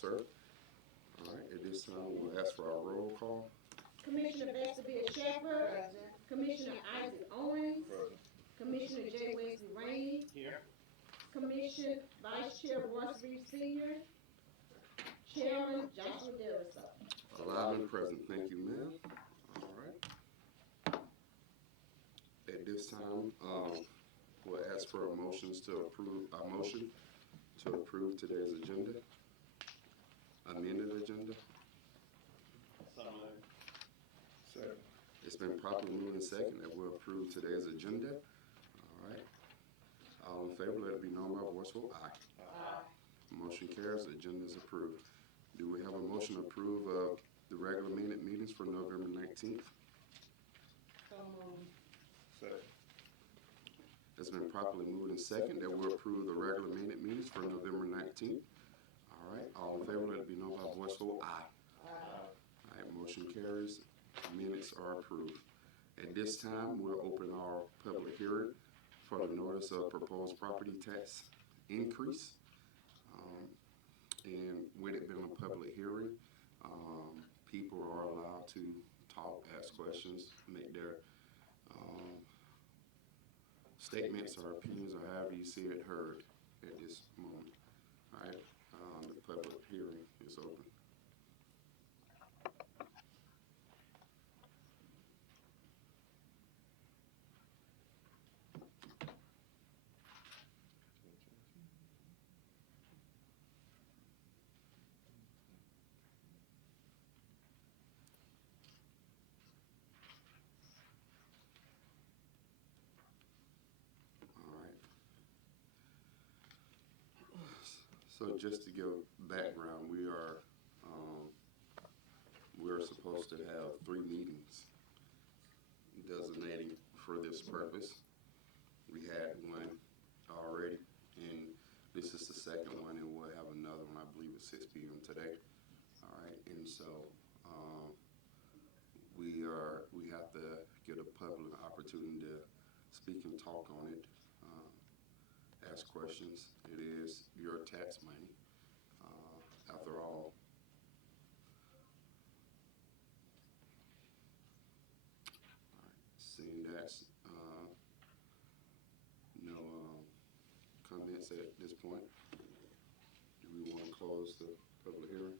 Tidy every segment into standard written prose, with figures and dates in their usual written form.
sir. All right, at this time, we'll ask for our roll call. Commissioner Vestibule Shepherd, Present. Commissioner Isaac Owens, Present. Commissioner J. Wesley Rainey, Here. Commission Vice Chair Royce Reed Sr., Chairman Joshua Darisaw. Alive and present. Thank you, ma'am. All right. At this time, we'll ask for a motion to approve today's agenda, amended agenda. So moved. Second. It's been properly moved and second that we'll approve today's agenda. All right. All in favor, let it be known by voice vote. Aye. Aye. Motion carries. The agenda is approved. Do we have a motion to approve the regular minute meetings for November 19th? So moved. Second. It's been properly moved and second that we'll approve the regular minute meetings for November 19th. All right. All in favor, let it be known by voice vote. Aye. Aye. All right. Motion carries. Minutes are approved. At this time, we'll open our public hearing for the notice of proposed property tax increase. And with it being a public hearing, people are allowed to talk, ask questions, make their statements or opinions or however you see it heard at this moment. All right, the public hearing is open. All right. So just to give background, we're supposed to have 3 meetings designating for this purpose. We had one already, and this is the second one, and we'll have another one, I believe, at 6 p.m. today. All right, and so we have to get a public opportunity to speak and talk on it, ask questions. It is your tax money, after all. Seeing that's no comments at this point, do we want to close the public hearing?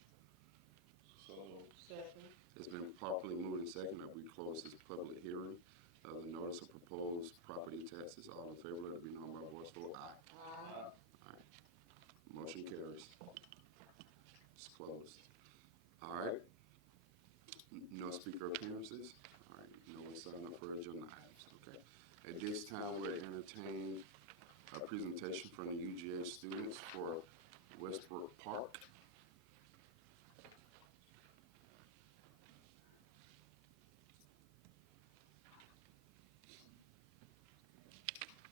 So Second. It's been properly moved and second that we close this public hearing. The notice of proposed property taxes. All in favor, let it be known by voice vote. Aye. Aye. All right. Motion carries. It's closed. All right. No speaker appearances. All right. No one signed up for agenda items. Okay. At this time, we'll entertain a presentation from the UGA students for Westbrook Park.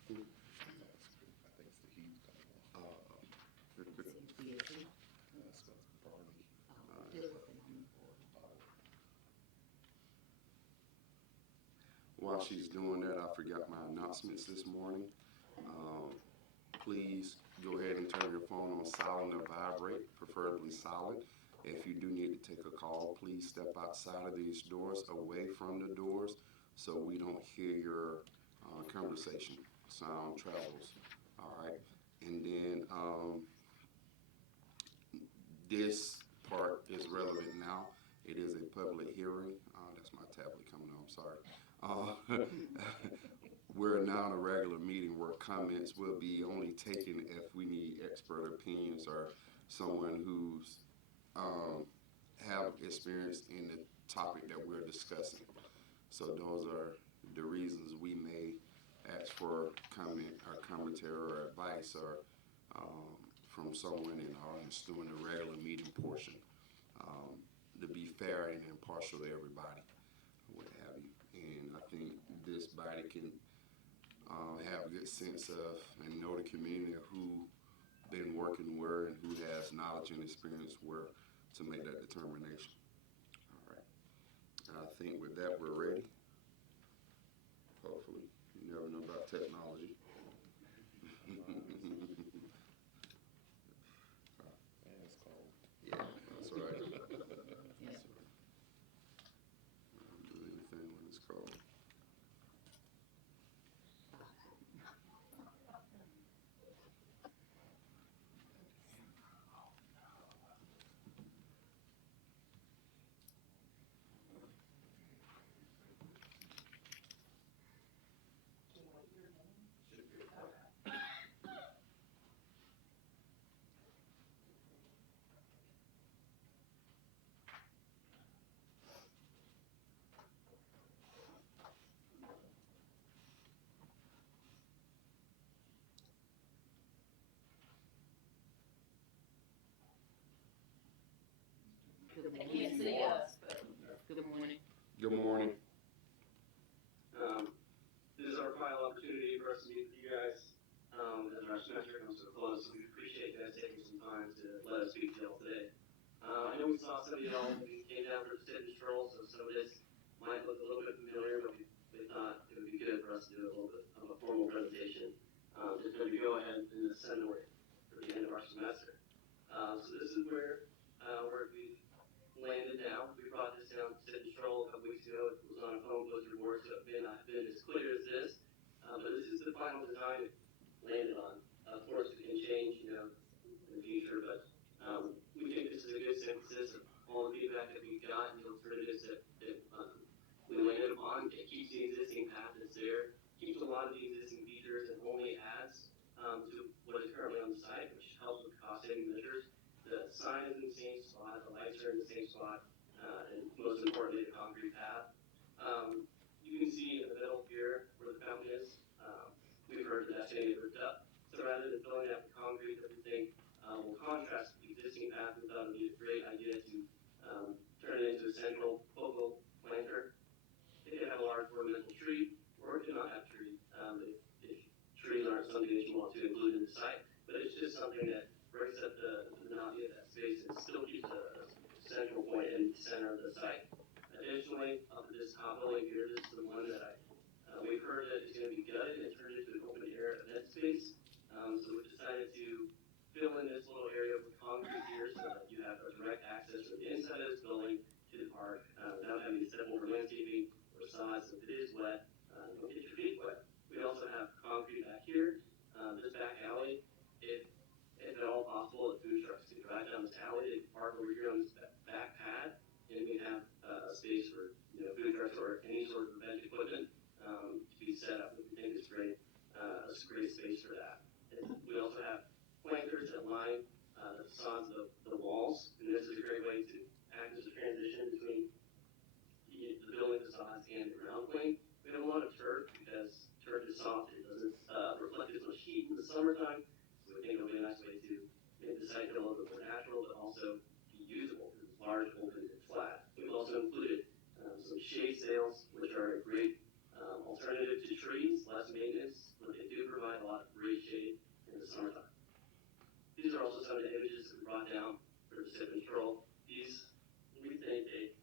I think it's the heat coming on. Seems to be a tree. That's burning. They're working on the board. While she's doing that, I forgot my announcements this morning. Please go ahead and turn your phone on silent or vibrate, preferably silent. If you do need to take a call, please step outside of these doors, away from the doors, so we don't hear your conversation. Sound travels. All right. And then this part is relevant now. It is a public hearing. That's my tablet coming on. I'm sorry. We're now in a regular meeting where comments will be only taken if we need expert opinions or someone who's have experience in the topic that we're discussing. So those are the reasons we may ask for comment or commentary or advice or from someone in the audience during the regular meeting portion, to be fair and impartial to everybody, what have you. And I think this body can have a good sense of and know the community of who been working where and who has knowledge and experience where to make that determination. All right. And I think with that we're ready. Hopefully. You never know about technology. And it's cold. Yeah. Good morning. This is our final opportunity for us to meet with you guys as our semester comes to a close. So we appreciate you guys taking some time to let us speak to y'all today. I know we saw some of y'all when we came down for the sit and stroll, so some of this might look a little bit familiar, but we thought it would be good for us to do a little bit of a formal presentation just as we go ahead in the seminary for the end of our semester. So this is where we landed now. We brought this down to sit and stroll a couple weeks ago. It was on a phone post report, so it may not have been as clear as this. But this is the final design it landed on. Of course, it can change, in the future, but we think this is a good synthesis of all the feedback that we got and the alternatives that we landed upon. It keeps the existing path that's there, keeps a lot of the existing features, and only adds to what is currently on the site, which helps with cost-saving measures. The sign is in the same spot, the lights are in the same spot, and most importantly, the concrete path. You can see in the middle here where the fountain is. We've heard that that's going to get ripped up. So rather than filling that with concrete that we think will contrast with the existing path, we thought it would be a great idea to turn it into a central focal planter. It could have a large ornamental tree, or it could not have a tree if trees aren't something that you want to include in the site. But it's just something that breaks up the monotony of that space and still keeps a central point in the center of the site. Additionally, up at this top building here, this is the one that we've heard that it's going to be gutted and turned into an open air event space. So we decided to fill in this little area with concrete here so that you have a direct access from the inside of this building to the park without having to step over landscaping or sods. So if it is wet, don't get your feet wet. We also have concrete back here. This back alley, if at all possible, if food trucks can drive down this alley, they can park over here on this back pad, and we have a space for food trucks or any sort of event equipment to be set up. We think it's great, a great space for that. And we also have planters that line the facades of the walls, and this is a great way to act as a transition between the building facades and the ground plane. We have a lot of turf because turf is soft. It doesn't reflect as much heat in the summertime. So we think it'll be a nice way to make the site feel a little bit more natural, but also be usable because it's large, open, and flat. We've also included some shade sails, which are a great alternative to trees, less maintenance, but they do provide a lot of great shade in the summertime. These are also some of the images that we brought down for the sit and stroll. These, we think they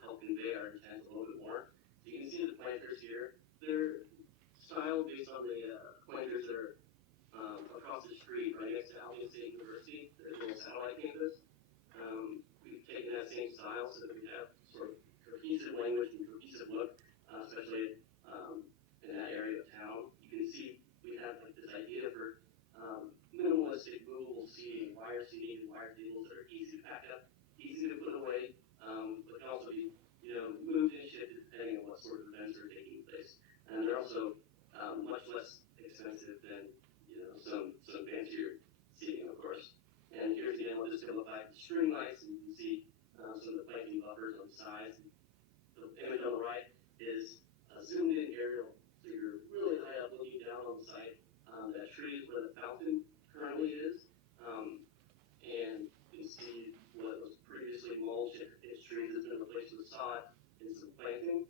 help convey our intent a little bit more. So you can see the planters here. They're styled based on the planters that are across the street right next to Albion State University. There's a little satellite campus. We've taken that same style so that we have sort of cohesive language and cohesive look, especially in that area of town. You can see we have like this idea for minimalistic movable seating, wire seating, and wire tables that are easy to pack up, easy to put away, but can also be moved and shifted depending on what sort of events are taking place. And they're also much less expensive than some fancier seating, of course. And here's again what this could look like. String lights, and you can see some of the planting buffers on the sides. The image on the right is a zoomed in aerial, so you're really high up looking down on the site. That tree is where the fountain currently is, and you can see what was previously mulch. Its trees has been replaced with sod and some planting.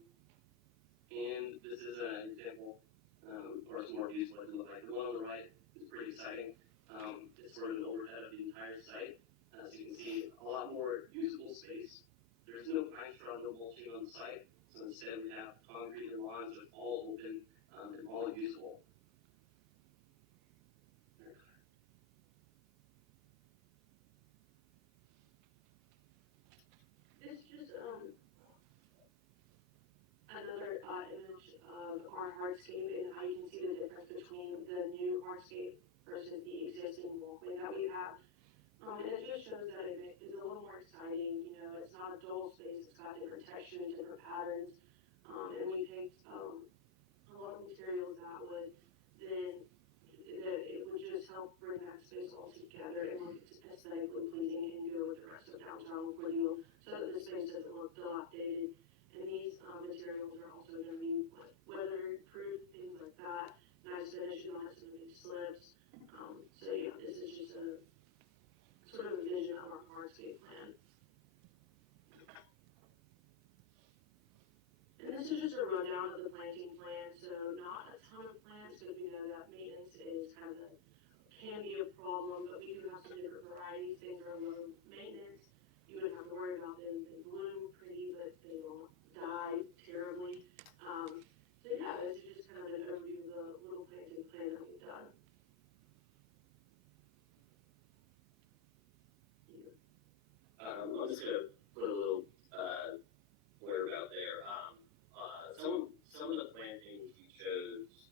And this is an example, or some more views what it look like. The one on the right is pretty exciting. It's sort of an overhead of the entire site, so you can see a lot more usable space. There's no pine straw, no mulching on the site, so instead we have concrete and lawns that are all open and all usable. This is just another image of our hardscape and how you can see the difference between the new hardscape versus the existing walkway that we have. And it just shows that it is a little more exciting. It's not a dull space. It's got different textures, different patterns. And we picked a lot of materials that would it would just help bring that space all together and look aesthetically pleasing and go with the rest of downtown Cordele so that the space doesn't look dilapidated. And these materials are also going to be like weather-proof, things like that. Nice finish, you don't have some big slips. So yeah, this is just a sort of a vision of our hardscape plan. down to the planting plan, so not a ton of plants, because we know that maintenance is kind of can be a problem, but we do have some different varieties. Things are low maintenance. You wouldn't have to worry about them. They bloom pretty, but they won't die terribly. So yeah, this is just kind of an overview of the little planting plan that we've done. I'm just gonna put a little blurb out there. Some of the plantings we chose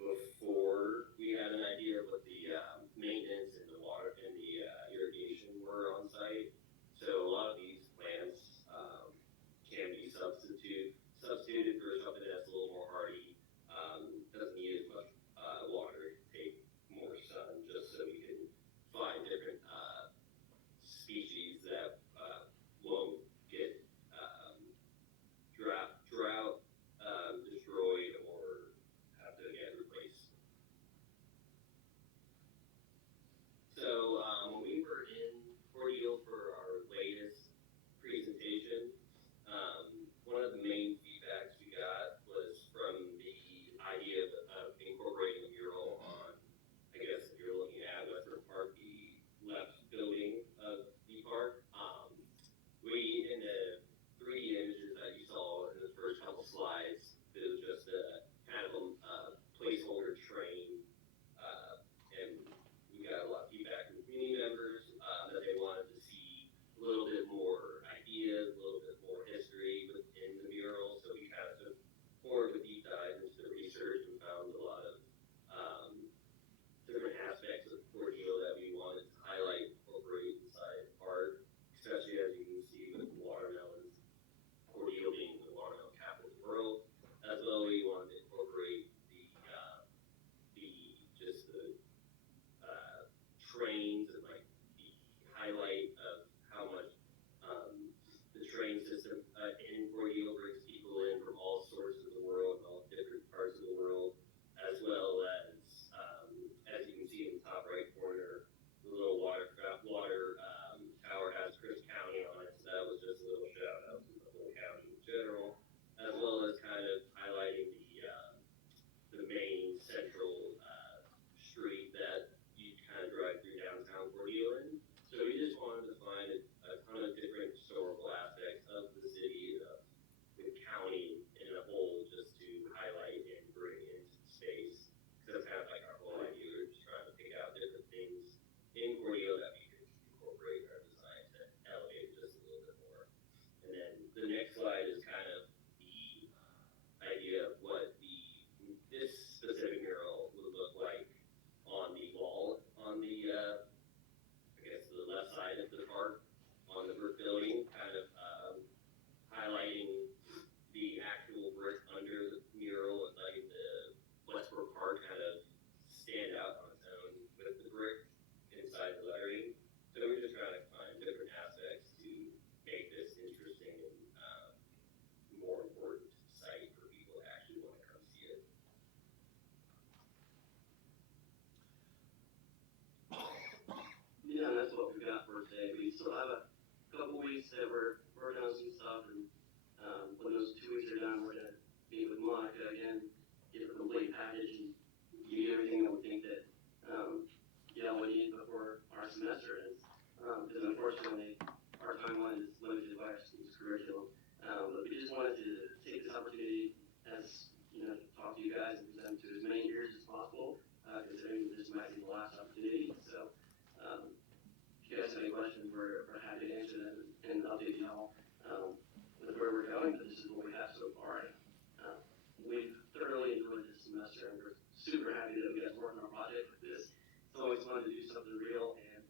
before we had an idea of what the maintenance and the water and the irrigation were on site. So a lot of these plants can be substituted for something that's a little more hardy. Doesn't need as much water, take more sun, just so we can find different species that won't get drought destroyed or have to get replaced. So when we were in Cordele for our latest presentation, one of the main feedbacks we got was from the idea of incorporating a mural on, I guess if you're looking at Western Park, the left building of the park. We, in the 3D images that you saw in the first couple slides, it was just a kind of a placeholder train, and we got a lot of feedback from community members that they wanted to see a little bit more ideas, a little bit more history within the mural. So we kind of took more of a deep dive into the research and found a lot of different aspects of Cordele that we wanted to highlight, incorporate inside art, especially as you can see with watermelons, Cordele being the watermelon capital of the world. As well, we wanted to incorporate the trains and like the highlight of how much the train system in Cordele brings people in from all sorts of the world, all different parts of the world, as well as you can see in the top right corner, the little water tower has Chris County on it, so that was just a little shout out to the whole county in general, as well as kind of highlighting the main central street that you kind of drive through downtown Cordele in. So we just wanted to find a ton of different historical aspects of the city, of the county in a whole, just to highlight and bring into the space. Because that's kind of like our whole idea. We were just trying to pick out different things in Cordele that we could incorporate in our design to elevate it just a little bit more. And then the next slide is kind of the idea of what this specific mural would look like on the wall on the I guess the left side of the park on the brick building, kind of highlighting the actual brick under the mural and letting the Westbrook Park kind of stand out on its own with the brick inside the lettering. So we're just trying to find different aspects to make this interesting and more important site for people to actually want to come see it. Yeah, and that's what we've got for today. We still have a couple weeks that we're working on some stuff, and when those 2 weeks are done, we're gonna meet with Monica again, get a complete package, and give you everything that we think that we need before our semester ends. Because unfortunately, our timeline is limited by our school's curriculum. But we just wanted to take this opportunity as to talk to you guys and present to as many ears as possible, considering this might be the last opportunity. So. If you guys have any questions, we're happy to answer them and update you all with where we're going. But this is what we have so far. We've thoroughly enjoyed this semester, and we're super happy that we got to work on our project with this. It's always fun to do something real, and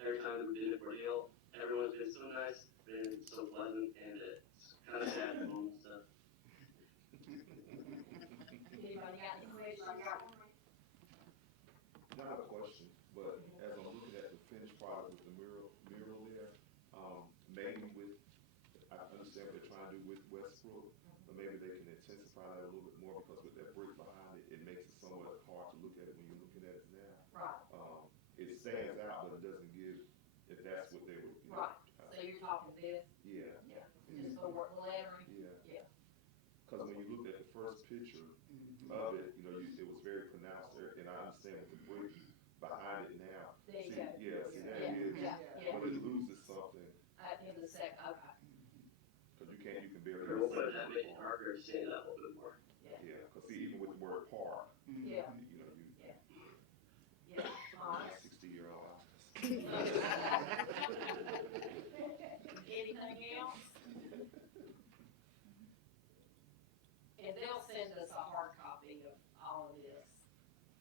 every time that we've been in Cordele, everyone's been so nice, been so pleasant, and it's kind of sad at moments. So. Anybody got any questions? Not a question, but as I'm looking at the finished product with the mural there, maybe I understand what they're trying to do with Westbrook, but maybe they can intensify that a little bit more, because with that brick behind it, it makes it somewhat hard to look at it when you're looking at it now. Right. It stands out, but it doesn't give, if that's what they were. Right. So you're talking this? Yeah. Yeah. Just the lettering? Yeah. Yeah. Because when you looked at the picture of it, you know, it was very pronounced there, and I understand with the brick behind it now. There you See, go. yeah, see, that Yeah, is, yeah. when it loses something, In the second, okay, cause you can barely. We'll put that, make it harder to stand up a little bit more. Yeah, cause see, even with the word park, yeah, you know, yeah, alright. 60-year-old eyes. Anything else? And they'll send us a hard copy of all of this.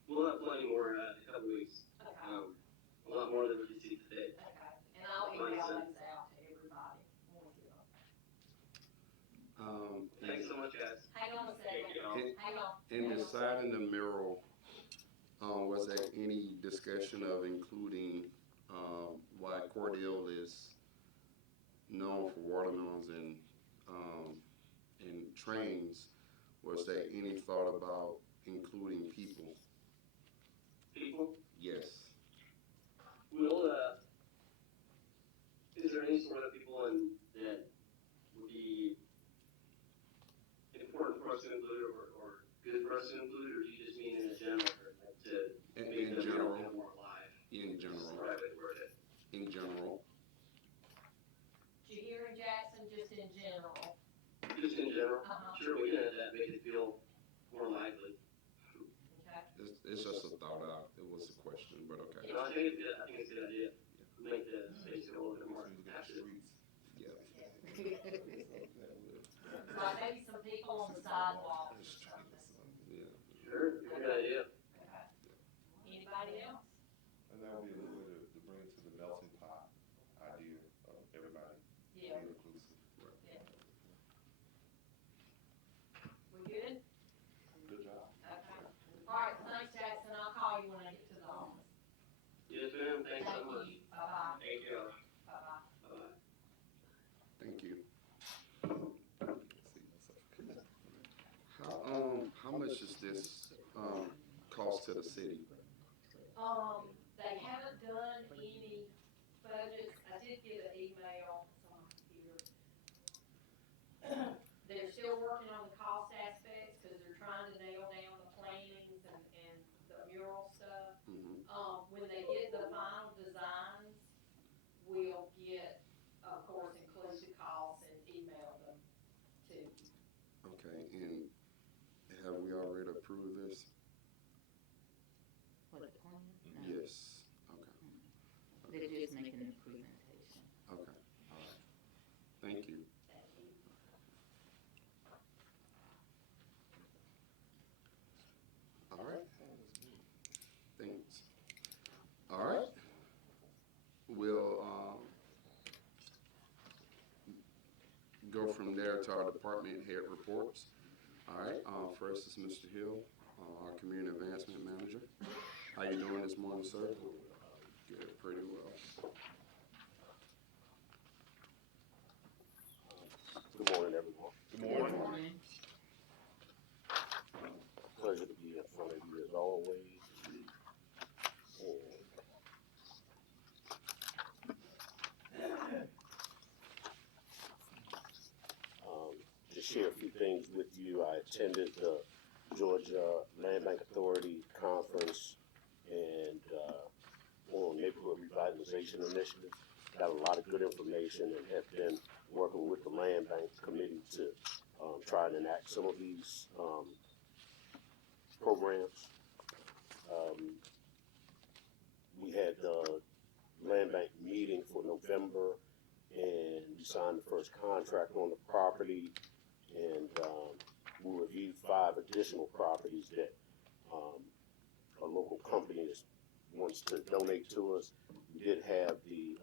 We'll have plenty more in a couple weeks. Okay, A lot more than what you see today. okay, and I'll email those out to everybody. When we get them. Thanks so much, guys. Hang on a second, Thank you all. hang on. In deciding the mural, was there any discussion of including, why Cordele is known for watermelons and trains? Was there any thought about including people? People, Yes. will, is there any sort of people that would be important for us to include or good for us to include, or do you just mean in general to make In the general. mural more alive? In This is the general. right way to word it. In general. Did you hear in Jackson, just in general? Just in general. Uh-huh. Sure, we can add that, make it feel more lively. Okay, It's just a thought out. It was a question, but okay. No, I think it's good. I think it's a good idea. Make the space a little bit more As soon as we get the active. streets. Yeah. like maybe some people on the sidewalk or something. Yeah. Sure, good idea. Okay. Anybody else? And that would be a good way to bring it to the melting pot idea of everybody Yeah, being inclusive. yeah. We good? Good job. Okay. All right, thanks, Jackson. I'll call you when I get to the office. Yes, ma'am. Thanks so Thank much. you. Bye-bye. Thank you. Bye-bye. Bye-bye. Thank you. How much does this, cost to the city? They haven't done any budgets. I did get an email, it's on my computer. They're still working on the cost aspects, cause they're trying to nail down the plannings and the mural stuff. Mhm. When they get the final designs, we'll get, of course, include the costs and email them to you. Okay, and have we already approved this? For the plan? No. Yes. Okay, They're just making a presentation. okay, all right. Thank you. Thank you. All right. Thanks. All right. We'll, go from there to our department head reports. All right, first is Mr. Hill, our community advancement manager. How you doing this morning, sir? Good, pretty well. Good morning, everyone. Good morning. Good morning. Pleasure to be in front of you as always. Just share a few things with you. I attended the Georgia Land Bank Authority Conference and on neighborhood revitalization initiative. Got a lot of good information and have been working with the Land Bank Committee to try and enact some of these programs. We had the Land Bank meeting for November, and we signed the first contract on the property, and we reviewed 5 additional properties that a local company wants to donate to us. We did have the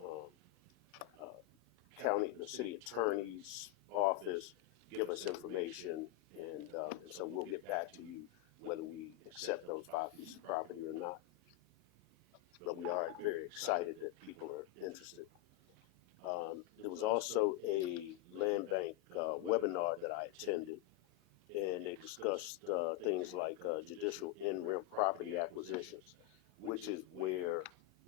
the city attorney's office give us information, and so we'll get back to you whether we accept those 5 pieces of property or not. But we are very excited that people are interested. There was also a land bank webinar that I attended, and they discussed things like judicial in-rem property acquisitions, which is where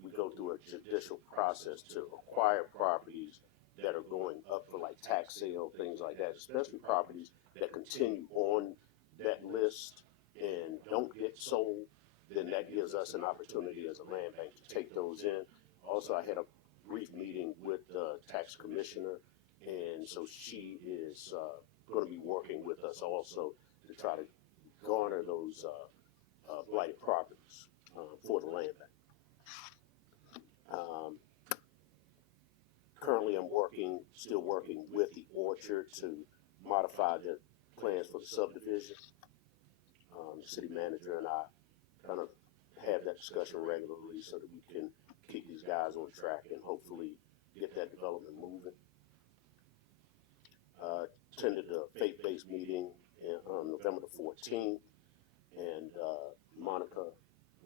we go through a judicial process to acquire properties that are going up for like tax sale, things like that, especially properties that continue on that list and don't get sold, then that gives us an opportunity as a land bank to take those in. Also, I had a brief meeting with the tax commissioner, and so she is going to be working with us also to try to garner those blighted properties for the land bank. Currently, I'm still working with the orchard to modify the plans for the subdivision. The city manager and I kind of have that discussion regularly so that we can keep these guys on track and hopefully get that development moving. Attended a faith-based meeting on November the 14th, and Monica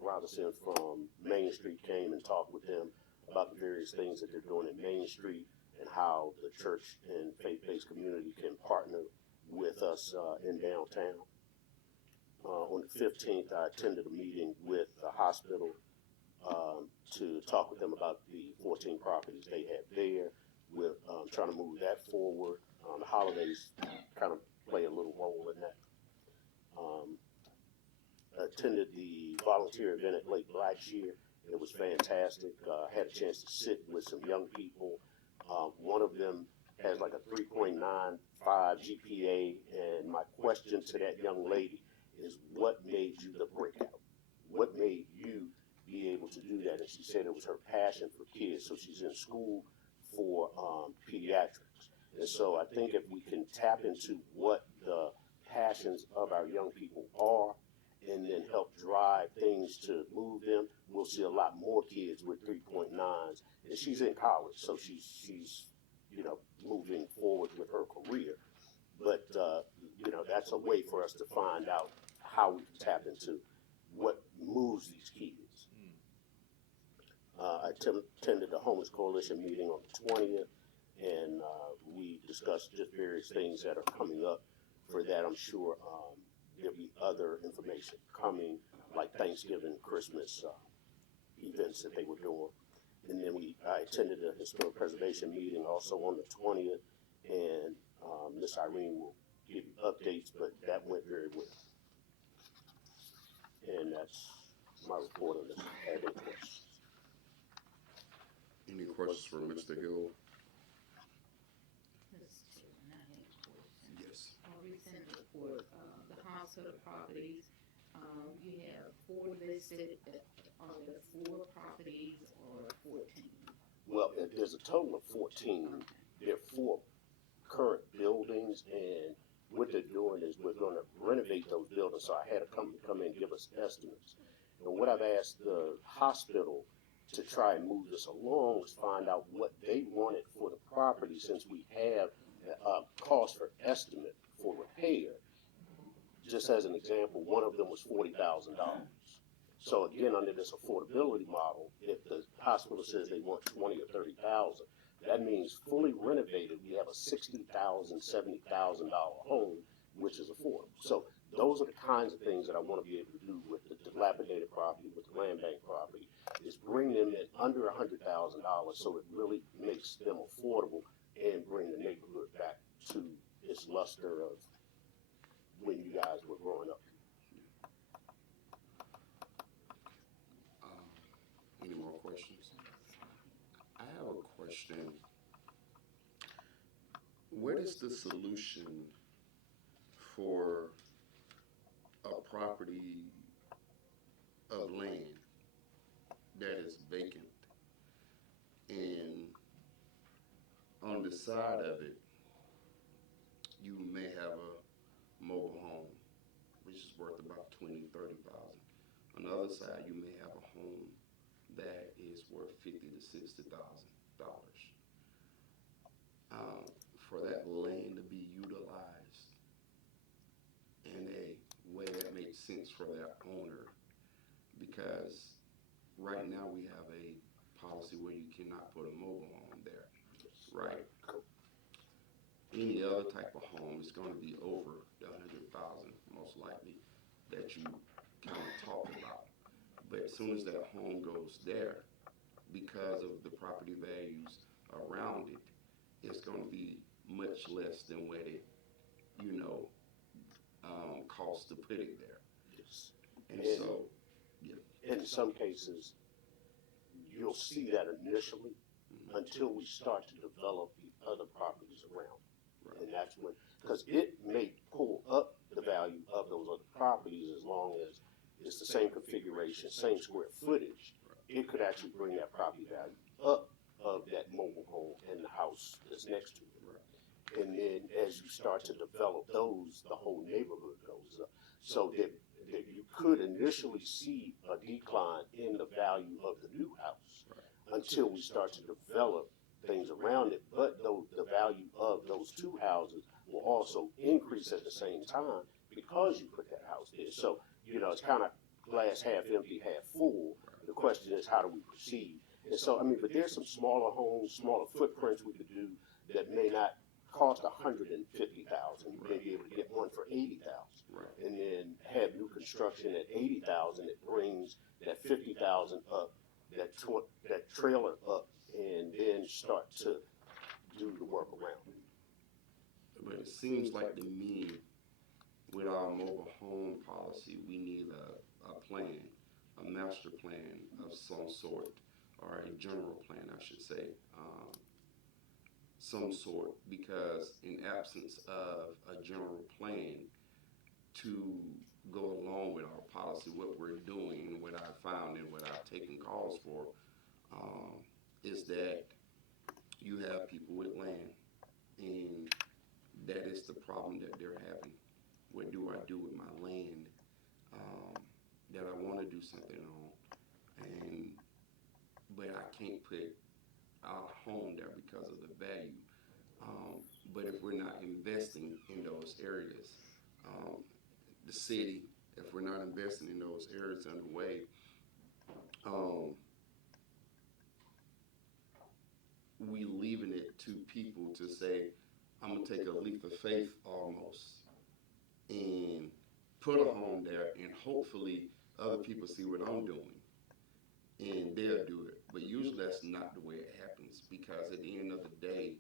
Robinson from Main Street came and talked with them about the various things that they're doing in Main Street and how the church and faith-based community can partner with us in downtown. On the 15th, I attended a meeting with the hospital to talk with them about the 14 properties they have there. We're trying to move that forward. The holidays kind of play a little role in that. Attended the volunteer event at Lake Blackshear. It was fantastic. Had a chance to sit with some young people. One of them has like a 3.95 GPA, and my question to that young lady is, what made you the breakout? What made you be able to do that? And she said it was her passion for kids. So she's in school for pediatrics. And so I think if we can tap into what the passions of our young people are and then help drive things to move them, we'll see a lot more kids with 3.9s. And she's in college, so she's moving forward with her career. But that's a way for us to find out how we can tap into what moves these kids. I attended the Homeless Coalition meeting on the 20th, and we discussed just various things that are coming up for that. I'm sure there'll be other information coming, like Thanksgiving, Christmas events that they were doing. And then I attended a historic preservation meeting also on the 20th, and Miss Irene will give you updates, but that went very well. And that's my report on this. Have any questions? Any questions for Mr. Hill? Mr. Chairman, I have a question. Yes. Recent report, the hospital properties, you have 4 listed. Are there 4 properties or 14? Well, there's a total of 14. Okay. There are 4 current buildings, and what they're doing is we're going to renovate those buildings. So I had a company come in and give us estimates. And what I've asked the hospital to try and move this along is find out what they wanted for the property, since we have a cost for estimate for repair. Just as an example, one of them was $40,000. So again, under this affordability model, if the hospital says they want 20 or 30,000, that means fully renovated, we have a $60,000, $70,000 home, which is affordable. So those are the kinds of things that I want to be able to do with the dilapidated property, with the land bank property, is bring them in under $100,000 so it really makes them affordable and bring the neighborhood back to its luster of when you guys were growing up. Any more questions? I have a question. What is the solution for a property of land that is vacant, and on the side of it you may have a mobile home which is worth about 20, 30,000. On the other side you may have a home that is worth $50,000 to $60,000. For that land to be utilized in a way that makes sense for that owner, because right now we have a policy where you cannot put a mobile home there, right? Any other type of home is going to be over the 100,000 most likely that you kind of talk about. But as soon as that home goes there, because of the property values around it, it's going to be much less than what it, cost to put it there. Yes. And And- so, In some cases, you'll see that initially until we start to develop the other properties around. Right. And that's when, because it may pull up the value of those other properties as long as it's the same configuration, same square footage. It could actually bring that property value up of that mobile home and the house that's next to it. And then as you start to develop those, the whole neighborhood goes up. So that you could initially see a decline in the value of the new house until we start to develop things around it. But though the value of those two houses will also increase at the same time because you put that house there. So, it's kind of glass half empty, half full. The question is, how do we proceed? And so, but there's some smaller homes, smaller footprints we could do that may not cost $150,000. You may be able to get one for $80,000. right. And then have new construction at $80,000. It brings that $50,000 up, that trailer up, and then start to do the work around it. But it seems like to me, with our mobile home policy, we need a plan, a master plan of some sort, or a general plan, I should say, some sort, because in absence of a general plan to go along with our policy, what we're doing, and what I've found and what I've taken calls for, is that you have people with land, and that is the problem that they're having. What do I do with my land that I want to do something on, but I can't put our home there because of the value. But if we're not investing in those areas, the city, if we're not investing in those areas underway, we leaving it to people to say, I'm gonna take a leap of faith almost and put a home there, and hopefully other people see what I'm doing and they'll do it. But usually that's not the way it happens, because at the end of the day,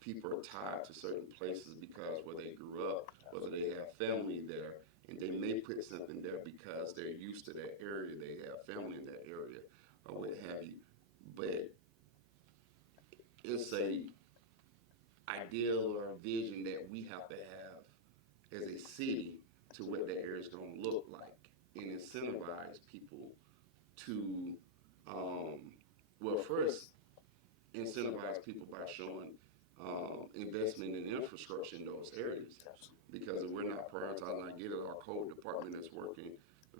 people are tied to certain places because where they grew up, whether they have family there, and they may put something there because they're used to that area, they have family in that area, or what have you. But it's a ideal or a vision that we have to have as a city to what that area is going to look like, and incentivize people to, well, first, incentivize people by showing investment in infrastructure in those areas. Because if we're not prioritizing, I get it, our code department is working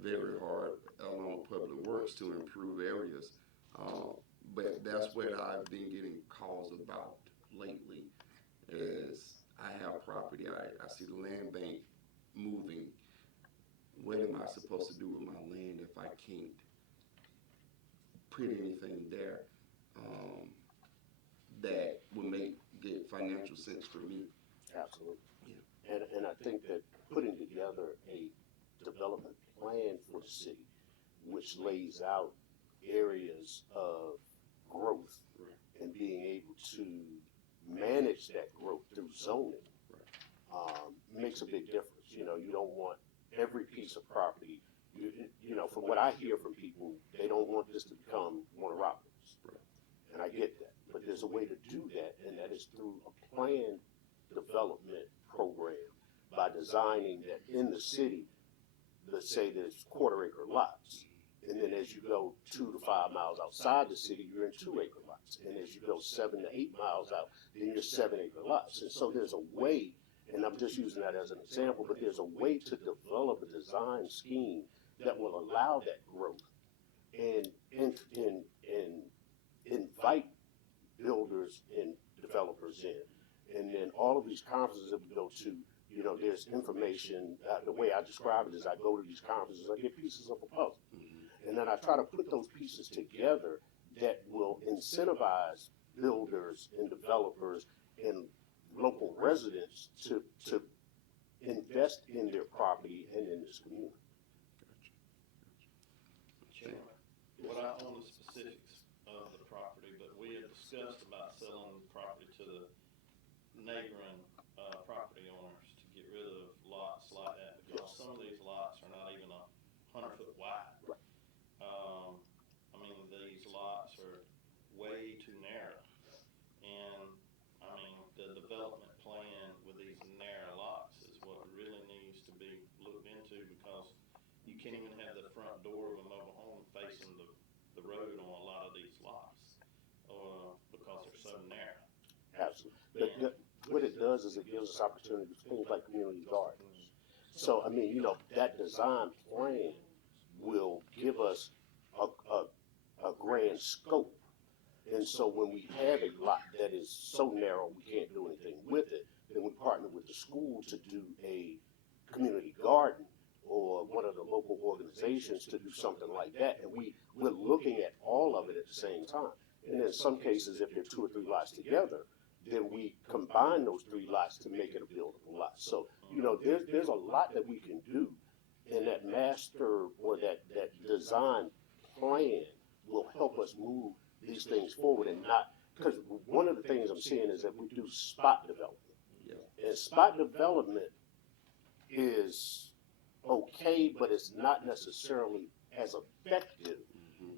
very hard along with Public Works to improve areas. But that's what I've been getting calls about lately, is I have property, I see the land bank moving. What am I supposed to do with my land if I can't put anything there that would get financial sense for me? Absolutely. Yeah. And I think that putting together a development plan for the city, which lays out areas of growth and being able to manage that growth through zoning, makes a big difference. You don't want every piece of property. From what I hear from people, they don't want this to become one of Rockland's. And I get that. But there's a way to do that, and that is through a planned development program by designing that in the city, let's say there's quarter-acre lots. And then as you go 2 to 5 miles outside the city, you're in 2-acre lots. And as you go 7 to 8 miles out, then you're 7-acre lots. And so there's a way, and I'm just using that as an example, but there's a way to develop a design scheme that will allow that growth and invite builders and developers in. And then all of these conferences that we go to, there's information. The way I describe it is I go to these conferences, I get pieces of a puzzle. And then I try to put those pieces together that will incentivize builders and developers and local residents to invest in their property and in this community. Chairman, well, I own the specifics of the property, but we had discussed about selling the property to the neighboring property owners to get rid of lots like that, because some of these lots are not even 100 foot wide. Right. I mean, these lots are way too narrow. And, I mean, the development plan with these narrow lots is what really needs to be looked into, because you can't even have the front door of a mobile home facing the road on a lot of these lots, because they're so narrow. Absolutely. What it does is it gives us opportunities, things like community gardens. So, I mean, that design plan will give us a grand scope. And so when we have a lot that is so narrow we can't do anything with it, then we partner with the school to do a community garden or one of the local organizations to do something like that. And we're looking at all of it at the same time. And in some cases, if there are 2 or 3 lots together, then we combine those 3 lots to make it a buildable lot. So, there's a lot that we can do, and that master or that design plan will help us move these things forward, and not, because one of the things I'm seeing is that we do spot development. Yeah. And spot development is okay, but it's not necessarily as effective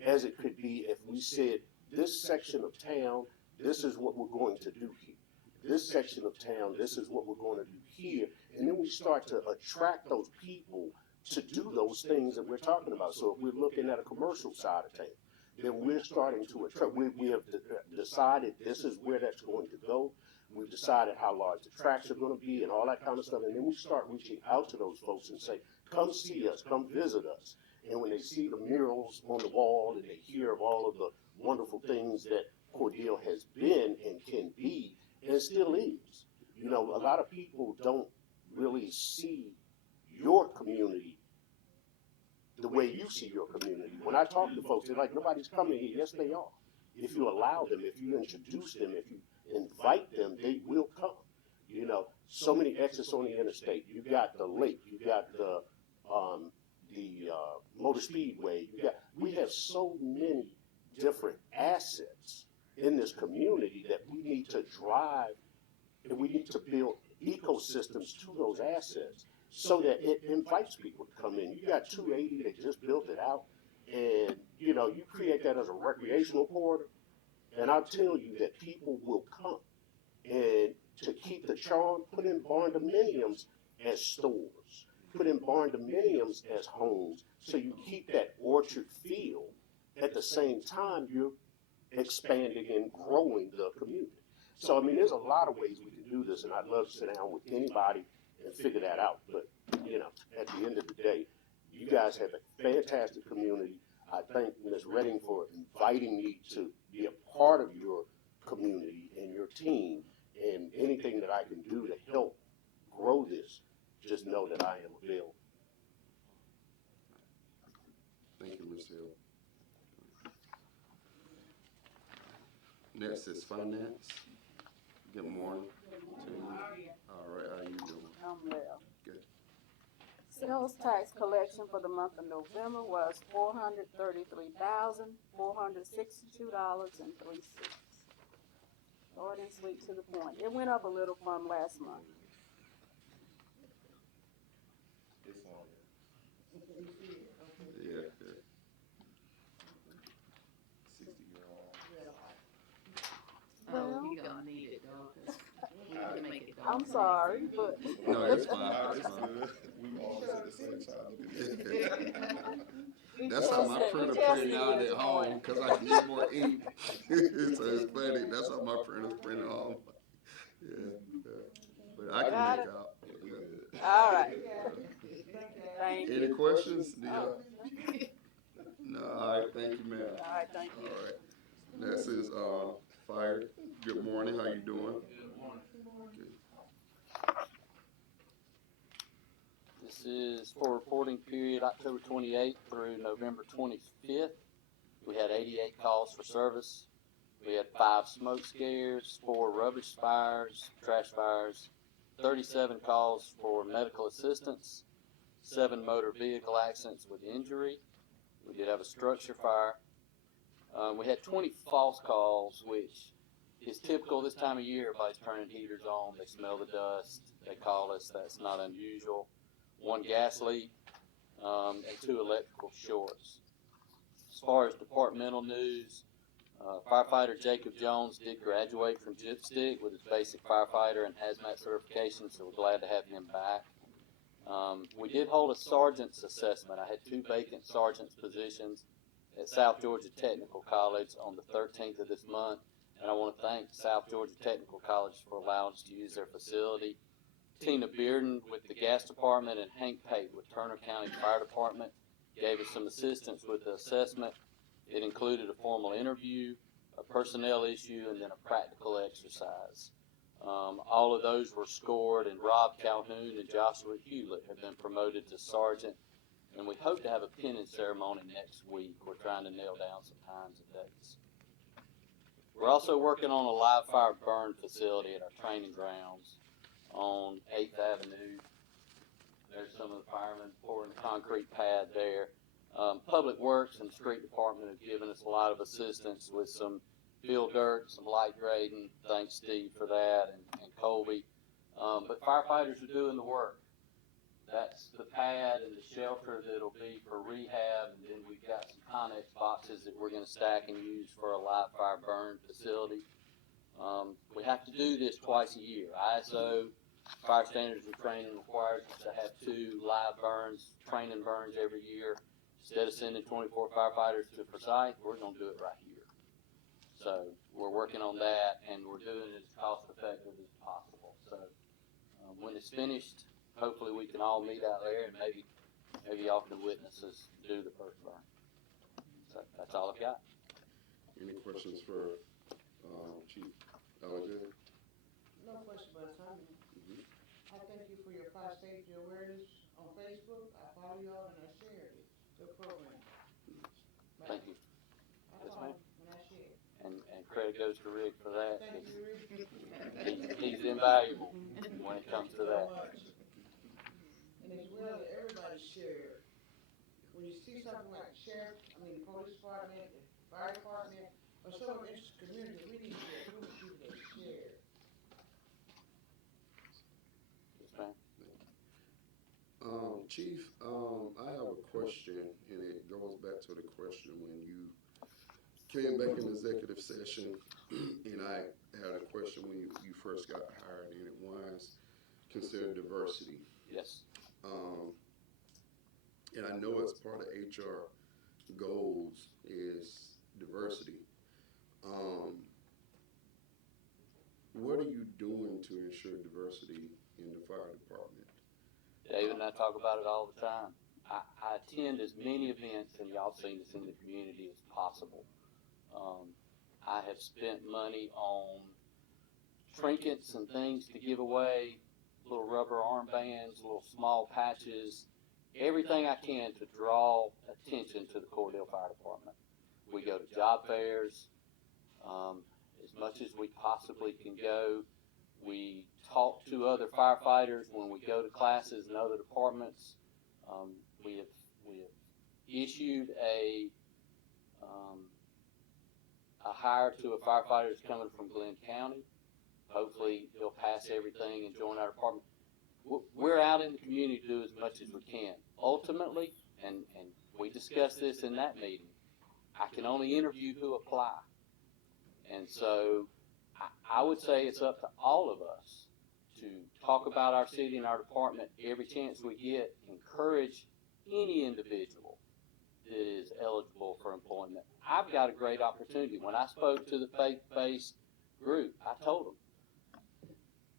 as it could be if we said, this section of town, this is what we're going to do here. This section of town, this is what we're going to do here. And then we start to attract those people to do those things that we're talking about. So if we're looking at a commercial side of town, then we're starting to attract, we have decided this is where that's going to go. We've decided how large the tracks are going to be and all that kind of stuff. And then we start reaching out to those folks and say, come see us, come visit us. And when they see the murals on the wall and they hear of all of the wonderful things that Cordele has been and can be and still is, a lot of people don't really see your community the way you see your community. When I talk to folks, they're like, nobody's coming here. Yes, they are. If you allow them, if you introduce them, if you invite them, they will come. So many exits on the interstate. You got the lake. You got the motor speedway. We have so many different assets in this community that we need to drive, and we need to build ecosystems to those assets so that it invites people to come in. You got 280, they just built it out, and you create that as a recreational corridor, and I'll tell you that people will come. And to keep the charm, put in barn dominiums as stores, put in barn dominiums as homes, so you keep that orchard feel. At the same time, you're expanding and growing the community. So, I mean, there's a lot of ways we can do this, and I'd love to sit down with anybody and figure that out. But, at the end of the day, you guys have a fantastic community. I thank Ms. Redding for inviting me to be a part of your community and your team, and anything that I can do to help grow this, just know that I am available. Thank you, Ms. Hill. Next is finance. Good morning to you. All right, how you doing? I'm well. Good. Sales tax collection for the month of November was $433,462.03. Short and sweet to the point. It went up a little from last month. It's on Yeah. 60-year-old. Oh, we gonna need it though, 'cause we have to make it. I'm sorry, but No, it's fine. It's good. We all at the same time looking at it. That's how my printer print out at home, because I need more ink. So it's funny. That's how my printer's print at home. Yeah. But I can make out. Yeah. all right. Thank Any you. questions? No, all right, thank you, ma'am. All right, thank you. All right. Next is fire. Good morning, how you doing? This is for reporting period October 28th through November 25th. We had 88 calls for service. We had 5 smoke scares, 4 rubbish fires, trash fires, 37 calls for medical assistance, 7 motor vehicle accidents with injury. We did have a structure fire. We had 20 false calls, which is typical this time of year. Everybody's turning heaters on. They smell the dust. They call us. That's not unusual. 1 gas leak, and 2 electrical shorts. As far as departmental news, firefighter Jacob Jones did graduate from Gypstick with his basic firefighter and hazmat certification, so we're glad to have him back. We did hold a sergeant's assessment. I had 2 vacant sergeant's positions at South Georgia Technical College on the 13th of this month, and I want to thank South Georgia Technical College for allowing us to use their facility. Tina Bearden with the gas department and Hank Pate with Turner County Fire Department gave us some assistance with the assessment. It included a formal interview, a personnel issue, and then a practical exercise. All of those were scored, and Rob Calhoun and Joshua Hewlett have been promoted to sergeant, and we hope to have a pinning ceremony next week. We're trying to nail down some times and dates. We're also working on a live fire burn facility at our training grounds on 8th Avenue. There's some of the firemen pouring the concrete pad there. Public Works and the Street Department have given us a lot of assistance with some field dirt, some light grading. Thanks, Steve, for that, and Colby. But firefighters are doing the work. That's the pad and the shelter that'll be for rehab, and then we've got some Connex boxes that we're going to stack and use for a live fire burn facility. We have to do this twice a year. ISO fire standards and training requires us to have 2 live burns, training burns every year. Instead of sending 24 firefighters to Forsyth, we're going to do it right here. So we're working on that, and we're doing it as cost effective as possible. So when it's finished, hopefully we can all meet out there, and maybe y'all can witness us do the first burn. So that's all I've got. Any questions for Chief Alexander? No question, but I thank you for your fire safety awareness on Facebook. I follow y'all and I share it, your program. Thank you. That's Yes, all, ma'am. and I share it. And credit goes to Rick for that. Thank you, Rick. He's invaluable when it comes to that. And as well, that everybody share. When you see something like police department, the fire department, or some of the community, we need people to share. Yes, ma'am. Chief, I have a question, and it goes back to the question when you came back in executive session, and I had a question when you first got hired, and it was considered diversity. Yes. And I know as part of HR goals is diversity. What are you doing to ensure diversity in the fire department? David and I talk about it all the time. I attend as many events, and y'all seen this in the community, as possible. I have spent money on trinkets and things to give away, little rubber armbands, little small patches, everything I can to draw attention to the Cordele Fire Department. We go to job fairs as much as we possibly can go. We talk to other firefighters when we go to classes in other departments. We have issued a hire to a firefighter that's coming from Glenn County. Hopefully he'll pass everything and join our department. We're out in the community to do as much as we can. Ultimately, and we discussed this in that meeting, I can only interview who apply. And so I would say it's up to all of us to talk about our city and our department every chance we get, encourage any individual that is eligible for employment. I've got a great opportunity. When I spoke to the faith-based group, I told them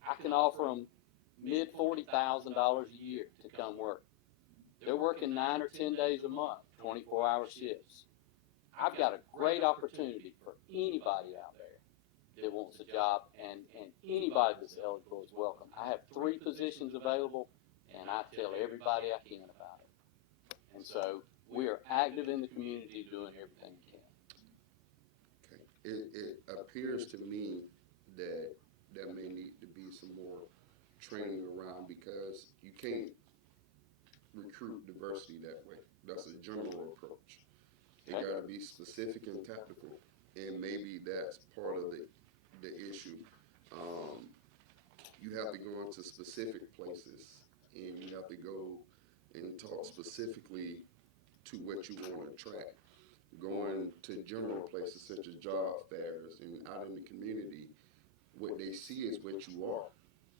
I can offer them mid $40,000 a year to come work. They're working 9 or 10 days a month, 24-hour shifts. I've got a great opportunity for anybody out there that wants a job, and anybody that's eligible is welcome. I have 3 positions available, and I tell everybody I can about it. And so we are active in the community doing everything we can. Okay. It appears to me that there may need to be some more training around, because you can't recruit diversity that way. That's a general approach. It got to be specific and tactical, and maybe that's part of the issue. You have to go into specific places and you have to go and talk specifically to what you want to attract. Going to general places such as job fairs and out in the community, what they see is what you are,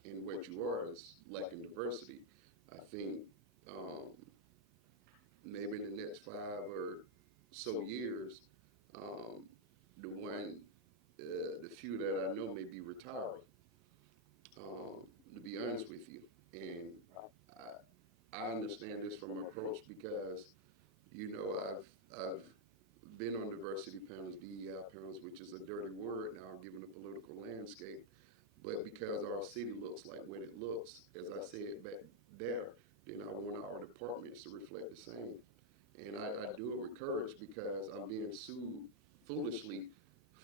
and what you are is lacking diversity. I think um, maybe in the next 5 or so years, um, the few that I know may be retiring. To be honest with you, and I understand this from approach because I've been on diversity panels, DEI panels, which is a dirty word now given the political landscape. But because our city looks like what it looks, as I said back there, then I want our departments to reflect the same. And I do it with courage because I'm being sued foolishly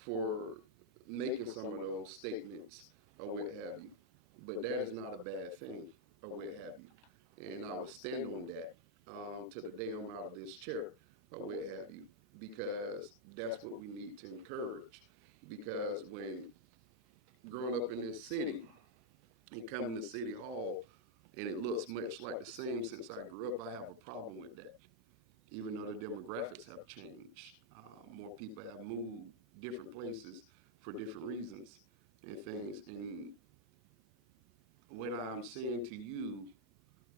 for making some of those statements or what have you. But that is not a bad thing or what have you. And I will stand on that to the day I'm out of this chair or what have you, because that's what we need to encourage. Because when growing up in this city and coming to City Hall and it looks much like the same since I grew up, I have a problem with that. Even though the demographics have changed, more people have moved different places for different reasons and things. And what I'm saying to you,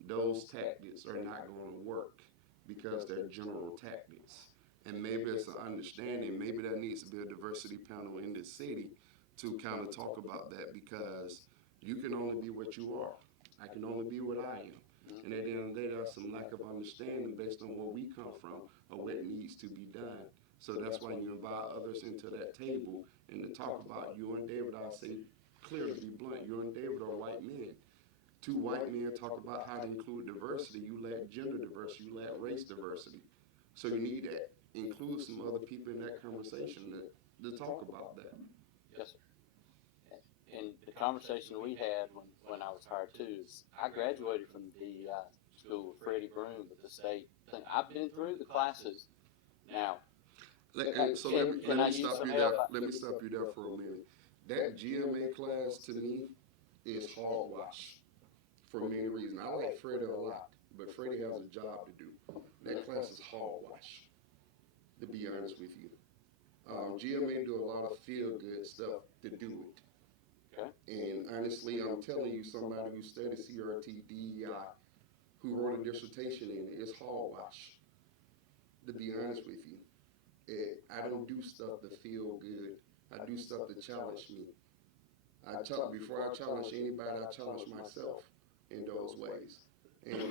those tactics are not going to work because they're general tactics. And maybe it's an understanding, maybe there needs to be a diversity panel in this city to kind of talk about that, because you can only be what you are. I can only be what I am. And at the end of the day, there's some lack of understanding based on where we come from or what needs to be done. So that's why you invite others into that table and to talk about. You and David, I'll say clear to be blunt, you and David are white men. Two white men talk about how to include diversity. You lack gender diversity, you lack race diversity. So you need to include some other people in that conversation to talk about that. Yes, sir. And the conversation we had when I was hired too is I graduated from the DEI school with Freddie Broom with the state thing. I've been through the classes now. Let me stop you there. Let me stop you there for a minute. That GMA class to me is hogwash for many reasons. I like Freddie a lot, but Freddie has a job to do. That class is hogwash, to be honest with you. GMA do a lot of feel-good stuff to do it. Okay. And honestly, I'm telling you, somebody who studied CRT, DEI, who wrote a dissertation in it, it's hogwash, to be honest with you. I don't do stuff to feel good. I do stuff to challenge me. Before I challenge anybody, I challenge myself in those ways. And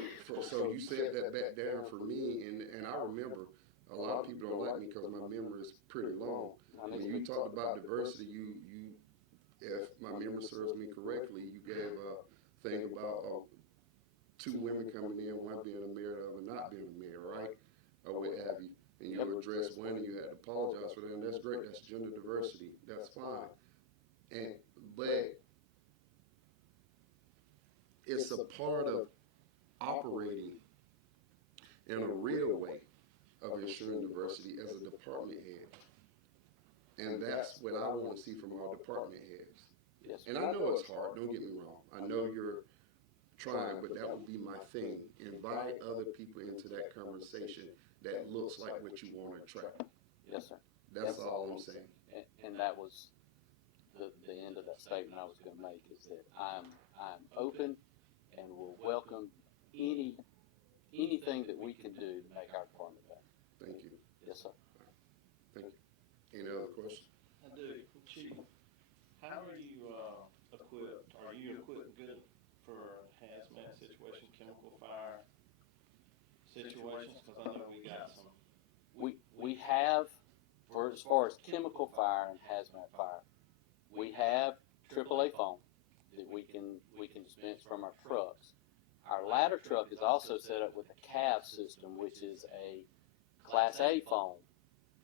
so you said that back down for me, and I remember a lot of people don't like me because my memory is pretty long. When you talked about diversity, if my memory serves me correctly, you gave a thing about two women coming in, one being a mayor, the other not being a mayor, right? Or what have you. And you addressed one and you had to apologize for that, and that's great. That's gender diversity. That's fine. But it's a part of operating in a real way of ensuring diversity as a department head. And that's what I want to see from our department heads. Yes. And I know it's hard, don't get me wrong. I know you're trying, but that would be my thing. Invite other people into that conversation that looks like what you want to attract. Yes, sir. That's all I'm saying. And that was the end of that statement I was going to make, is that I'm open and will welcome anything that we can do to make our department better. Thank you. Yes, sir. Thank you. Any other questions? I do. Chief, how are you equipped? Are you equipped good for hazmat situation, chemical fire situations? Because I know we got some. We have, for as far as chemical fire and hazmat fire, we have AAA foam that we can dispense from our trucks. Our ladder truck is also set up with a CAV system, which is a Class A foam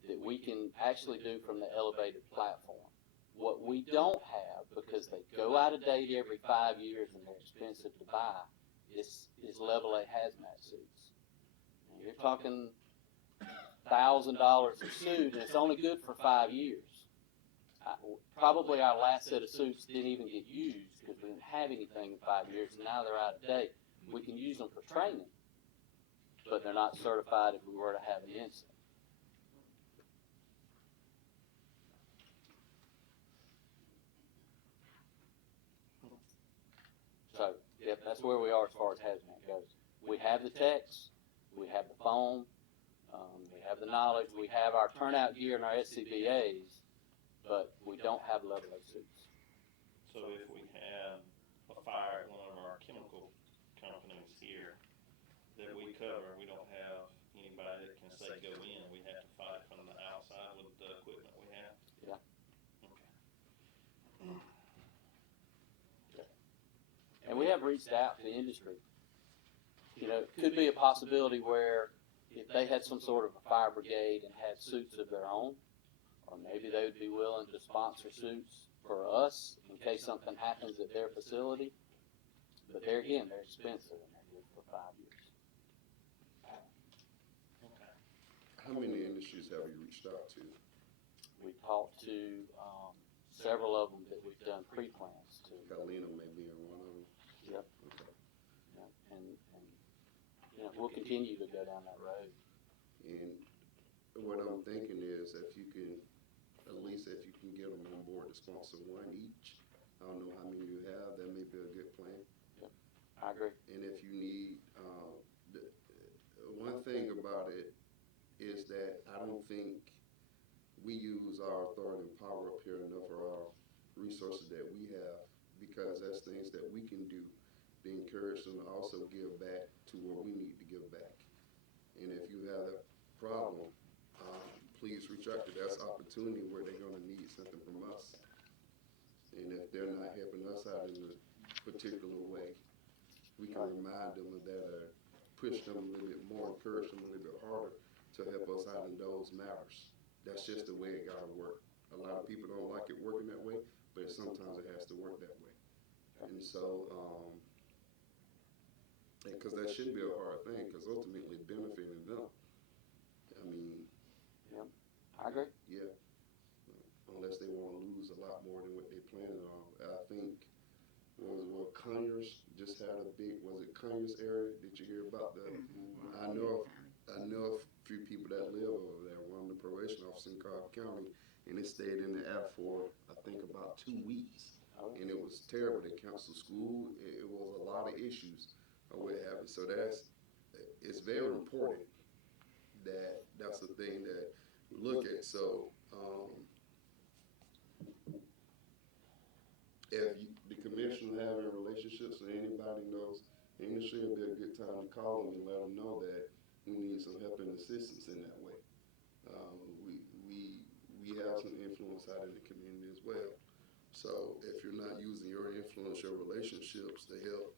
that we can actually do from the elevated platform. What we don't have, because they go out of date every 5 years and they're expensive to buy, is level A hazmat suits. Now, you're talking $1,000 a suit, and it's only good for 5 years. Probably our last set of suits didn't even get used because we didn't have anything in 5 years, and now they're out of date. we can use them for training, but they're not certified if we were to have the incident. So, yep, that's where we are as far as hazmat goes. We have the techs, we have the foam, we have the knowledge, we have our turnout gear and our SCBAs, but we don't have level A suits. So if we had a fire at one of our chemical companies here that we cover, we don't have anybody that can say go in, we have to fight from the outside with the equipment we have? Yeah. Okay. And we have reached out to the industry. You know, it could be a possibility where if they had some sort of a fire brigade and had suits of their own, or maybe they would be willing to sponsor suits for us in case something happens at their facility. But there again, they're expensive and they're good for 5 years. Okay. How many industries have you reached out to? We talked to several of them that we've done pre-plans to. Galena may be in one of them. Yep. Okay. Yeah, and you know, we'll continue to go down that road. And what I'm thinking is if you can, at least if you can get them on board to sponsor one each, I don't know how many you have, that may be a good plan. Yep. I agree. And if you need, the one thing about it is that I don't think we use our authority and power up here enough, or our resources that we have, because that's things that we can do to encourage them to also give back to where we need to give back. And if you have that problem, please reach out to that's opportunity where they're gonna need something from us. And if they're not helping us out in a particular way, we can remind them of that, or push them a little bit more, encourage them a little bit harder to help us out in those matters. That's just the way it gotta work. A lot of people don't like it working that way, but sometimes it has to work that way. And so, because that shouldn't be a hard thing, because ultimately it's benefiting them. I mean, Yep. I agree. yeah, unless they want to lose a lot more than what they planning on. I think, Conyers just had a big, was it Conyers area? Did you hear about the, I know a few people that live over there. One of the probation officers in Cobb County, and they stayed in the app for, I think, about 2 weeks. And it was terrible. They canceled school. It was a lot of issues or what have you. So it's very important that that's the thing that we look at. So if the commission having relationships with anybody knows the industry, it'll be a good time to call them and let them know that we need some help and assistance in that way. We have some influence out in the community as well. So if you're not using your influence, your relationships to help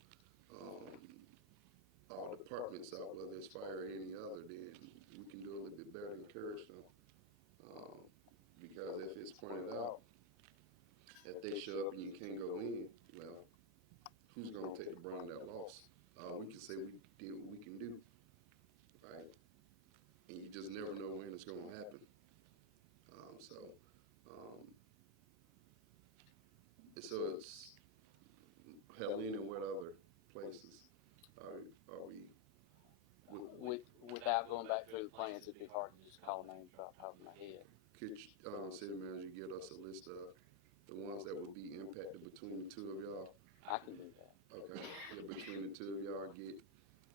all departments out, whether it's fire or any other, then we can do a little bit better to encourage them. Because if it's pointed out, if they show up and you can't go in, well, who's gonna take the brunt of that loss? We can say we did what we can do, right? And you just never know when it's gonna happen. So it's Helene, and what other places are we? Without going back through the plans, it'd be hard to just call names off the top of my head. Could city manager get us a list of the ones that would be impacted between the two of y'all? I can do that. Okay, yeah, between the two of y'all, get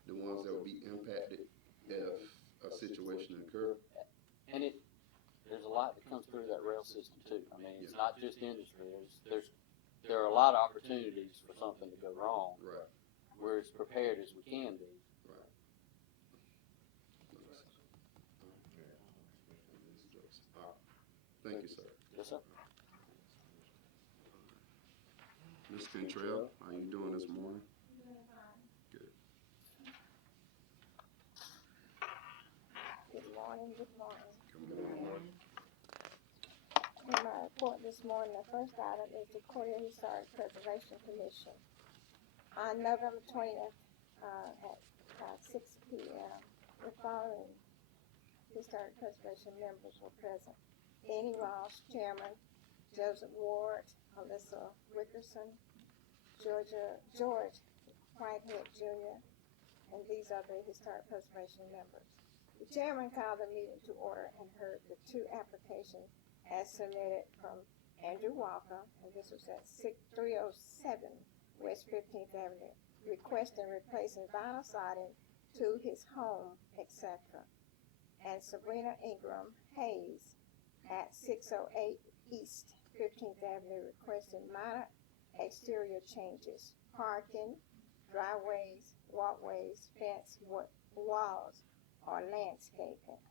the ones that would be impacted if a situation occur. And there's a lot that comes through that rail system too. I mean, it's not just industry. There are a lot of opportunities for something to go wrong. Right. We're as prepared as we can be. Right. Thank you, sir. Yes, sir. Ms. Cantrell, how you doing this morning? Good. Good morning, good morning. Good morning. In my report this morning, the first item is the Cordele Historic Preservation Commission. On November 20th, at 6 p.m., the following Historic Preservation members were present: Danny Ross, Chairman; Joseph Ward; Alyssa Wickerson; George Whitehead Jr., and these are the historic preservation members. The chairman called the meeting to order and heard the two applications as submitted from Andrew Walker, and this was at 307 West 15th Avenue, requesting replacing vinyl siding to his home, etc. And Sabrina Ingram Hayes at 608 East 15th Avenue, requesting minor exterior changes, parking, driveways, walkways, fence, walls, or landscaping.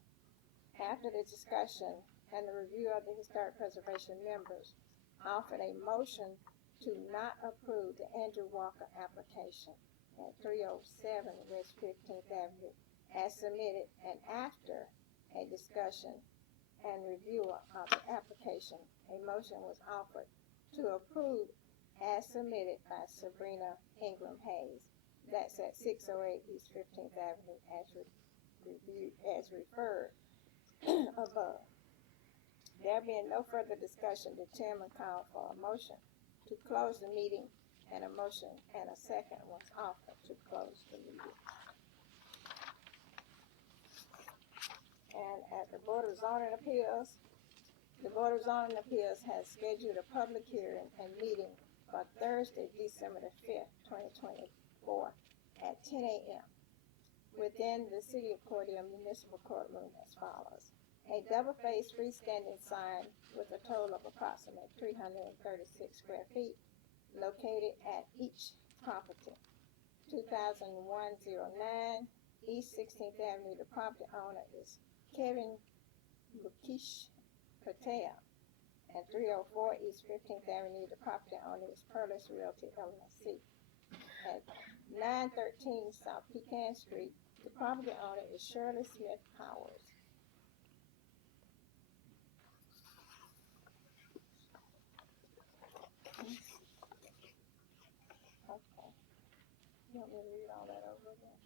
After the discussion and the review of the historic preservation members, offered a motion to not approve the Andrew Walker application at 307 West 15th Avenue as submitted, and after a discussion and review of the application, a motion was offered to approve as submitted by Sabrina Ingram Hayes. That's at 608 East 15th Avenue as referred above. There being no further discussion, the chairman called for a motion to close the meeting, and a motion and a second was offered to close the meeting. And at the Board of Zoning Appeals, the Board of Zoning Appeals has scheduled a public hearing and meeting for Thursday, December the 5th, 2024 at 10 a.m. within the City of Cordele Municipal Courtroom as follows. A double-faced freestanding sign with a total of approximately 336 square feet located at each property. 2001-09 East 16th Avenue. The property owner is Kevin Bukish Patel. At 304 East 15th Avenue, the property owner is Perlis Realty LLC. At 913 South Pecan Street, the property owner is Shirley Smith Powers. Okay. You want me to read all that over again?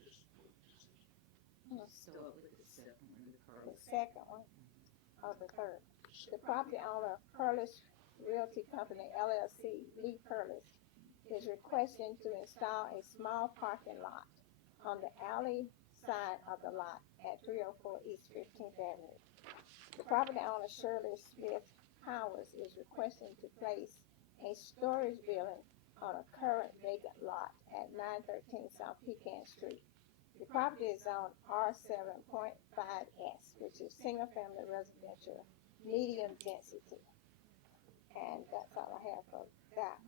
Start with the second one, The second one, or the third. The property owner, Perlis Realty Company LLC, Lee Perlis, is requesting to install a small parking lot on the alley side of the lot at 304 East 15th Avenue. The property owner, Shirley Smith Powers, is requesting to place a storage building on a current vacant lot at 913 South Pecan Street. The property is on R7.5S, which is single-family residential, medium density. And that's all I have for that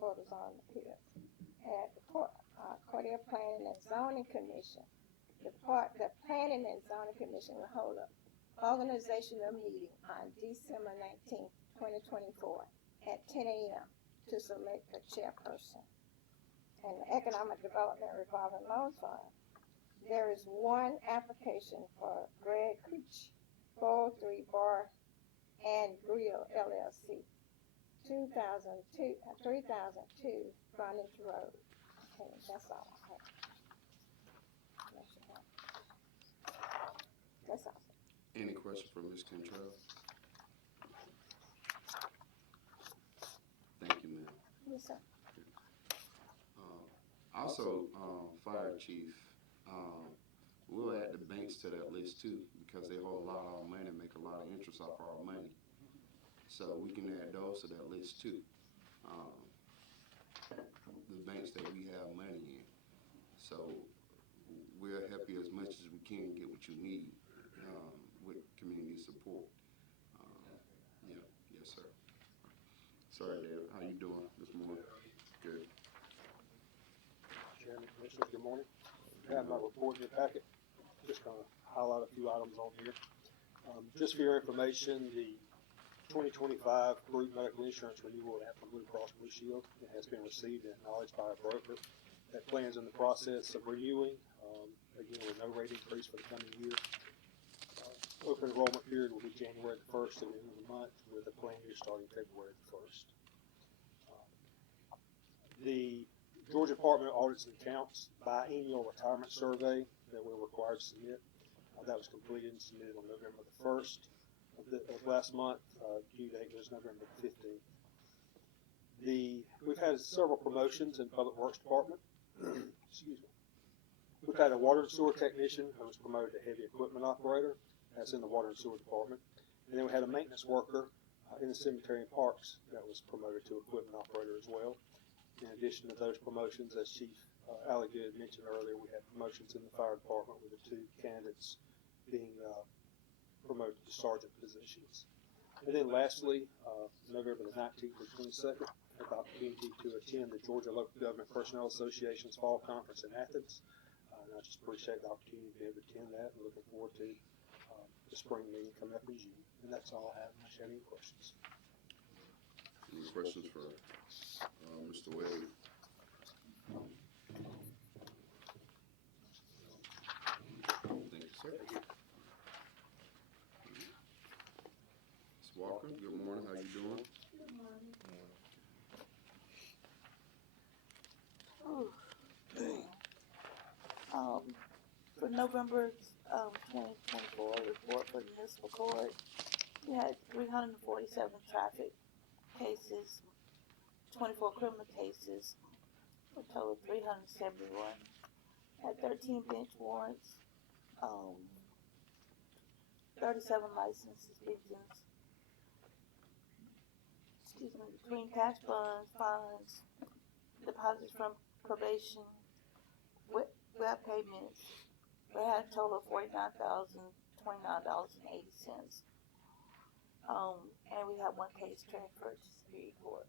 Board of Zoning Appeals. At the Cordele Planning and Zoning Commission, the Planning and Zoning Commission will hold an organizational meeting on December 19th, 2024 at 10 a.m. to select a chairperson. And the Economic Development Revolving Loan Fund, there is one application for Greg Creech, 403 Bar and Grill LLC, 3002 Frontage Road. Okay, that's all I have. That's all. Any question for Ms. Cantrell? Thank you, ma'am. Yes, sir. Also, Fire Chief, we'll add the banks to that list too, because they hold a lot of our money and make a lot of interest off our money. So we can add those to that list too. The banks that we have money in. So we'll help you as much as we can get what you need with community support. Yeah, yes, sir. Sorry, Dave. How you doing this morning? Good. Chairman, Commissioners, good morning. I have my report in your packet. Just going to highlight a few items on here. Just for your information, the 2025 group medical insurance renewal at Blue Cross Blue Shield has been received and acknowledged by a broker. That plan's in the process of renewing, again with no rate increase for the coming year. Open enrollment period will be January the 1st to the end of the month, with a plan year starting February the 1st. The Georgia Department of Audits and Accounts biennial retirement survey that we're required to submit, that was completed and submitted on November the 1st of last month. Due date was November the 15th. We've had several promotions in Public Works Department. Excuse me. We've had a water and sewer technician who was promoted to heavy equipment operator. That's in the water and sewer department. And then we had a maintenance worker in the cemetery and parks that was promoted to equipment operator as well. In addition to those promotions, as Chief Alligood mentioned earlier, we had promotions in the fire department with the two candidates being promoted to sergeant positions. And then lastly, November the 19th or 22nd, I had the opportunity to attend the Georgia Local Government Personnel Association's Fall Conference in Athens. And I just appreciate the opportunity to be able to attend that and looking forward to the spring meeting coming up in June. And that's all I have. Unless you have any questions. Any questions for Mr. Wade? Thank you, sir. Ms. Walker, good morning. How you doing? Good morning. For November 2024 report for the municipal court, we had 347 traffic cases, 24 criminal cases, a total of 371. Had 13 bench warrants, 37 license suspensions. Excuse me, between cash funds, fines, deposits from probation, web payments, we had a total of $49,029.80. And we had one case transferred to Superior Court.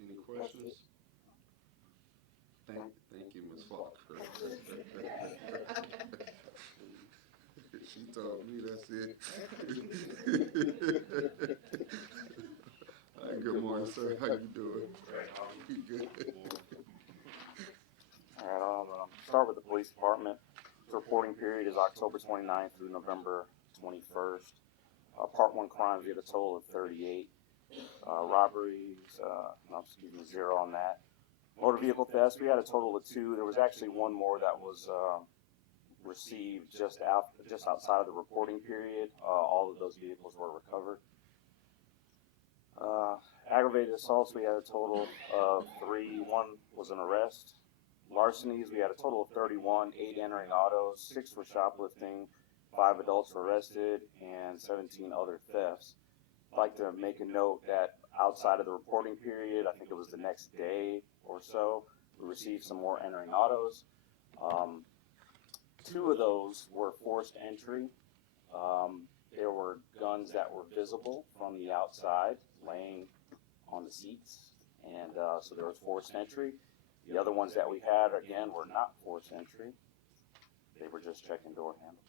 Any questions? Thank you, Ms. Walker. She told me that's it. Hi, good morning, sir. How you doing? You good? All right, start with the police department. The reporting period is October 29th through November 21st. Part 1 crimes, we had a total of 38. Robberies, 0 on that. Motor vehicle thefts, we had a total of 2. There was actually one more that was received just outside of the reporting period. All of those vehicles were recovered. Aggravated assaults, we had a total of 3. 1 was an arrest. Larcenies, we had a total of 31, 8 entering autos, 6 for shoplifting, 5 adults were arrested, and 17 other thefts. I'd like to make a note that outside of the reporting period, I think it was the next day or so, we received some more entering autos. 2 of those were forced entry. There were guns that were visible from the outside, laying on the seats, and so there was forced entry. The other ones that we had, again, were not forced entry. They were just checking door handles.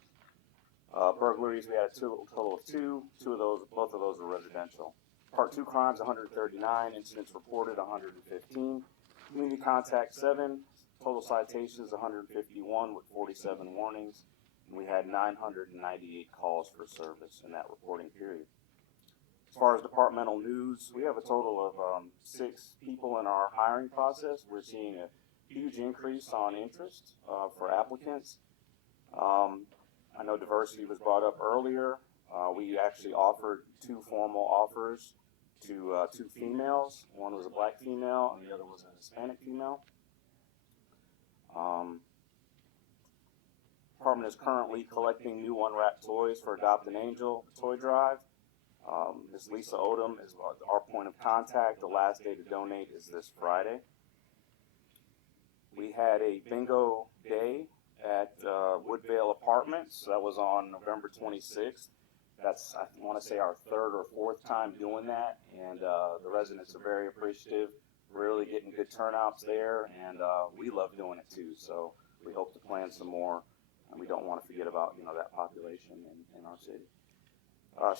Burglaries, we had a total of 2. Both of those were residential. Part 2 crimes, 139. Incidents reported, 115. Community contact, 7. Total citations, 151 with 47 warnings. And we had 998 calls for service in that reporting period. As far as departmental news, we have a total of 6 people in our hiring process. We're seeing a huge increase on interest for applicants. I know diversity was brought up earlier. We actually offered 2 formal offers to 2 females. One was a black female and the other was a Hispanic female. Department is currently collecting new unwrapped toys for Adopt an Angel toy drive. Ms. Lisa Odom is our point of contact. The last day to donate is this Friday. We had a bingo day at Woodvale Apartments. That was on November 26th. That's, I want to say, our 3rd or 4th time doing that, and the residents are very appreciative. Really getting good turnouts there, and we love doing it too. So we hope to plan some more, and we don't want to forget about that population in our city.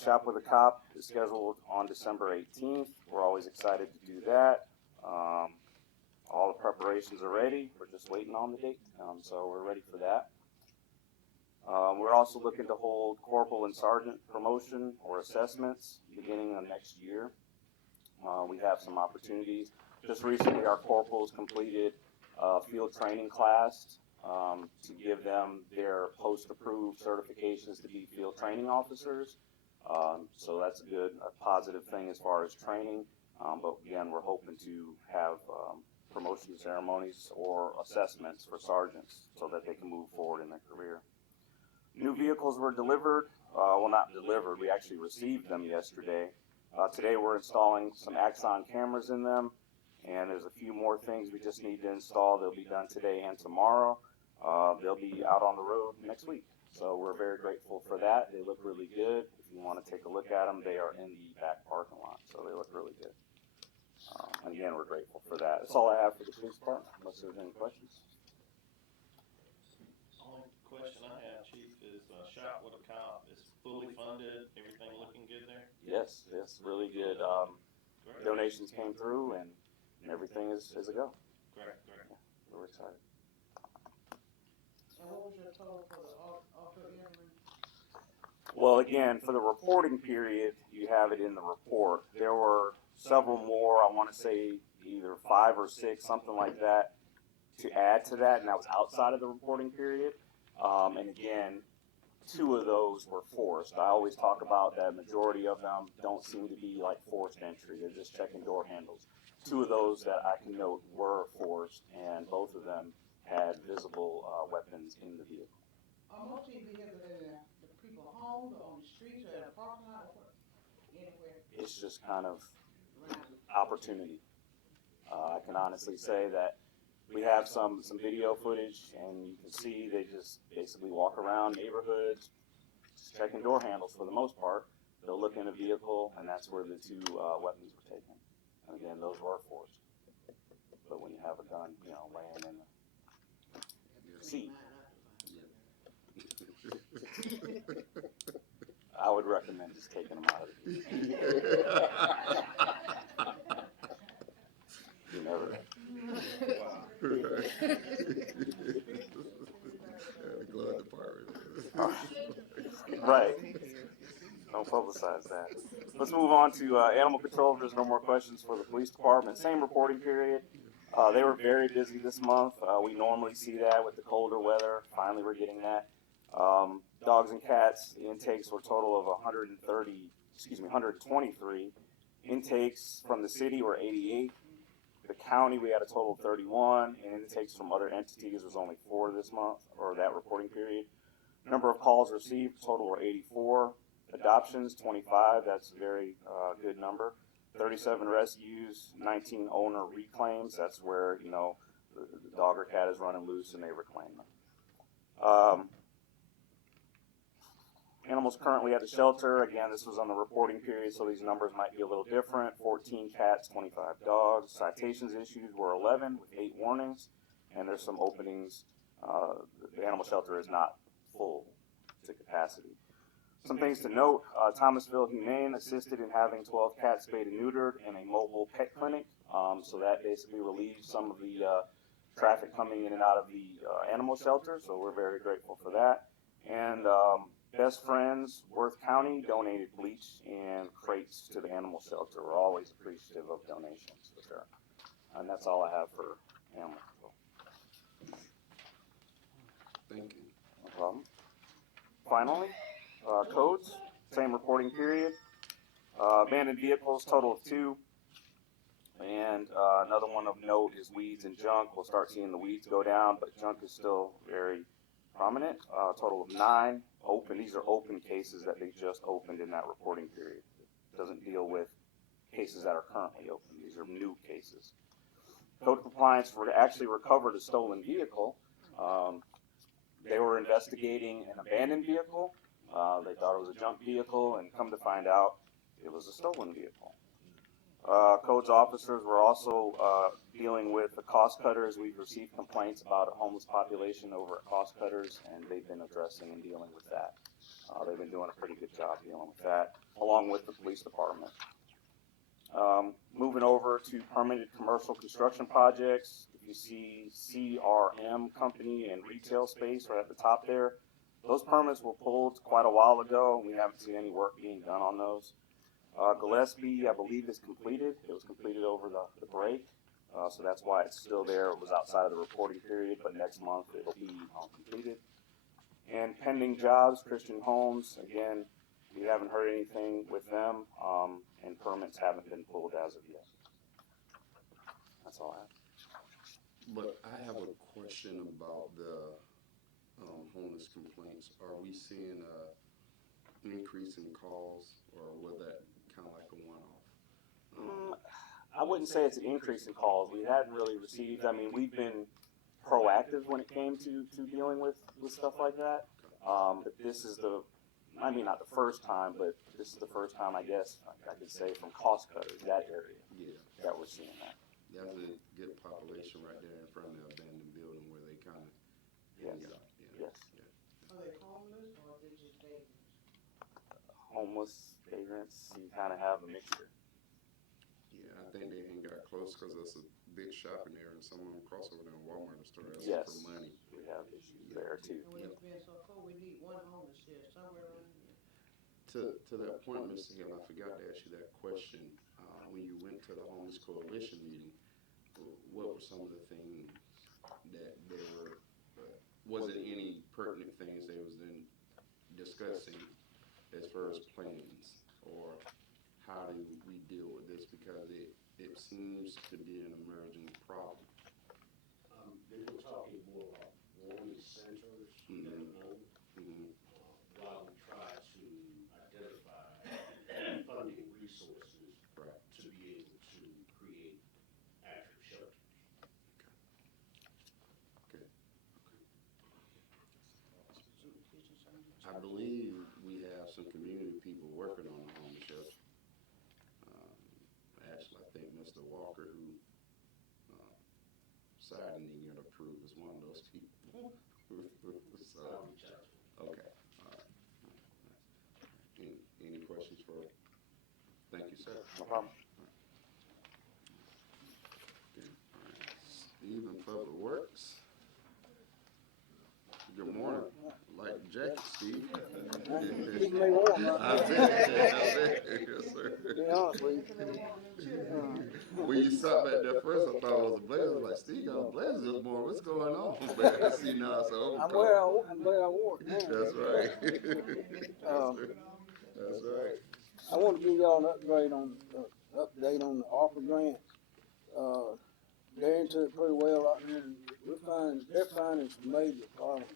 Shop with a Cop is scheduled on December 18th. We're always excited to do that. All the preparations are ready. We're just waiting on the date to come, so we're ready for that. We're also looking to hold corporal and sergeant promotion or assessments beginning of next year. We have some opportunities. Just recently, our corporals completed a field training class to give them their post-approved certifications to be field training officers. So that's a positive thing as far as training. But again, we're hoping to have promotion ceremonies or assessments for sergeants so that they can move forward in their career. New vehicles were delivered. Well, not delivered. We actually received them yesterday. Today we're installing some Axon cameras in them, and there's a few more things we just need to install. They'll be done today and tomorrow. They'll be out on the road next week. So we're very grateful for that. They look really good. If you want to take a look at them, they are in the back parking lot, so they look really good. And again, we're grateful for that. That's all I have for the police department, unless there's any questions. Only question I have, Chief, is Shop with a Cop is fully funded. Everything looking good there? Yes, really good. Great. Donations came through, and everything is a go. Great. Yeah, we're excited. And what was your total for the auto injury? Well, again, for the reporting period, you have it in the report. There were several more, I want to say either 5 or 6, something like that, to add to that, and that was outside of the reporting period. And again, 2 of those were forced. I always talk about that majority of them don't seem to be like forced entry. They're just checking door handles. 2 of those that I can note were forced, and both of them had visible weapons in the vehicle. Are most of these vehicles in the people homes or on the streets or in a parking lot or anywhere? It's just kind of opportunity. I can honestly say that we have some video footage, and you can see they just basically walk around neighborhoods, just checking door handles for the most part. They'll look in a vehicle, and that's where the 2 weapons were taken. And again, those were forced. But when you have a gun, laying in the seat, I would recommend just taking them out of the vehicle. You never know. Right. Don't publicize that. Let's move on to animal control. If there's no more questions for the police department. Same reporting period. They were very busy this month. We normally see that with the colder weather. Finally, we're getting that. Dogs and cats, the intakes were a total of 123. Intakes from the city were 88. The county, we had a total of 31, and intakes from other entities was only 4 this month, or that reporting period. Number of calls received, total were 84. Adoptions, 25, that's a very good number. 37 rescues, 19 owner reclaims, that's where, the dog or cat is running loose and they reclaim them. Animals currently at the shelter, again, this was on the reporting period, so these numbers might be a little different. 14 cats, 25 dogs. Citations issued were 11 with 8 warnings, and there's some openings. The animal shelter is not full to capacity. Some things to note, Thomasville Humane assisted in having 12 cats spayed and neutered in a mobile pet clinic, so that basically relieves some of the traffic coming in and out of the animal shelter, so we're very grateful for that. And Best Friends, Worth County, donated bleach and crates to the animal shelter. We're always appreciative of donations, for sure. And that's all I have for animal control. Thank you. No problem. Finally, codes, same reporting period. Abandoned vehicles, total of 2. And another one of note is weeds and junk. We'll start seeing the weeds go down, but junk is still very prominent. Total of 9 open. These are open cases that they just opened in that reporting period. It doesn't deal with cases that are currently open. These are new cases. Code compliance actually recovered a stolen vehicle. They were investigating an abandoned vehicle. They thought it was a junk vehicle, and come to find out it was a stolen vehicle. Codes officers were also dealing with the cost cutters. We've received complaints about a homeless population over at cost cutters, and they've been addressing and dealing with that. They've been doing a pretty good job dealing with that, along with the police department. Moving over to permitted commercial construction projects, if you see CRM company and retail space right at the top there, those permits were pulled quite a while ago, and we haven't seen any work being done on those. Gillespie, I believe, is completed. It was completed over the break, so that's why it's still there. It was outside of the reporting period, but next month it'll be completed. And pending jobs, Christian Homes, again, We haven't heard anything with them, and permits haven't been pulled as of yet. That's all I have. But I have a question about the homeless complaints. Are we seeing a increase in calls, or was that kind of like a one-off? I wouldn't say it's an increase in calls. We hadn't really received, I mean, we've been proactive when it came to dealing with stuff like that. But this is I mean, not the first time, but this is the first time, I guess, I could say, from cost cutters, that area, that we're seeing that. That's a good population right there in front of the abandoned building where they kind of hang out. Yes. Are they homeless or are they just vagrants? Homeless, vagrants, you kind of have a mixture. Yeah, I think they hang out close because it's a big shopping area, and some of them cross over there in Walmart and start asking Yes, for money. we have issues there too. And when it's been so cold, we need one homeless shelter somewhere around here. To that point, Mr. Hill, I forgot to ask you that question. When you went to the homeless coalition meeting, what were some of the things that they were? Was it any pertinent things they was then discussing as far as plans, or how do we deal with this, because it seems to be an emerging problem? They were talking more about warming centers than home, while we try to identify funding resources to be able to create actual shelters. Okay. I believe we have some community people working on the homeless shelter. Actually, I think Mr. Walker, who decided to get approved, is one of those people. So, okay. All right. Any questions for? Thank you, sir. No problem. Steve in Public Works. Good morning. Like jacket, Steve. Keep me warm, huh? I bet. Yes, sir. To be honest with you. When you saw back there first, I thought it was a blazer. Like, Steve got a blazer this morning. What's going on? But I see now it's an overcoat. I'm glad I wore it now. That's right. That's right. I want to give y'all an update on the ARPA grant. They're into it pretty well right now. They're finding some major problems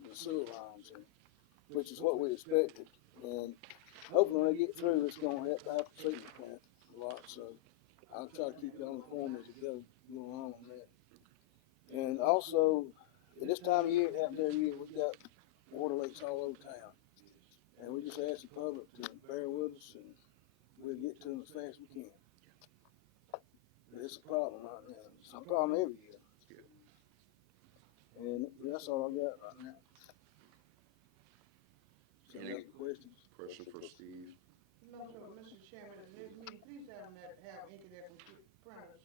with the sewer lines, which is what we expected. And hopefully when they get through, it's going to help out the treatment plant a lot. So I'll try to keep y'all informed as it goes along on that. And also, at this time of year, it happens every year, we've got water leaks all over town. And we just ask the public to bear with us, and we'll get to them as fast as we can. But it's a problem right now. It's a problem every year. And that's all I got right now. So any questions? Question for Steve. No, so Mr. Chairman, at the next meeting, please have them have ink there from printers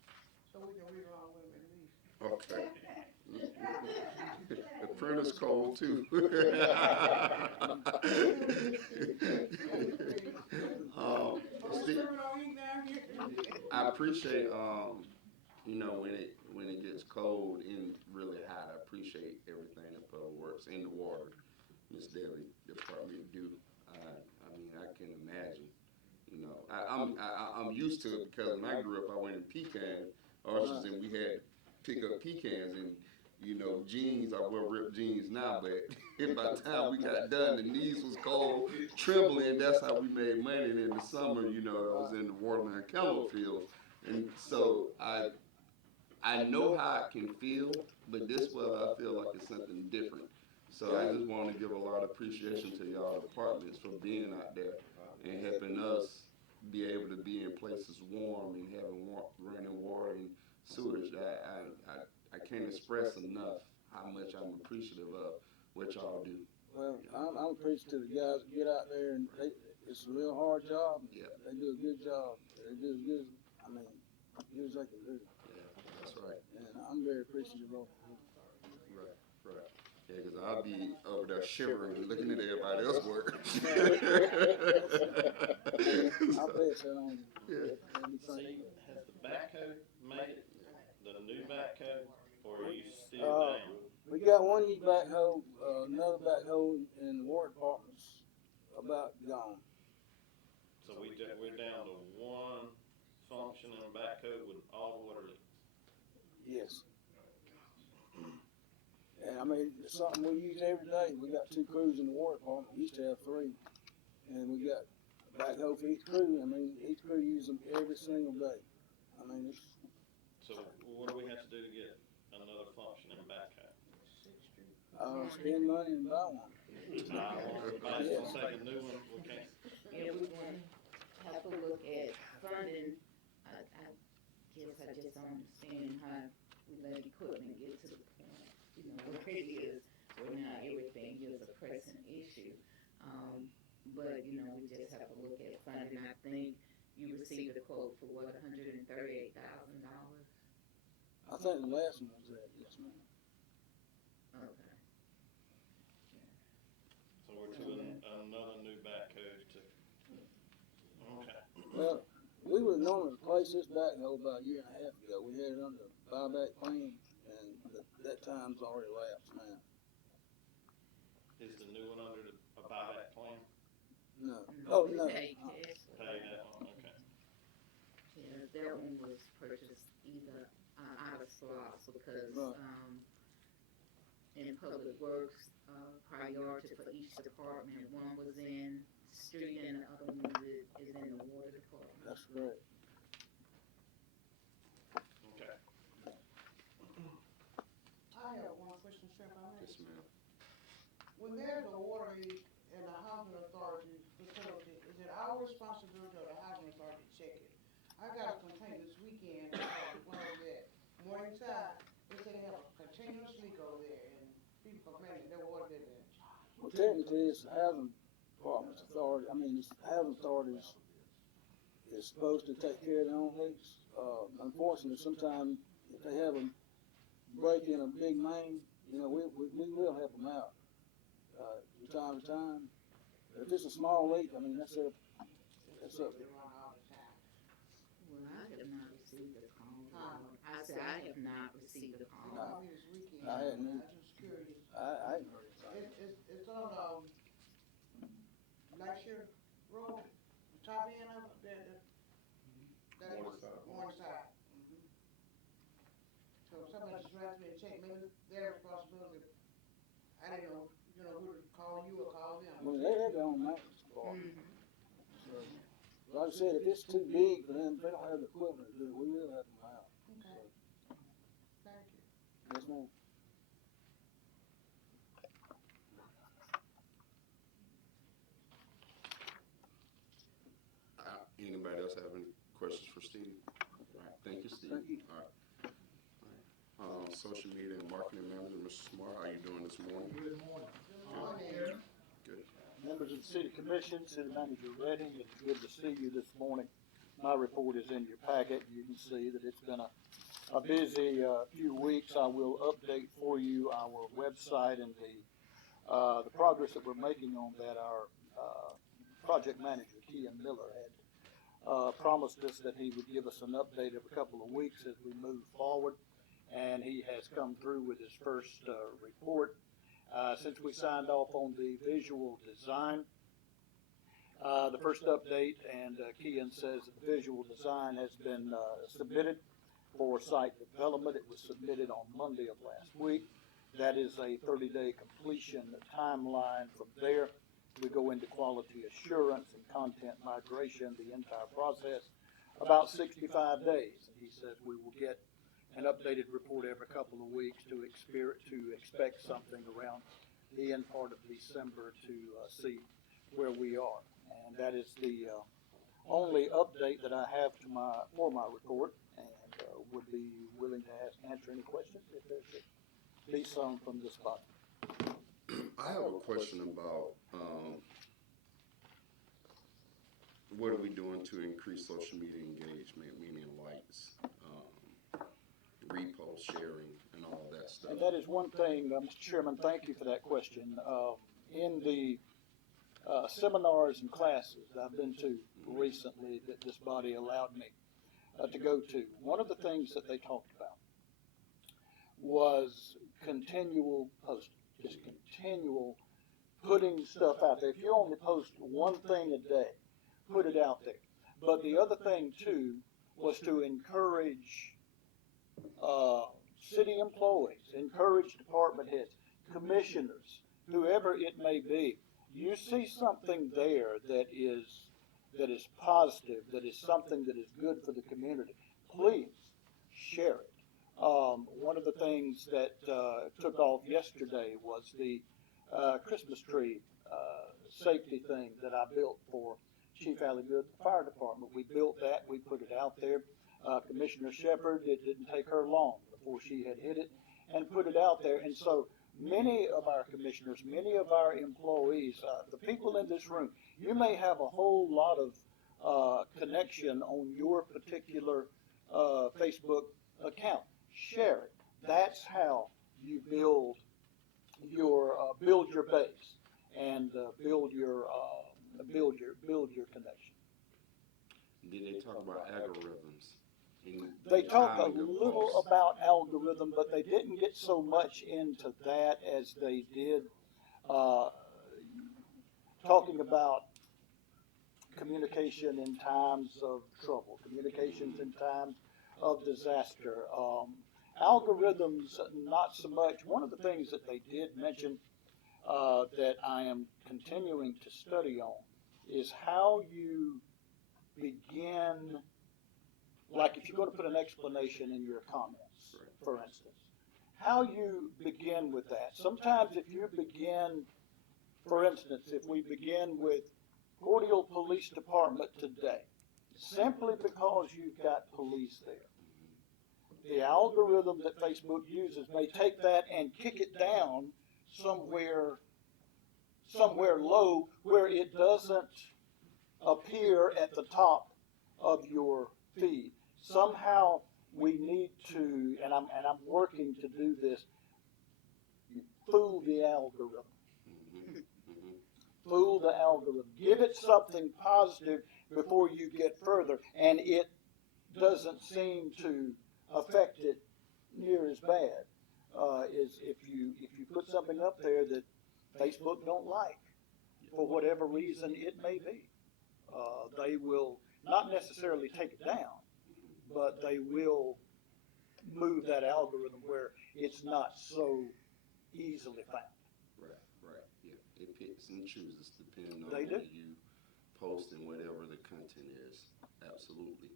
so we can read along with them at least. Okay. The printer's cold too. Steve, I appreciate you know, when it gets cold and really hot, I appreciate everything that Public Works and the water, Miss Debbie department do. I mean, I can imagine. You know, I'm used to it because when I grew up, I went in pecan orchards and we had to pick up pecans and, you know, jeans. I wear ripped jeans now, but by the time we got done, the knees was cold, trembling. That's how we made money. And in the summer, you know, I was in the Waterline Camel field, and so I know how it can feel, but this weather I feel like it's something different. So I just want to give a lot of appreciation to y'all departments for being out there and helping us be able to be in places warm and having running water and sewage. I can't express enough how much I'm appreciative of what y'all do. Well, I'm appreciative of the guys that get out there, and it's a real hard job. Yeah. They do a good job. They do as good as, good as they can do. Yeah, that's right. And I'm very appreciative of it. Right. Yeah, because I'll be over there shivering and looking at everybody else work. I'll bet that on you. Yeah. See, has the backhoe made it, the new backhoe, or are you still down? We got one new backhoe, another backhoe in the water department's about gone. So we're down to one functioning backhoe with all the water leaks. Yes. And I mean, it's something we use every day. We got 2 crews in the water department. We used to have 3. And we got a backhoe for each crew. I mean, each crew uses them every single day. I mean, it's. So what do we have to do to get another functioning backhoe? Spend money and buy one. Everybody's gonna take a new one, we can't. Yeah, we're gonna have to look at funding. I guess I just don't understand how we let equipment get to the point, where it is, where now everything is a pressing issue. But, we just have to look at funding. I think you received a quote for what, $138,000? I think the last one was that, yes, ma'am. Okay. So we're to another new backhoe to, okay. Well, we would normally replace this backhoe about a year and a half ago. We had it under a buyback plan, and that time's already lapsed now. Is the new one under a buyback plan? No. Oh, no. Pay cash. Pay that one, okay. Yeah, that one was purchased either out of slots because in Public Works, priority for each department, one was in street and the other one is in the water department. That's correct. Okay. I have one question, Sheriff, I may. Yes, ma'am. When there's a water leak in the housing authority facility, is it our responsibility or the housing authority to check it? I got a complaint this weekend, when I was at Morningside, they say they have a continuous leak over there, and people complaining their water bill is. Well, technically, it's the housing department's authority. I mean, it's the housing authority is supposed to take care of their own leaks. Unfortunately, sometimes if they have a break in a big main, we will help them out from time to time. But if it's a small leak, I mean, that's up. They run all the time. Well, I have not received a call. Huh? I said I have not received a call. Called me this weekend. I hadn't I either. was just curious. I ain't heard anything. It's on, Blackshear Road, the top end of it, that Morningside. So if somebody just writes me a check, maybe it's their responsibility. I didn't know, who to call you or call them. I mean, they have their own maintenance department. Mm-hmm. So, like I said, if it's too big for them, if they don't have the equipment to do it, we will help them out. Okay. Thank you. Yes, ma'am. Anybody else have any questions for Steve? Thank you, Steve. Thank you. All right. Social media and marketing manager, Mr. Smart, how you doing this morning? Good morning. Good. Members of the City Commission, City Manager Redding, it's good to see you this morning. My report is in your packet. You can see that it's been a busy few weeks. I will update for you our website and the progress that we're making on that. Our project manager, Kean Miller, had promised us that he would give us an update every couple of weeks as we move forward, and he has come through with his first report. Since we signed off on the visual design, the first update, and Kean says that the visual design has been submitted for site development. It was submitted on Monday of last week. That is a 30-day completion timeline. From there, we go into quality assurance and content migration, the entire process, about 65 days. And he says we will get an updated report every couple of weeks to expect something around the end part of December to see where we are. And that is the only update that I have for my report, and would be willing to answer any questions if there should be some from this body. I have a question about what are we doing to increase social media engagement, meaning likes, repost, sharing, and all that stuff. And that is one thing, Mr. Chairman, thank you for that question. In the seminars and classes that I've been to recently that this body allowed me to go to, one of the things that they talked about was continual posting, just continual putting stuff out there. If you only post one thing a day, put it out there. But the other thing too was to encourage city employees, encourage department heads, commissioners, whoever it may be. You see something there that is positive, that is something that is good for the community, please share it. One of the things that took off yesterday was the Christmas tree safety thing that I built for Chief Alligood Fire Department. We built that, we put it out there. Commissioner Shepard, it didn't take her long before she had hit it and put it out there. And so many of our commissioners, many of our employees, the people in this room, you may have a whole lot of connection on your particular Facebook account. Share it. That's how you build your base and build your connection. Did they talk about algorithms? They talked a little about algorithm, but they didn't get so much into that as they did talking about communication in times of trouble, communications in times of disaster. Algorithms, not so much. One of the things that they did mention that I am continuing to study on is how you begin, like if you're going to put an explanation in your comments, for instance, how you begin with that. Sometimes if you begin, for instance, if we begin with Cordele Police Department today, simply because you've got police there, the algorithm that Facebook uses may take that and kick it down somewhere low where it doesn't appear at the top of your feed. Somehow we need to, and I'm working to do this, fool the algorithm. Fool the algorithm. Give it something positive before you get further, and it doesn't seem to affect it near as bad as if you put something up there that Facebook don't like for whatever reason it may be. They will not necessarily take it down, but they will move that algorithm where it's not so easily found. Right, yeah. It picks and chooses depending on They do. what you post and whatever the content is. Absolutely.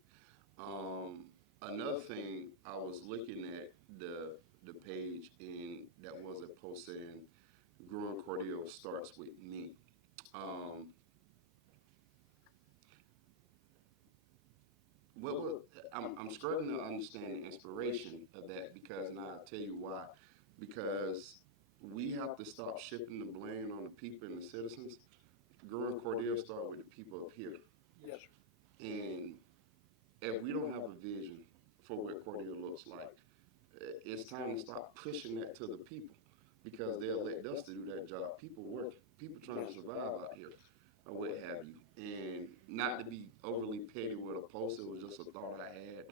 Another thing, I was looking at the page, and that was a post saying, "Growing Cordele starts with me." I'm struggling to understand the inspiration of that, because now I'll tell you why. Because we have to stop shifting the blame on the people and the citizens. Growing Cordele start with the people up here. Yes, sir. And if we don't have a vision for what Cordele looks like, it's time to stop pushing that to the people, because they'll elect us to do that job. People working, people trying to survive out here, or what have you. And not to be overly petty with a post, it was just a thought I had.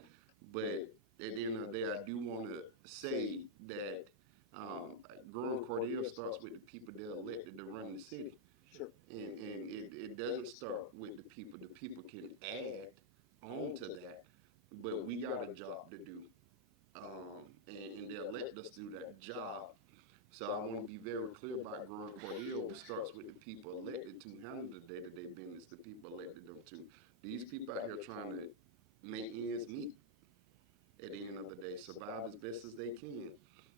But at the end of the day, I do want to say that growing Cordele starts with the people they're elected to run the city. Sure. And it doesn't start with the people. The people can add on to that, but we got a job to do. And they elect us to do that job. So I want to be very clear about growing Cordele. It starts with the people elected to handle the day-to-day business the people elected them to. These people out here trying to make ends meet at the end of the day, survive as best as they can,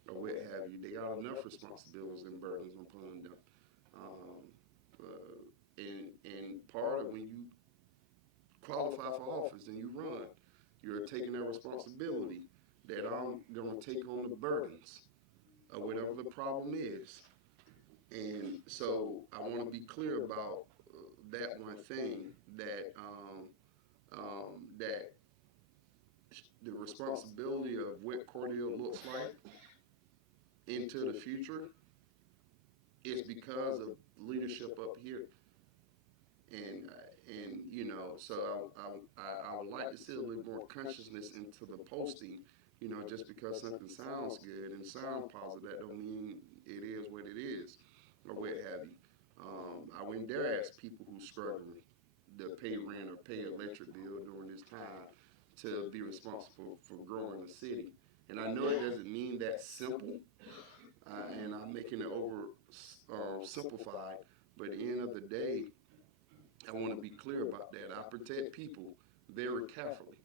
or what have you. They got enough responsibilities and burdens upon them. And part of when you qualify for office and you run, you're taking that responsibility that I'm going to take on the burdens of whatever the problem is. And so I want to be clear about that one thing, that that the responsibility of what Cordele looks like into the future is because of leadership up here. And you know, so I would like to see a little more consciousness into the posting. You know, just because something sounds good and sound positive, that don't mean it is what it is, or what have you. people who struggling to pay rent or pay electric bill during this time to be responsible for growing the city. And I know it doesn't mean that simple, and I'm making it over simplified, but at the end of the day, I want to be clear about that. I protect people very carefully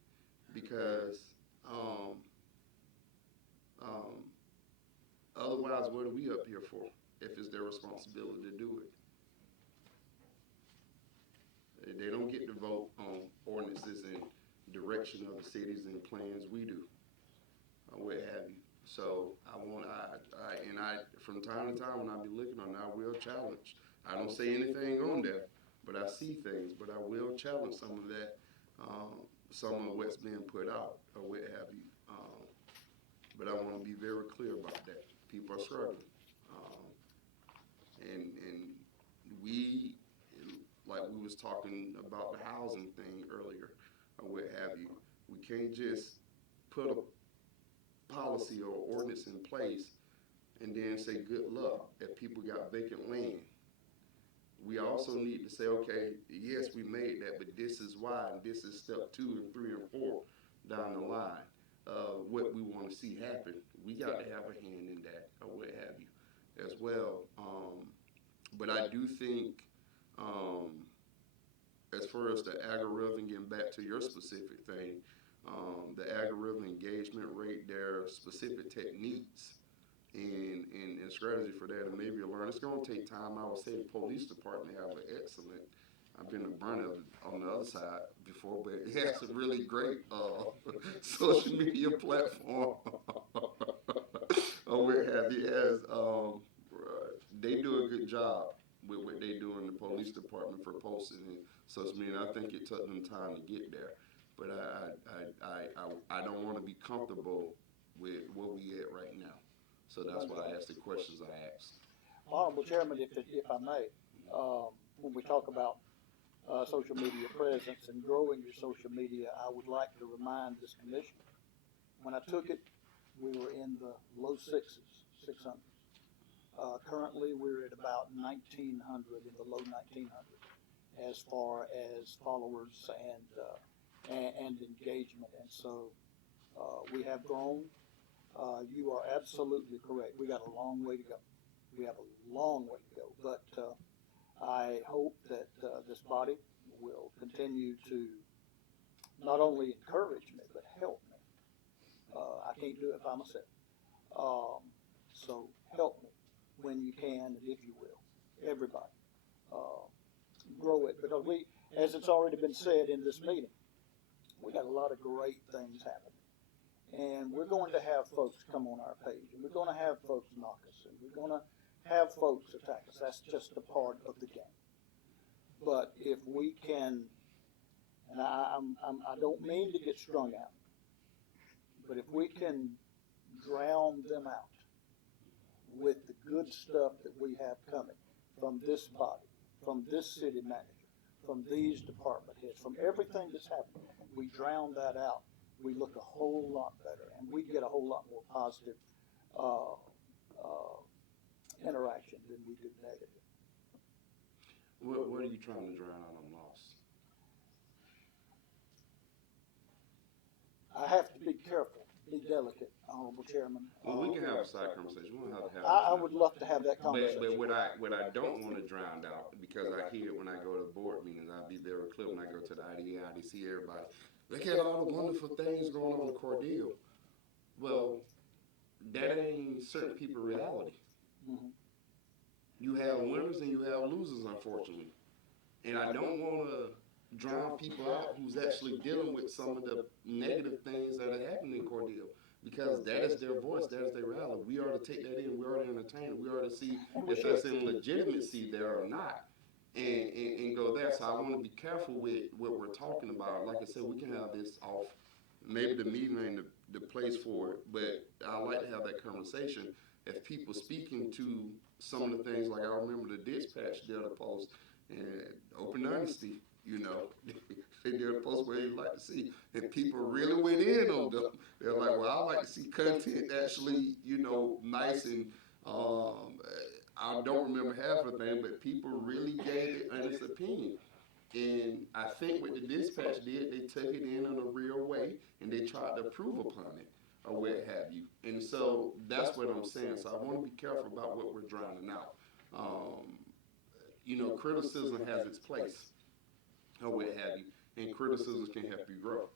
because um, um, otherwise, what are we up here for if it's their responsibility to do it? They don't get to vote on ordinances and direction of the cities and plans we do, or what have you. So from time to time when I be looking on it, I will challenge. I don't say anything on there, but I see things, but I will challenge some of that, some of what's being put out, or what have you. But I want to be very clear about that. People are struggling. And we, like we was talking about the housing thing earlier, or what have you, we can't just put a policy or ordinance in place and then say good luck if people got vacant land. We also need to say, okay, yes, we made that, but this is why, and this is step 2 and 3 and 4 down the line. What we want to see happen, we got to have a hand in that, or what have you, as well. But I do think, as far as the algorithm, getting back to your specific thing, the algorithm engagement rate, their specific techniques and strategy for that, and maybe learn. It's going to take time. I would say the police department have an excellent. I've been a burn of it on the other side before, but it has a really great social media platform. Or what have you. They do a good job with what they do in the police department for posting and social media. I think it took them time to get there, but I don't want to be comfortable with where we at right now. So that's why I asked the questions I asked. Honorable Chairman, if I may, when we talk about social media presence and growing your social media, I would like to remind this commission, when I took it, we were in the low 600s. Currently, we're at about 1,900, in the low 1,900s, as far as followers and engagement. And so we have grown. You are absolutely correct. We got a long way to go. We have a long way to go. But I hope that this body will continue to not only encourage me, but help me. I can't do it by myself. So help me when you can and if you will. Everybody. Grow it. Because we, as it's already been said in this meeting, we got a lot of great things happening. And we're going to have folks come on our page, and we're going to have folks knock us, and we're going to have folks attack us. That's just a part of the game. But if we can, and I don't mean to get strung out, but if we can drown them out with the good stuff that we have coming from this body, from this city manager, from these department heads, from everything that's happening, we drown that out. We look a whole lot better, and we get a whole lot more positive interaction than we do negative. What are you trying to drown out? I'm lost. I have to be careful, be delicate, Honorable Chairman. Well, we can have a side conversation. We don't have to have. I would love to have that conversation. But what I don't want to drown out, because I hear it when I go to board meetings, I'll be very clear when I go to the IDA, IDC, everybody. Look at all the wonderful things going on in Cordele. Well, that ain't certain people's reality. Mm-hmm. You have winners and you have losers, unfortunately. And I don't want to drown people out who's actually dealing with some of the negative things that are happening in Cordele. Because that is their voice, that is their reality. We are to take that in, we are to entertain it, we are to see if there's any legitimacy there or not. And go there. So I want to be careful with what we're talking about. Like I said, we can have this off. Maybe the meeting ain't the place for it, but I like to have that conversation. If people speaking to some of the things, like I remember the dispatch did a post, and open honesty, they did a post where you like to see, and people really went in on them. They're like, well, I like to see content actually, nice and out I don't remember half of the thing, but people really gave their honest opinion. And I think what the dispatch did, they took it in a real way and they tried to improve upon it or what have you. And so that's what I'm saying. So I want to be careful about what we're drowning out. You know, criticism has its place or what have you, and criticism can help you grow.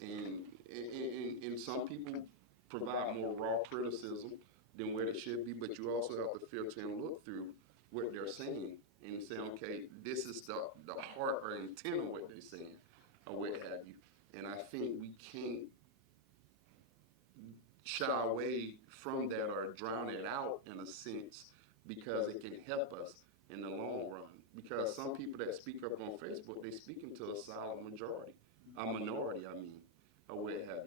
And some people provide more raw criticism than what it should be, but you also have to filter and look through what they're saying and say, okay, this is the heart or intent of what they're saying or what have you. And I think we can't shy away from that or drown it out in a sense because it can help us in the long run. Because some people that speak up on Facebook, they speaking to a silent majority, a minority, I mean, or what have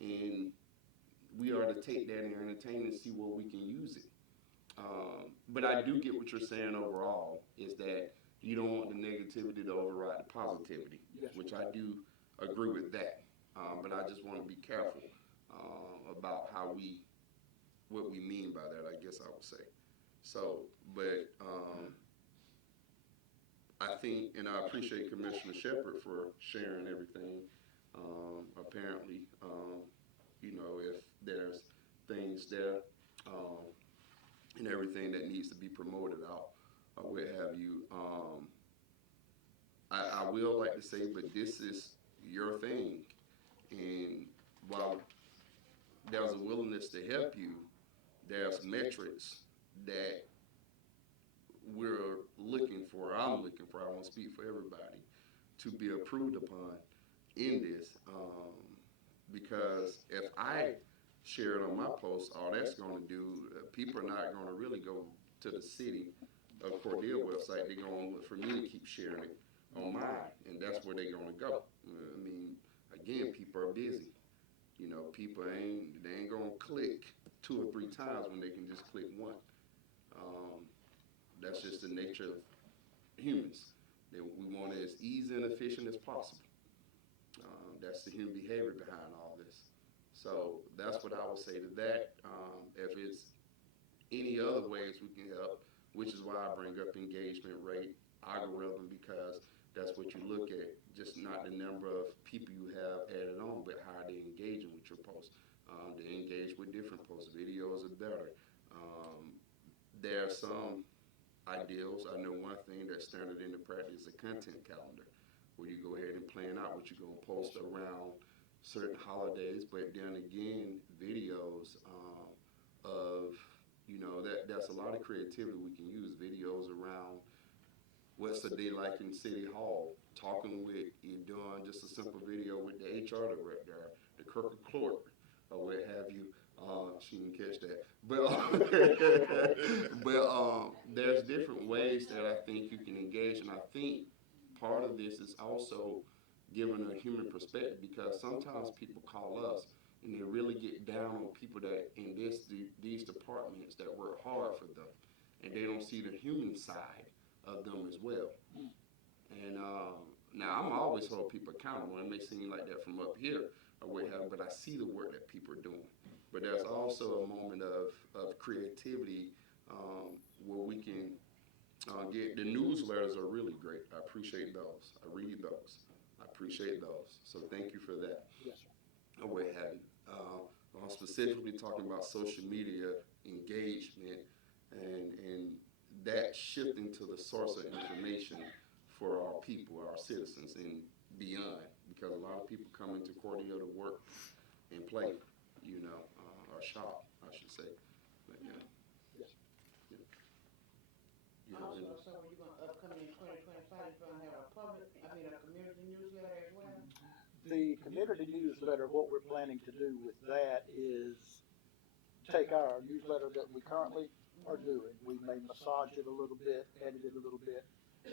you. And we are to take that and entertain and see where we can use it. But I do get what you're saying overall, is that you don't want the negativity to override the positivity, which I do agree with that. But I just want to be careful about what we mean by that, I guess I would say. So, but I think, and I appreciate Commissioner Shepard for sharing everything. Apparently, you know, if there's things there and everything that needs to be promoted out, or what have you. I will like to say, but this is your thing, and while there's a willingness to help you, there's metrics that we're looking for, I'm looking for, I won't speak for everybody, to be approved upon in this. Because if I share it on my post, all that's going to do, people are not going to really go to the city of Cordele website. They're going to look for me to keep sharing it on mine, and that's where they're going to go. I mean, again, people are busy. You know, people ain't going to click 2 or 3 times when they can just click one. That's just the nature of humans. That we want it as easy and efficient as possible. That's the human behavior behind all this. So that's what I would say to that. If it's any other ways we can help, which is why I bring up engagement rate, algorithm, because that's what you look at, just not the number of people you have added on, but how they engaging with your posts. They engage with different posts. Videos are better. There are some ideals. I know one thing that's standard into practice is a content calendar, where you go ahead and plan out what you're going to post around certain holidays, but then again, videos of, you know, that's a lot of creativity we can use. Videos around what's the day like in City Hall, talking with, you're doing just a simple video with the HR director, the Kirk clerk, or what have you. She didn't catch that, but there's different ways that I think you can engage, and I think part of this is also giving a human perspective, because sometimes people call us and they really get down on people that in these departments that work hard for them, and they don't see the human side of them as well. And now I'm always hold people accountable. It may seem like that from up here or what have, but I see the work that people are doing. But there's also a moment of creativity where we can get, the newsletters are really great. I appreciate those. I read those. I appreciate those. So thank you for that. Yes, sir. Or what have you. Specifically talking about social media engagement and that shifting to the source of information for our people, our citizens, and beyond. Because a lot of people come into Cordele to work and play, you know, or shop, I should say. But yeah. Yes. Yeah. Also, so when you're going to upcoming in 2025, you're going to have a community newsletter as well? The community newsletter, what we're planning to do with that is take our newsletter that we currently are doing. We may massage it a little bit, edit it a little bit,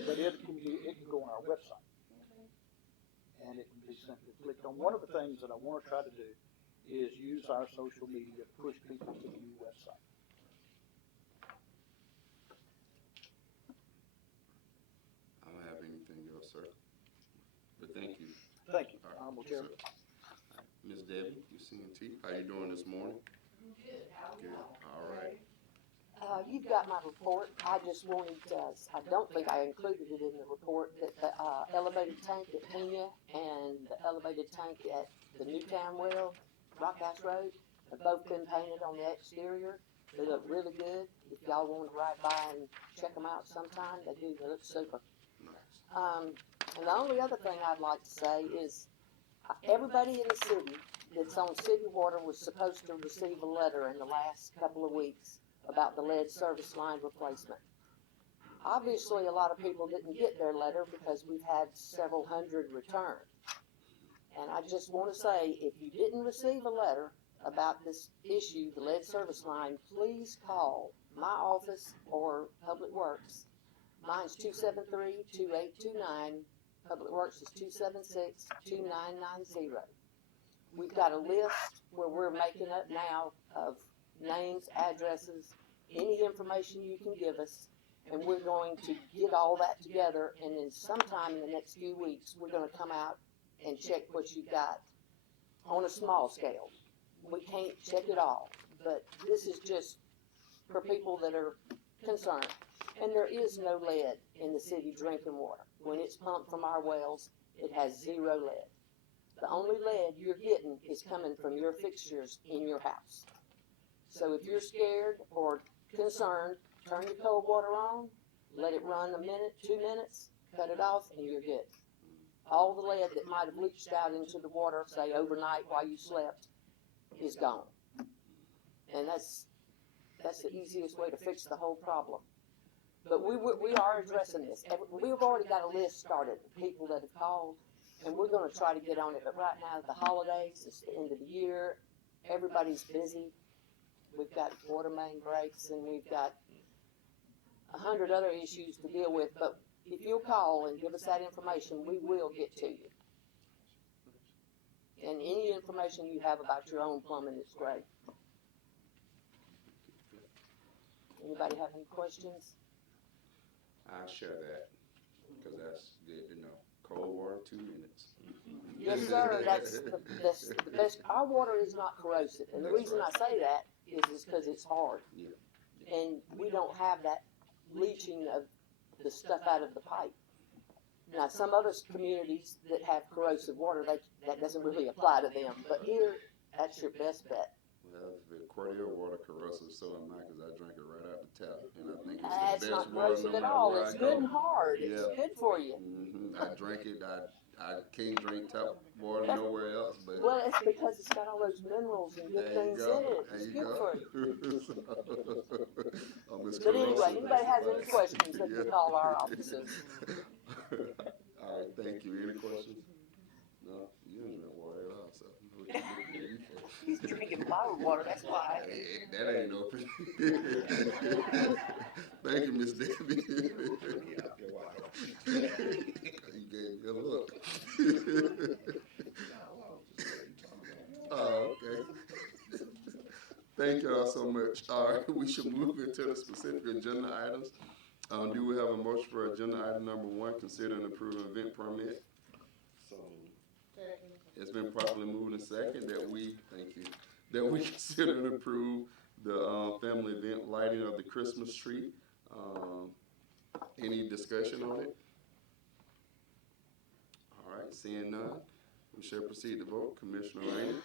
but it can go on our website. And it can be simply clicked on. One of the things that I want to try to do is use our social media to push people to the new website. I don't have anything else, sir. But thank you. Thank you, All right, Honorable yes, Chairman. sir. All right. Ms. Debbie, you CNT, how you doing this morning? Good, how are Good. you? All right. You you've got my report. I just wanted to, I don't think I included it in the report, that the elevated tank at Pena and the elevated tank at the Newtown well, Rock House Road, have both been painted on the exterior. They look really good. If y'all want to ride by and check them out sometime, they do. They look super. And the only other thing I'd like to say is everybody in the city that's on city water was supposed to receive a letter in the last couple of weeks about the lead service line replacement. Obviously, a lot of people didn't get their letter because we've had several hundred returned. And I just want to say, if you didn't receive a letter about this issue, the lead service line, please call my office or Public Works. Mine's 273-2829. Public Works is 276-2990. We've got a list where we're making up now of names, addresses, any information you can give us, and we're going to get all that together, and then sometime in the next few weeks, we're going to come out and check what you've got on a small scale. We can't check it all, but this is just for people that are concerned. And there is no lead in the city drinking water. When it's pumped from our wells, it has 0 lead. The only lead you're getting is coming from your fixtures in your house. So if you're scared or concerned, turn your cold water on, let it run a minute, 2 minutes, cut it off, and you're good. All the lead that might have leached out into the water, say overnight while you slept, is gone. And that's the easiest way to fix the whole problem. But we are addressing this. We've already got a list started of people that have called, and we're going to try to get on it. But right now, the holidays, it's the end of the year, everybody's busy. We've got water main breaks, and we've got 100 other issues to deal with. But if you'll call and give us that information, we will get to you. And any information you have about your own plumbing is great. Anybody have any questions? I share that, because that's good to know. Cold water, 2 minutes. Yes, sir. That's the best. Our water is not corrosive, and the reason I say that is because it's hard, and we don't have that leaching of the stuff out of the pipe. Now, some other communities that have corrosive water, that doesn't really apply to them, but here, that's your best bet. Well, if the Cordele water corrosive, so am I, because I drink it right out the tap, and I think it's It's the not best water corrosive no at matter all. where It's I good go. and hard. Yeah. It's good for you. I drink it. I can't drink tap water nowhere else. But well, it's because it's got all those minerals and good things in it. It's good for you. But anyway, anybody has any questions, they can call our offices. All right, thank you. Any questions? No, you don't drink water at all, so what you looking at me for? He's drinking bottled water, that's why. That ain't open. Thank you, Miss Debbie. You gave me a look. Oh, okay. Thank y'all so much. All right, we should move into the specific agenda items. Do we have a motion for agenda item number 1, consider and approve an event permit? It's been properly moved and second that we, thank you, that we consider and approve the family event lighting of the Christmas tree. Any discussion on it? All right, seeing none, we shall proceed to vote. Commissioner Rainey?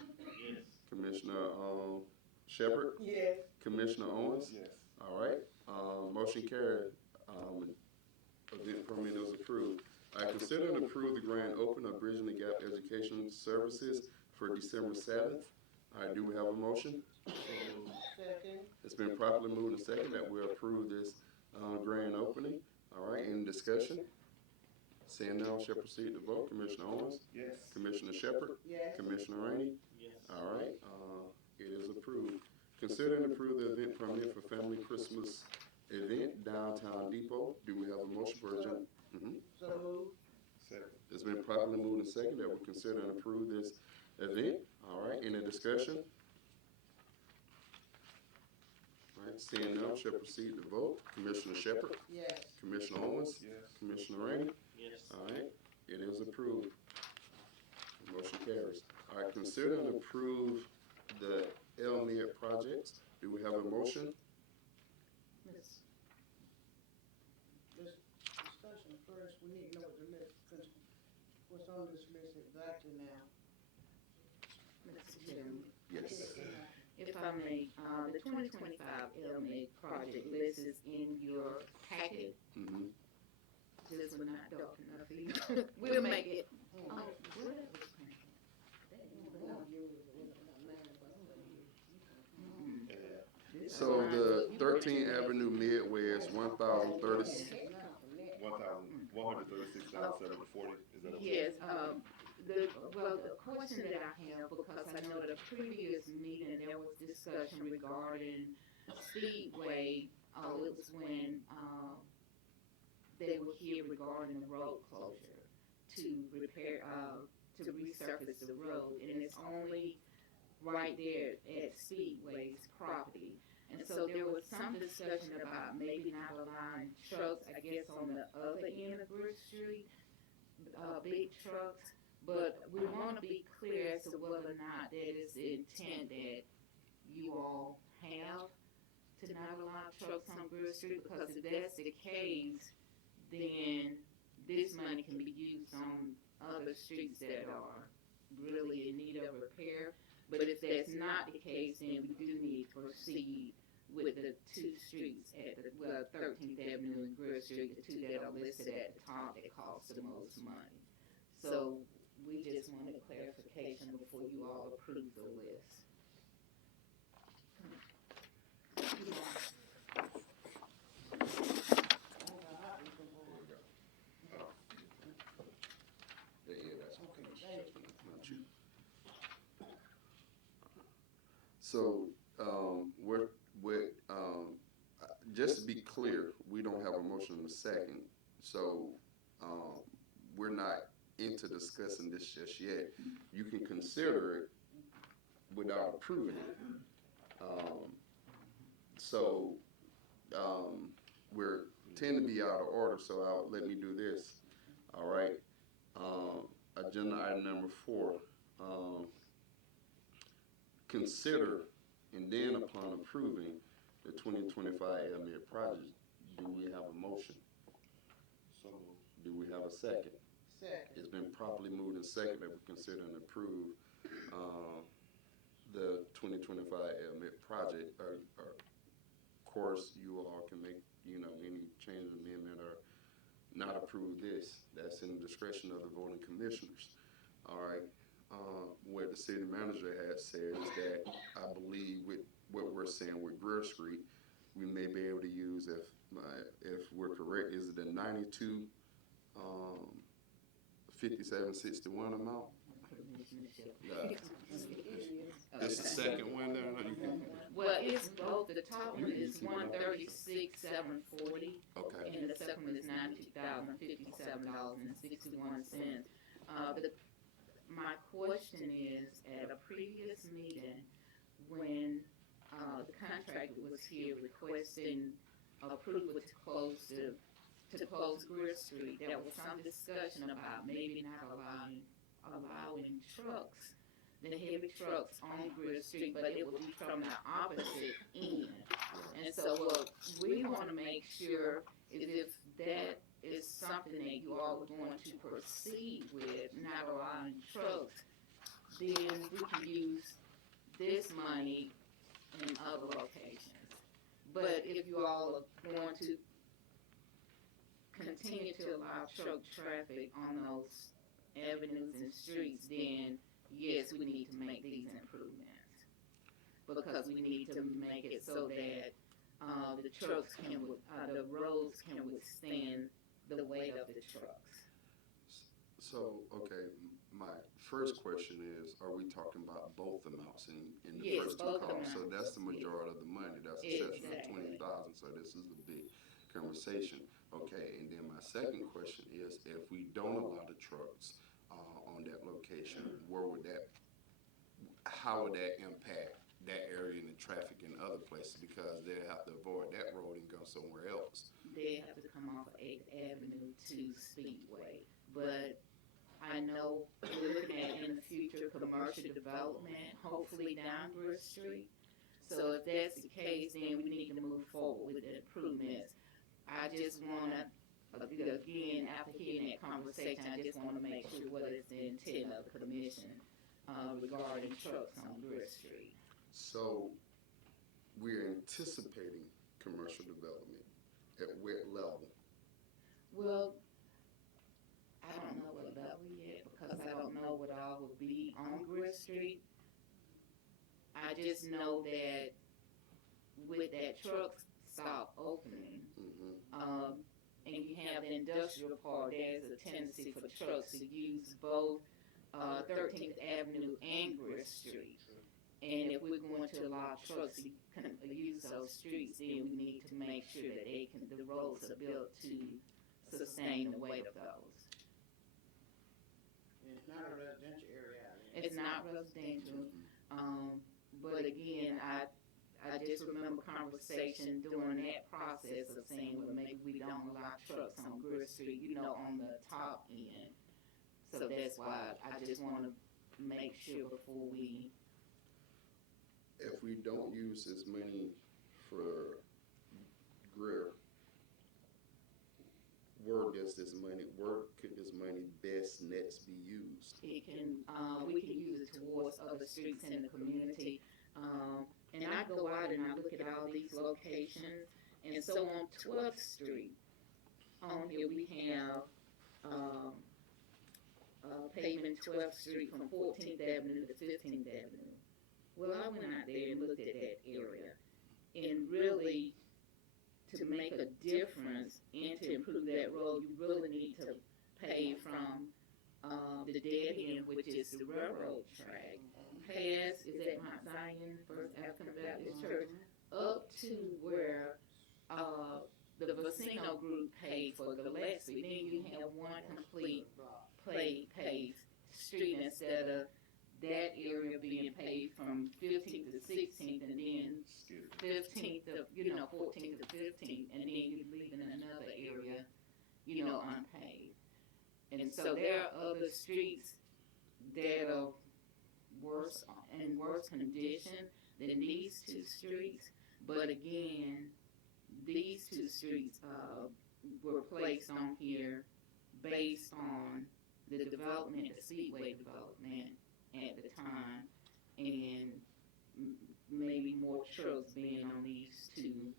Yes. Commissioner Shepherd? Yes. Commissioner Owens? Yes. All right, motion carried. Event permit is approved. I consider and approve the grand opening of Bridging the Gap Education Services for December 7th. All right, do we have a motion? Second. It's been properly moved and second that we approve this grand opening. All right, any discussion? Seeing none, shall proceed to vote. Commissioner Owens? Yes. Commissioner Shepherd? Yes. Commissioner Rainey? Yes. All right, it is approved. Consider and approve the event permit for family Christmas event downtown Depot. Do we have a motion for agenda? So moved. Second. It's been properly moved and second that we consider and approve this event. All right, any discussion? All right, seeing none, shall proceed to vote. Commissioner Shepherd? Yes. Commissioner Owens? Yes. Commissioner Rainey? Yes. All right, it is approved. Motion carries. All right, consider and approve the Elmere projects. Do we have a motion? Mr. Yes. This discussion first, we need to know what the list, what's on this list exactly now. Mr. Chairman. Yes. If I may, the 2025 LMA project list is in your packet. Mm-hmm. Just we're not dark enough for you. We'll make it. Oh, what else? So the 13th Avenue Midwest, 1,030. 1,136,740. Is that okay? Yes, the question that I have, because I know at a previous meeting, there was discussion regarding Speedway. It was when, they were here regarding the road closure to repair, to resurface the road, and it's only right there at Speedway's property. And so there was some discussion about maybe not allowing trucks, I guess, on the other end of Brook Street, big trucks. But we want to be clear as to whether or not that is the intent that you all have to not allow trucks on Brook Street, because if that's the case, then this money can be used on other streets that are really in need of repair. But if that's not the case, then we do need to proceed with the two streets at the, 13th Avenue and Grove Street, the two that are listed at the top that cost the most money. So we just wanted clarification before you all approve the list. So, just to be clear, we don't have a motion in a second. So, we're not into discussing this just yet. You can consider it without approving it. We're tend to be out of order, so let me do this. All right. Agenda item number 4. Consider and then upon approving the 2025 LMID project, do we have a motion? So moved. Do we have a second? Second. It's been properly moved and second that we consider and approve the 2025 LMID project. Of course, you all can make any change, amendment, or not approve this. That's in the discretion of the voting commissioners. All right. What the city manager had said is that I believe with what we're saying with Greer Street, we may be able to use, if we're correct, is it the 92 5761 amount? It's the second one there. Well, it's both. The top one is 136,740. Okay. And the second one is $92,057.61. My question is, at a previous meeting, when the contractor was here requesting approval to close Greer Street, there was some discussion about maybe not allowing trucks, the heavy trucks on Greer Street, but it would be from the opposite end. And so what we want to make sure is if that is something that you all are going to proceed with, not allowing trucks, then we can use this money in other locations. But if you all are going to continue to allow truck traffic on those avenues and streets, then yes, we need to make these improvements. Because we need to make it so that the trucks can, the roads can withstand the weight of the trucks. So, okay, my first question is, are we talking about both amounts in the Yes, first two both calls? So amounts. that's the majority of the money. That's a section of 20,000. So this is a big conversation. Okay, and then my second question is, if we don't allow the trucks on that location, how would that impact that area and the traffic in other places? Because they have to avoid that road and go somewhere else. They have to come off of 8th Avenue to Speedway. But I know we're looking at in the future commercial development, hopefully down Greer Street. So if that's the case, then we need to move forward with the improvements. I just wanna, again, after hearing that conversation, I just wanna make sure what is the intent of the commission, regarding trucks on Griff Street. So we're anticipating commercial development at what level? Well, I don't know what level yet, because I don't know what all will be on Griff Street. I just know that with that truck stop opening, and you have the industrial part, there's a tendency for trucks to use both 13th Avenue and Griff Street. And if we're going to allow trucks to use those streets, then we need to make sure that the roads are built to sustain the weight of those. And it's not a residential area out there. It's not residential, but again, I just remember conversation during that process of saying, well, maybe we don't allow trucks on Griff Street, on the top end. So that's why I just want to make sure before we. If we don't use as many for Griff, where could this money best next be used? It can, we can use it towards other streets in the community. And I go out and I look at all these locations, and so on 12th Street, on here we have, pavement 12th Street from 14th Avenue to 15th Avenue. Well, I went out there and looked at that area, and really, to make a difference and to improve that road, you really need to pave from the dead end, which is the railroad track, past, is at Mount Zion First African Baptist Church, up to where the Vicino group paid for Gillespie. Then you have one complete paved street instead of that area being paved from 15th to 16th, and then 15th to, 14th to 15th, and then you're leaving another area, unpaved. And so there are other streets that are in worse condition than these two streets, but again, these two streets were placed on here based on the development, the Speedway development at the time, and maybe more trucks being on these two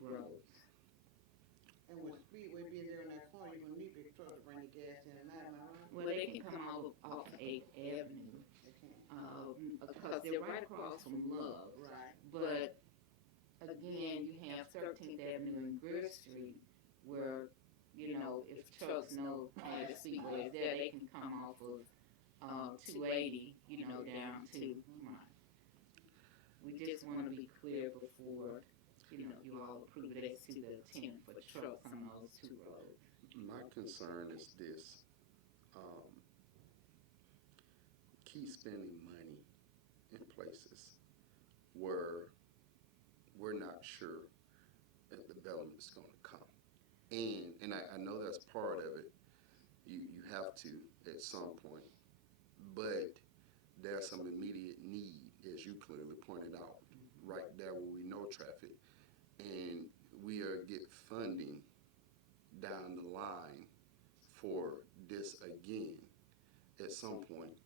roads. And with Speedway being there in that corner, you're gonna need big trucks to bring the gas in and out, am I right? Well, they can come off 8th Avenue, because they're right across from Love. Right. But again, you have 13th Avenue and Griff Street, where, if trucks know the Speedway is there, they can come off of 280, down to mine. We just want to be clear before, you all approve it as to the intent for trucks on those two roads. My concern is this, keep spending money in places where we're not sure that development is going to come. And I know that's part of it. You have to at some point. But there's some immediate need, as you clearly pointed out, right there where we know traffic. And we are get funding down the line for this again at some point,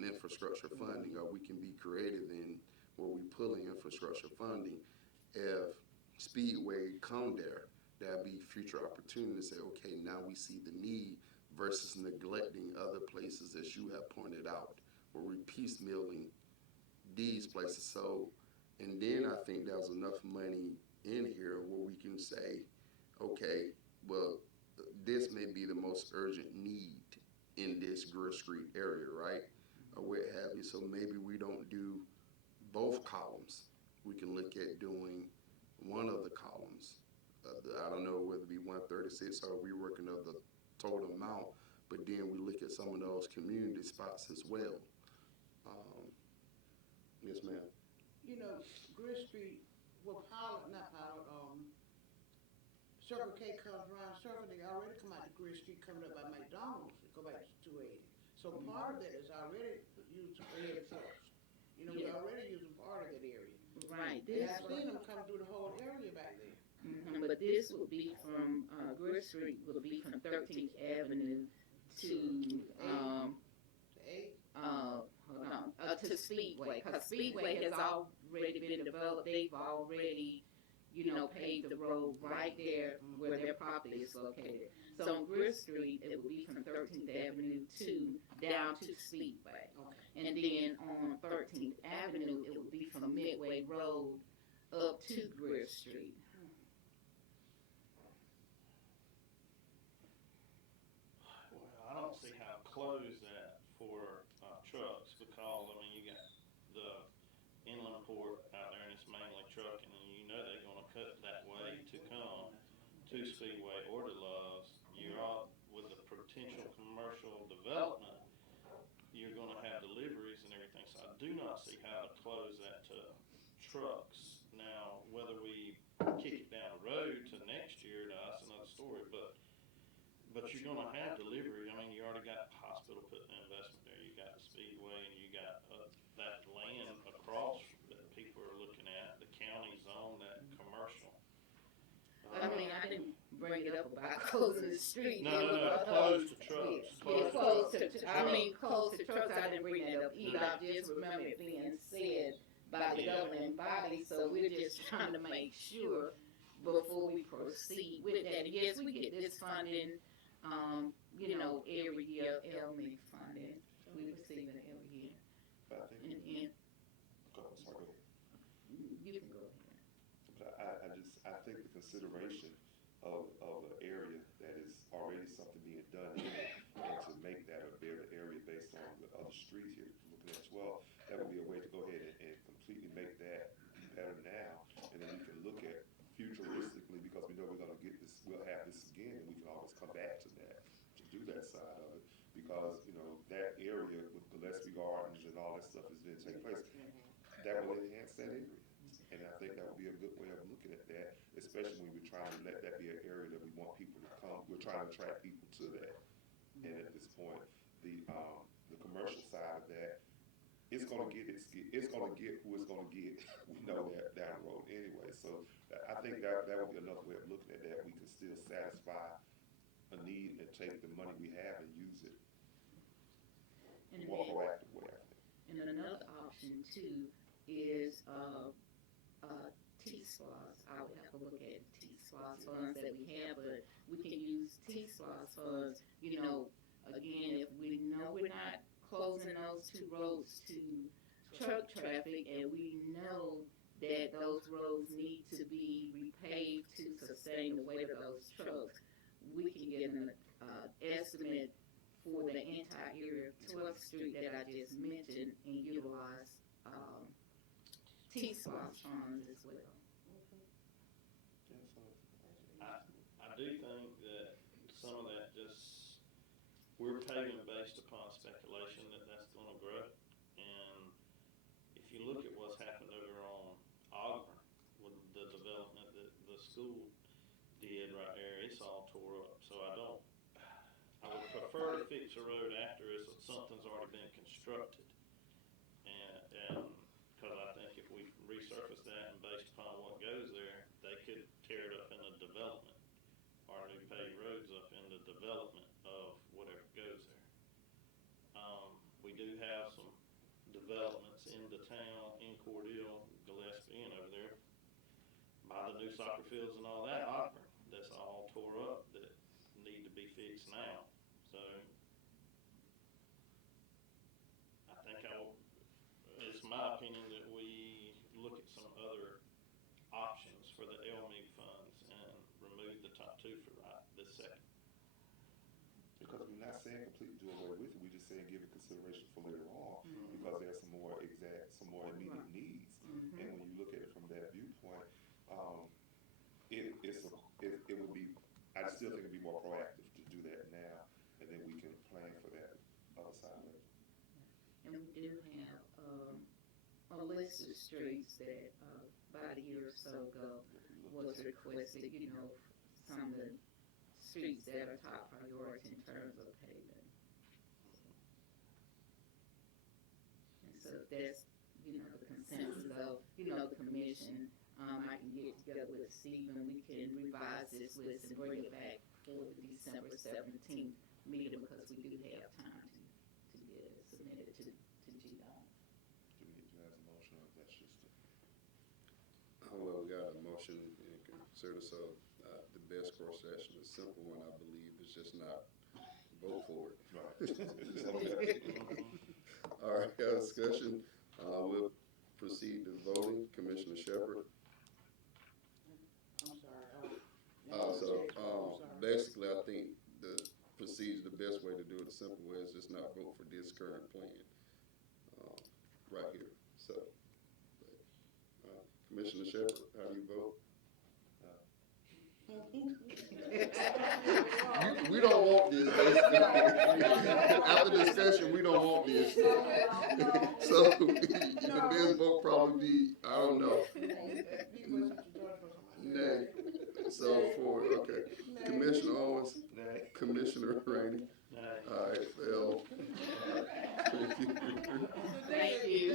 infrastructure funding, or we can be creative in where we pulling infrastructure funding. If Speedway come there, there'll be future opportunities to say, okay, now we see the need, versus neglecting other places, as you have pointed out, where we're piecemealing these places. So, and then I think there's enough money in here where we can say, okay, well, this may be the most urgent need in this Griff Street area, right? Or what have you. So maybe we don't do both columns. We can look at doing one of the columns. I don't know whether it be 136 or we working on the total amount, but then we look at some of those community spots as well. Yes, ma'am. Griff Street, Circle K comes around, they already come out to Griff Street, coming up by McDonald's, to go back to 280. So part of that is already used for head trucks. We're already using part of that area. Right, And this I've one, seen them come through the whole area back there. but this would be from, Greer Street would be from 13th Avenue to, hold on, to Speedway, cause Speedway has already been developed, they've already, paved the road right there where their property is located. So on Greer Street, it would be from 13th Avenue down to Speedway. Okay. And then on 13th Avenue, it would be from Midway Road up to Greer Street. Well, I don't see how to close that for trucks because, I mean, you got the inland port out there and it's mainly trucking and they're gonna cut that way to come to Speedway or to Love's. You're all, with the potential commercial development, you're gonna have deliveries and everything, so I do not see how to close that to trucks. Now, whether we kick it down the road to next year, that's another story, but you're gonna have delivery. I mean, you already got the hospital putting an investment there, you got the Speedway, and you got that land across that people are looking at, the county's on that commercial. I mean, I didn't bring it up about closing the street. No, close to trucks. Yeah, close to trucks, I didn't bring that up either. I just remember it being said by the governing body, so we're just trying to make sure before we proceed with that. And yes, we get this funding, every year, LMIG funding. We receive it every year. But I think, And go ahead. you can go ahead. But I think the consideration of an area that is already something being done in it, and to make that a better area based on the other streets here, looking at 12, that would be a way to go ahead and completely make that better now, and then we can look at futuristically, because we know we're gonna get this, we'll have this again, and we can always come back to that, to do that side of it, because, that area with Gillespie Gardens and all that stuff is going to take place, that will enhance that area. And I think that would be a good way of looking at that, especially when we're trying to let that be an area that we want people to come. We're trying to attract people to that. And at this point, the commercial side of that, it's gonna get who it's gonna get. We know that down the road anyway. So I think that would be another way of looking at that. We can still satisfy a need and take the money we have and use it more proactive way, I think. And another option too is T-SLOS. I would have to look at T-SLOS funds that we have, but we can use T-SLOS funds. Again, if we know we're not closing those two roads to truck traffic, and we know that those roads need to be repaved to sustain the weight of those trucks, we can get an estimate for the entire area of 12th Street that I just mentioned and utilize T-SLOS funds as well. I do think that some of that we're paving based upon speculation that's going to grow. And if you look at what's happened over on Ogburn with the development that the school did right there, it's all tore up. So I would prefer to fix a road after something's already been constructed. And because I think if we resurface that and based upon what goes there, they could tear it up in the development or new paved roads up in the development of whatever goes there. We do have some developments in the town, in Cordele, Gillespie, and over there by the new soccer fields and all that, Ogburn, that's all tore up that need to be fixed now. So I think it's my opinion that we look at some other options for the LMIG funds and remove the top two for this second. Because we're not saying completely do away with it, we're just saying give it consideration for later on, because there's some more immediate needs. And when you look at it from that viewpoint, it would be, I still think it'd be more proactive to do that now, and then we can plan for that other side later. And we do have a list of streets that about a year or so ago was requested, some of the streets that are top priority in terms of paving. And so that's, the consensus of, the commission. I can get together with Stephen, we can revise this list and bring it back for the December 17th meeting, because we do have time to get it submitted to GDOT. Do we need to have a motion, or that's just well, we got a motion and consider, so the best course of action is simple one, I believe, is just not vote for it. All right, got a discussion. We'll proceed to voting. Commissioner Shepherd. I'm sorry. Basically, I think the procedure, the best way to do it, the simple way, is just not vote for this current plan right here. So, Commissioner Shepherd, how do you vote? We don't want this. After discussion, we don't want this. So the best vote probably be, I don't know. Nay. So okay. Commissioner Owens. Nay. Commissioner Rainey. Nay. All right, Phil. Thank you. Thank you.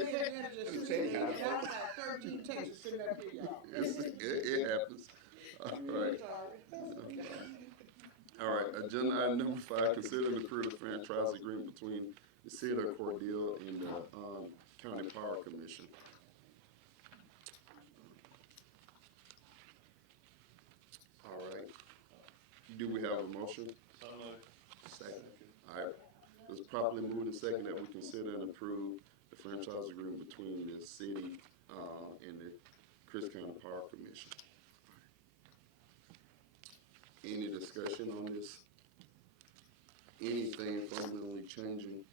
It happens. All right. All right, agenda item number 5, consider and approve the franchise agreement between the City of Cordele and the County Power Commission. All right. Do we have a motion? Second. All right. It's properly moved and second that we consider and approve the franchise agreement between the city and the Chris County Power Commission. Any discussion on this? Anything fundamentally changing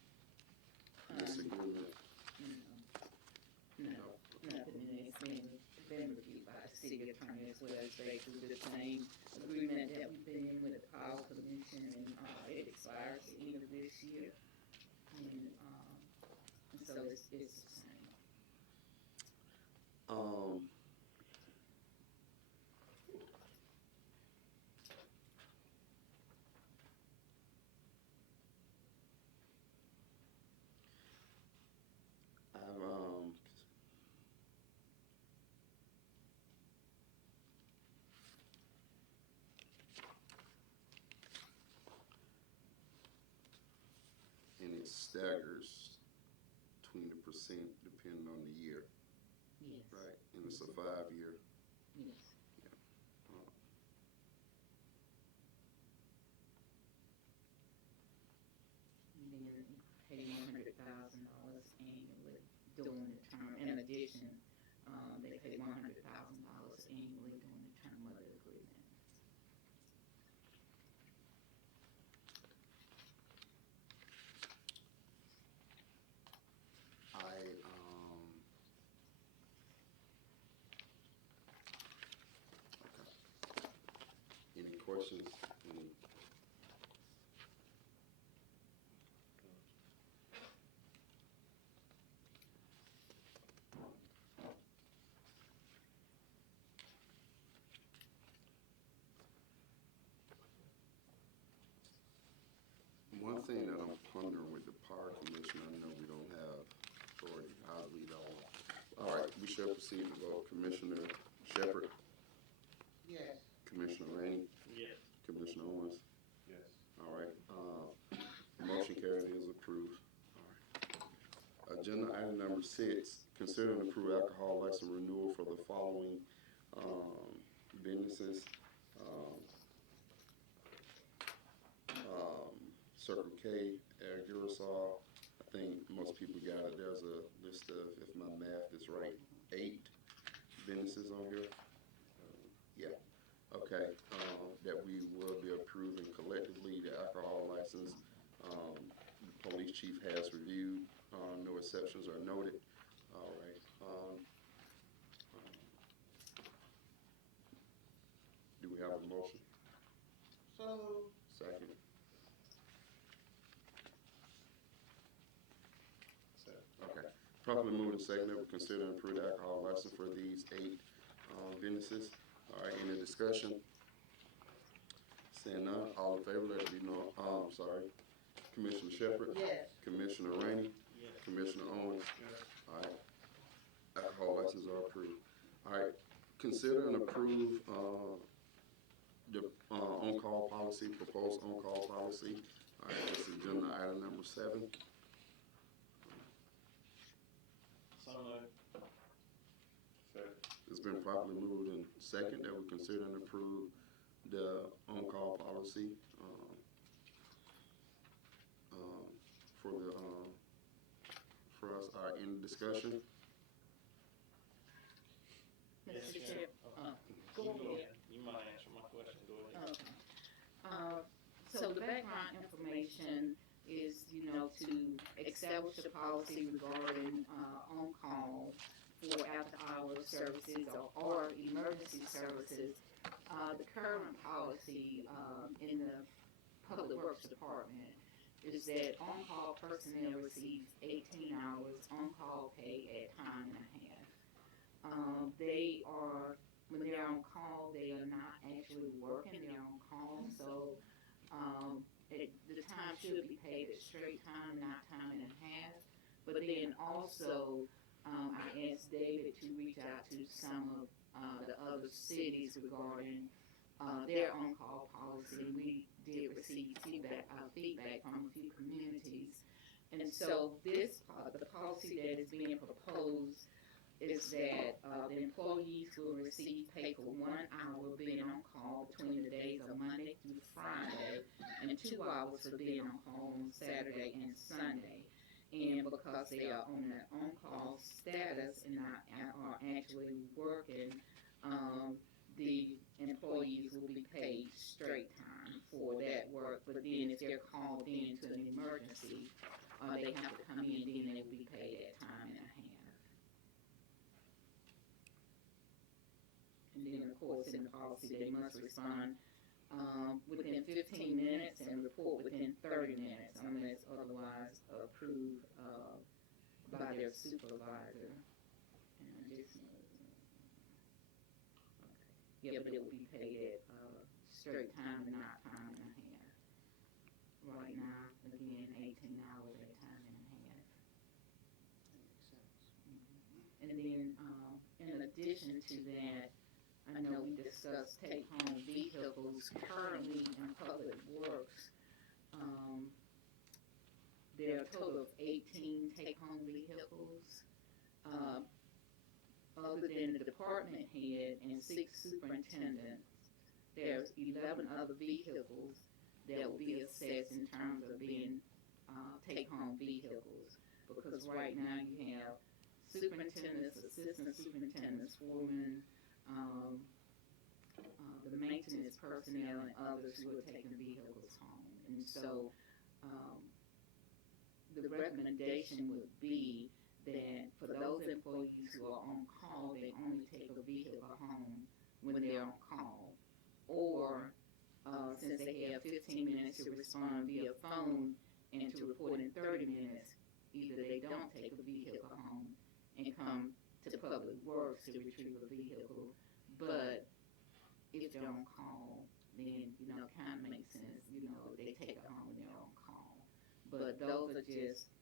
this agreement? No, nothing. It's been reviewed by the city attorney, as well as basically the same agreement that we've been in with the Power Commission, and it expires at the end of this year. And so it's the same. And it staggers 20% depending on the year. Yes. Right, and it's a 5-year. Yes. And then pay $100,000 annually during the term. In addition, they pay $100,000 annually during the term of the agreement. Any questions? One thing that I'm pondering with the Power Commission, I know we don't have authority, I'll leave that one. All right, we shall proceed to vote. Commissioner Shepherd? Yes. Commissioner Rainey? Yes. Commissioner Owens? Yes. All right, motion carried, is approved. All right. Agenda item number 6, consider and approve alcohol license renewal for the following businesses. Circle K, Aerosol. I think most people got it. There's a list of, if my math is right, 8 businesses on here. Yeah. Okay. That we will be approving collectively. The alcohol license, the police chief has reviewed. No exceptions are noted. All right. Do we have a motion? So moved. Second. Okay. Properly moved and seconded, we consider and approve the alcohol license for these 8 businesses. All right, any discussion? Seeing none, all in favor, let it be known. I'm sorry. Commissioner Shepherd? Yes. Commissioner Rainey? Yes. Commissioner Owens? Yes. All right. Alcohol licenses are approved. All right, consider and approve, the, on-call policy, proposed on-call policy. All right, this is agenda item number 7. So moved. It's been properly moved and second that we consider and approve the on-call policy, for the, for us, in discussion. Mr. Chair, go ahead. You might answer my question, go ahead. Okay. So the background information is, to establish a policy regarding, on-call for after-hours services or emergency services. The current policy, in the Public Works Department is that on-call personnel receives 18 hours on-call pay at time and a half. They are, when they're on call, they are not actually working, they're on call, so, the time should be paid at straight time, not time and a half. But then also, I asked David to reach out to some of, the other cities regarding, their on-call policy. We did receive feedback from a few communities. And so this, the policy that is being proposed is that the employees will receive pay for 1 hour being on call between the days of Monday through Friday, and 2 hours for being on call on Saturday and Sunday. And because they are on that on-call status and not are actually working, the employees will be paid straight time for that work. But then if they're called in to an emergency, they have to come in, then they will be paid at time and a half. And then, of course, in the policy, they must respond within 15 minutes and report within 30 minutes unless otherwise approved by their supervisor. And just, yeah, but it will be paid at straight time and not time and a half. Right now, again, 18 hours at time and a half. And then, in addition to that, I know we discussed take-home vehicles currently in Public Works. There are a total of 18 take-home vehicles. Other than the department head and 6 superintendents, there's 11 other vehicles that will be assessed in terms of being take-home vehicles. Because right now you have superintendents, assistant superintendents, foremen, the maintenance personnel, and others who are taking vehicles home. And so the recommendation would be that for those employees who are on call, they only take a vehicle home when they're on call. Or since they have 15 minutes to respond via phone and to report in 30 minutes, either they don't take a vehicle home and come to Public Works to retrieve a vehicle. But if they're on call, then, kind of makes sense, they take it home when they're on call. But those are just,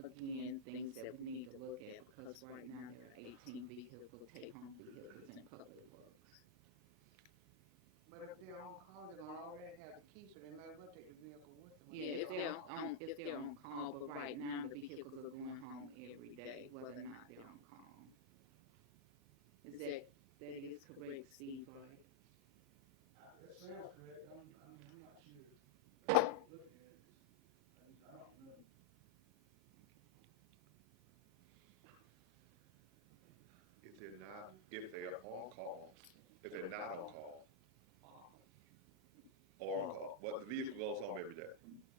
again, things that we need to look at, because right now there are 18 take-home vehicles in Public Works. But if they're on call, they're gonna already have the key, so they might as well take the vehicle with them. Yeah, if they're on call, but right now the vehicles are going home every day, whether or not they're on call. That is correct, Steve, right? That sounds correct, I'm not sure. Looking at it, I don't know. If they are on call, if they're not on call, or on call, but the vehicle goes home every day.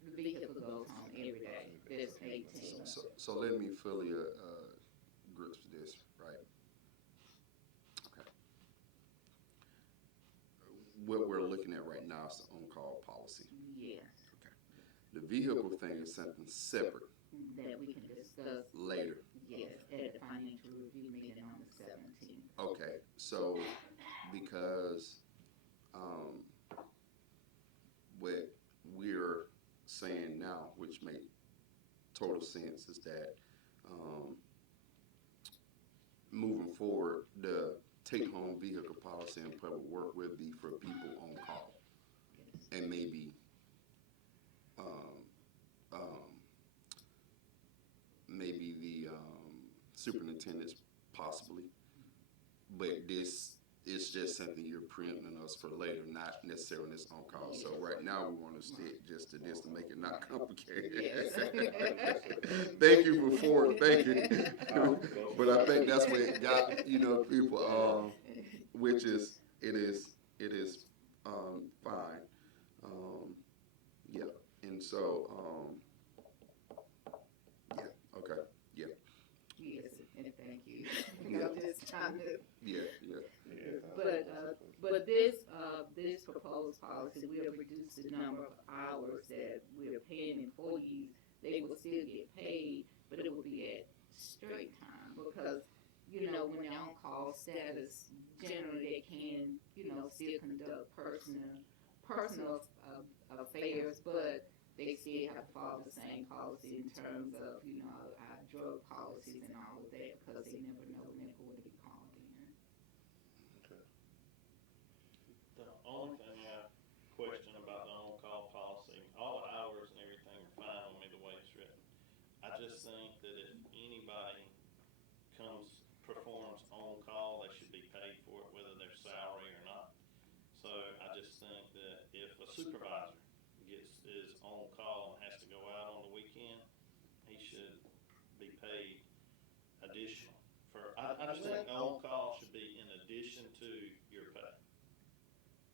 The vehicle goes home every day. There's 18. So let me fully grasp this, right? Okay. What we're looking at right now is the on-call policy. Yes. Okay. The vehicle thing is something separate. That we can discuss later. Yes, at the financial review meeting on the 17th. Okay, so because what we're saying now, which makes total sense, is that moving forward, the take-home vehicle policy in public work will be for people on call, and maybe maybe the superintendents possibly, but this is just something you're preempting us for later, not necessarily this on call. So right now we want to stick just to this to make it not complicated. Thank you for forward thinking, but I think that's what it got people, which is it is fine, yeah, and so yeah, okay, yeah. Yes, and thank you. Yeah. I'm just trying to. Yeah. But this proposed policy will reduce the number of hours that we're paying employees. They will still get paid, but it will be at straight time because, when they're on call status, generally they can, still conduct personal affairs, but they still have to follow the same policy in terms of, our drug policies and all of that because they never know when they're going to be called in. The only thing I question about the on-call policy, all the hours and everything are fine with me the way it's written. I just think that if anybody performs on call, they should be paid for it, whether they're salary or not. So I just think that if a supervisor is on call and has to go out on the weekend, he should be paid additional. I just think on call should be in addition to your pay.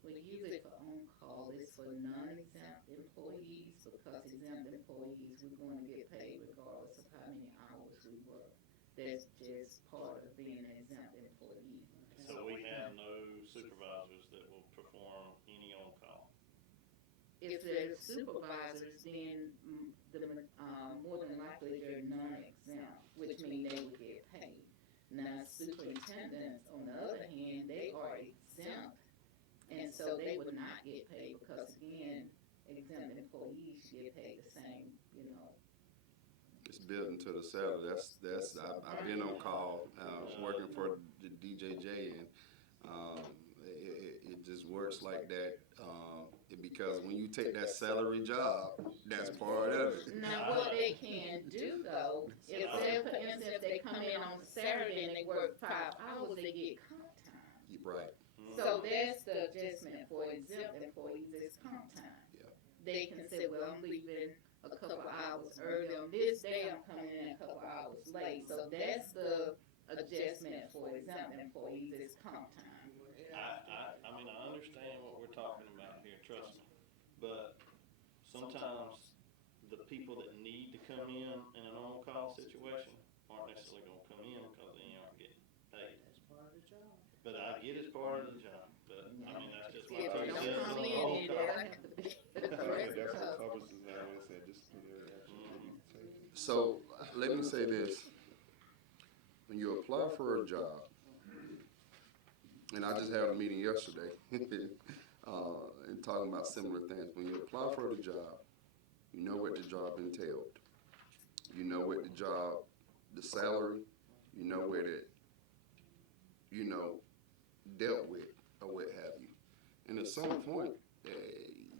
Well, usually for on-call, it's for non-exempt employees because exempt employees, we're going to get paid regardless of how many hours we work. That's just part of being an exempt employee. So we have no supervisors that will perform any on-call. If they're supervisors, then more than likely they're non-exempt, which means they would get paid. Now, superintendents, on the other hand, they are exempt, and so they would not get paid because, again, exempt employees get paid the same, It's built into the salary. I've been on call, working for the DJJ, and it just works like that. Because when you take that salary job, that's part of it. Now, what they can do though, if say for instance they come in on Saturday and they work 5 hours, they get comp time. Right. So that's the adjustment for exempt employees is comp time. Yeah. They can say, well, I'm leaving a couple hours early on this day, I'm coming in a couple hours late. So that's the adjustment for exempt employees is comp time. I mean, I understand what we're talking about here, trust me. But sometimes the people that need to come in an on-call situation aren't necessarily going to come in because they aren't getting paid. That's part of the job. But I get it's part of the job. But I mean, that's just my If they two don't cents come on in, on-call. they'll have to be addressed That's because. what covers is now, they said disciplinary action will be taken. So let me say this: when you apply for a job, and I just had a meeting yesterday, and talking about similar things. When you apply for the job, you know what the job entailed. You know what the job, the salary, you know what it, dealt with or what have you. And at some point,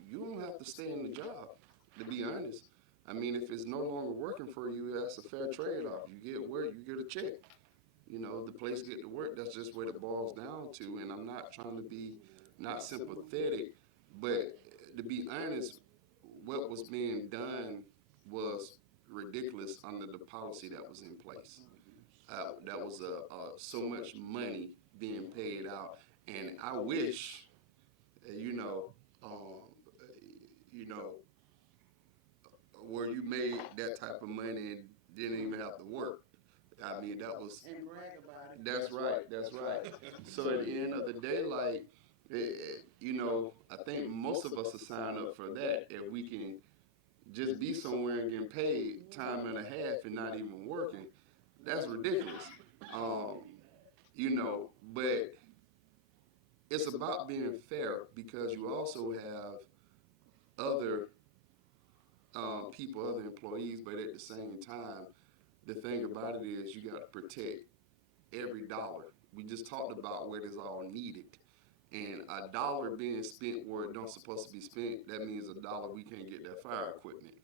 you don't have to stay in the job, to be honest. I mean, if it's no longer working for you, that's a fair trade-off. You get work, you get a check. The place get to work, that's just what it boils down to. And I'm not trying to be not sympathetic, but to be honest, what was being done was ridiculous under the policy that was in place. That was so much money being paid out, and I wish, where you made that type of money and didn't even have to work. I mean, that was. And brag about it. That's right. That's right. So at the end of the day, I think most of us will sign up for that if we can just be somewhere and getting paid time and a half and not even working. That's ridiculous. But it's about being fair because you also have other people, other employees, but at the same time, the thing about it is you got to protect every dollar. We just talked about where it's all needed. And a dollar being spent where it don't supposed to be spent, that means a dollar we can't get that fire equipment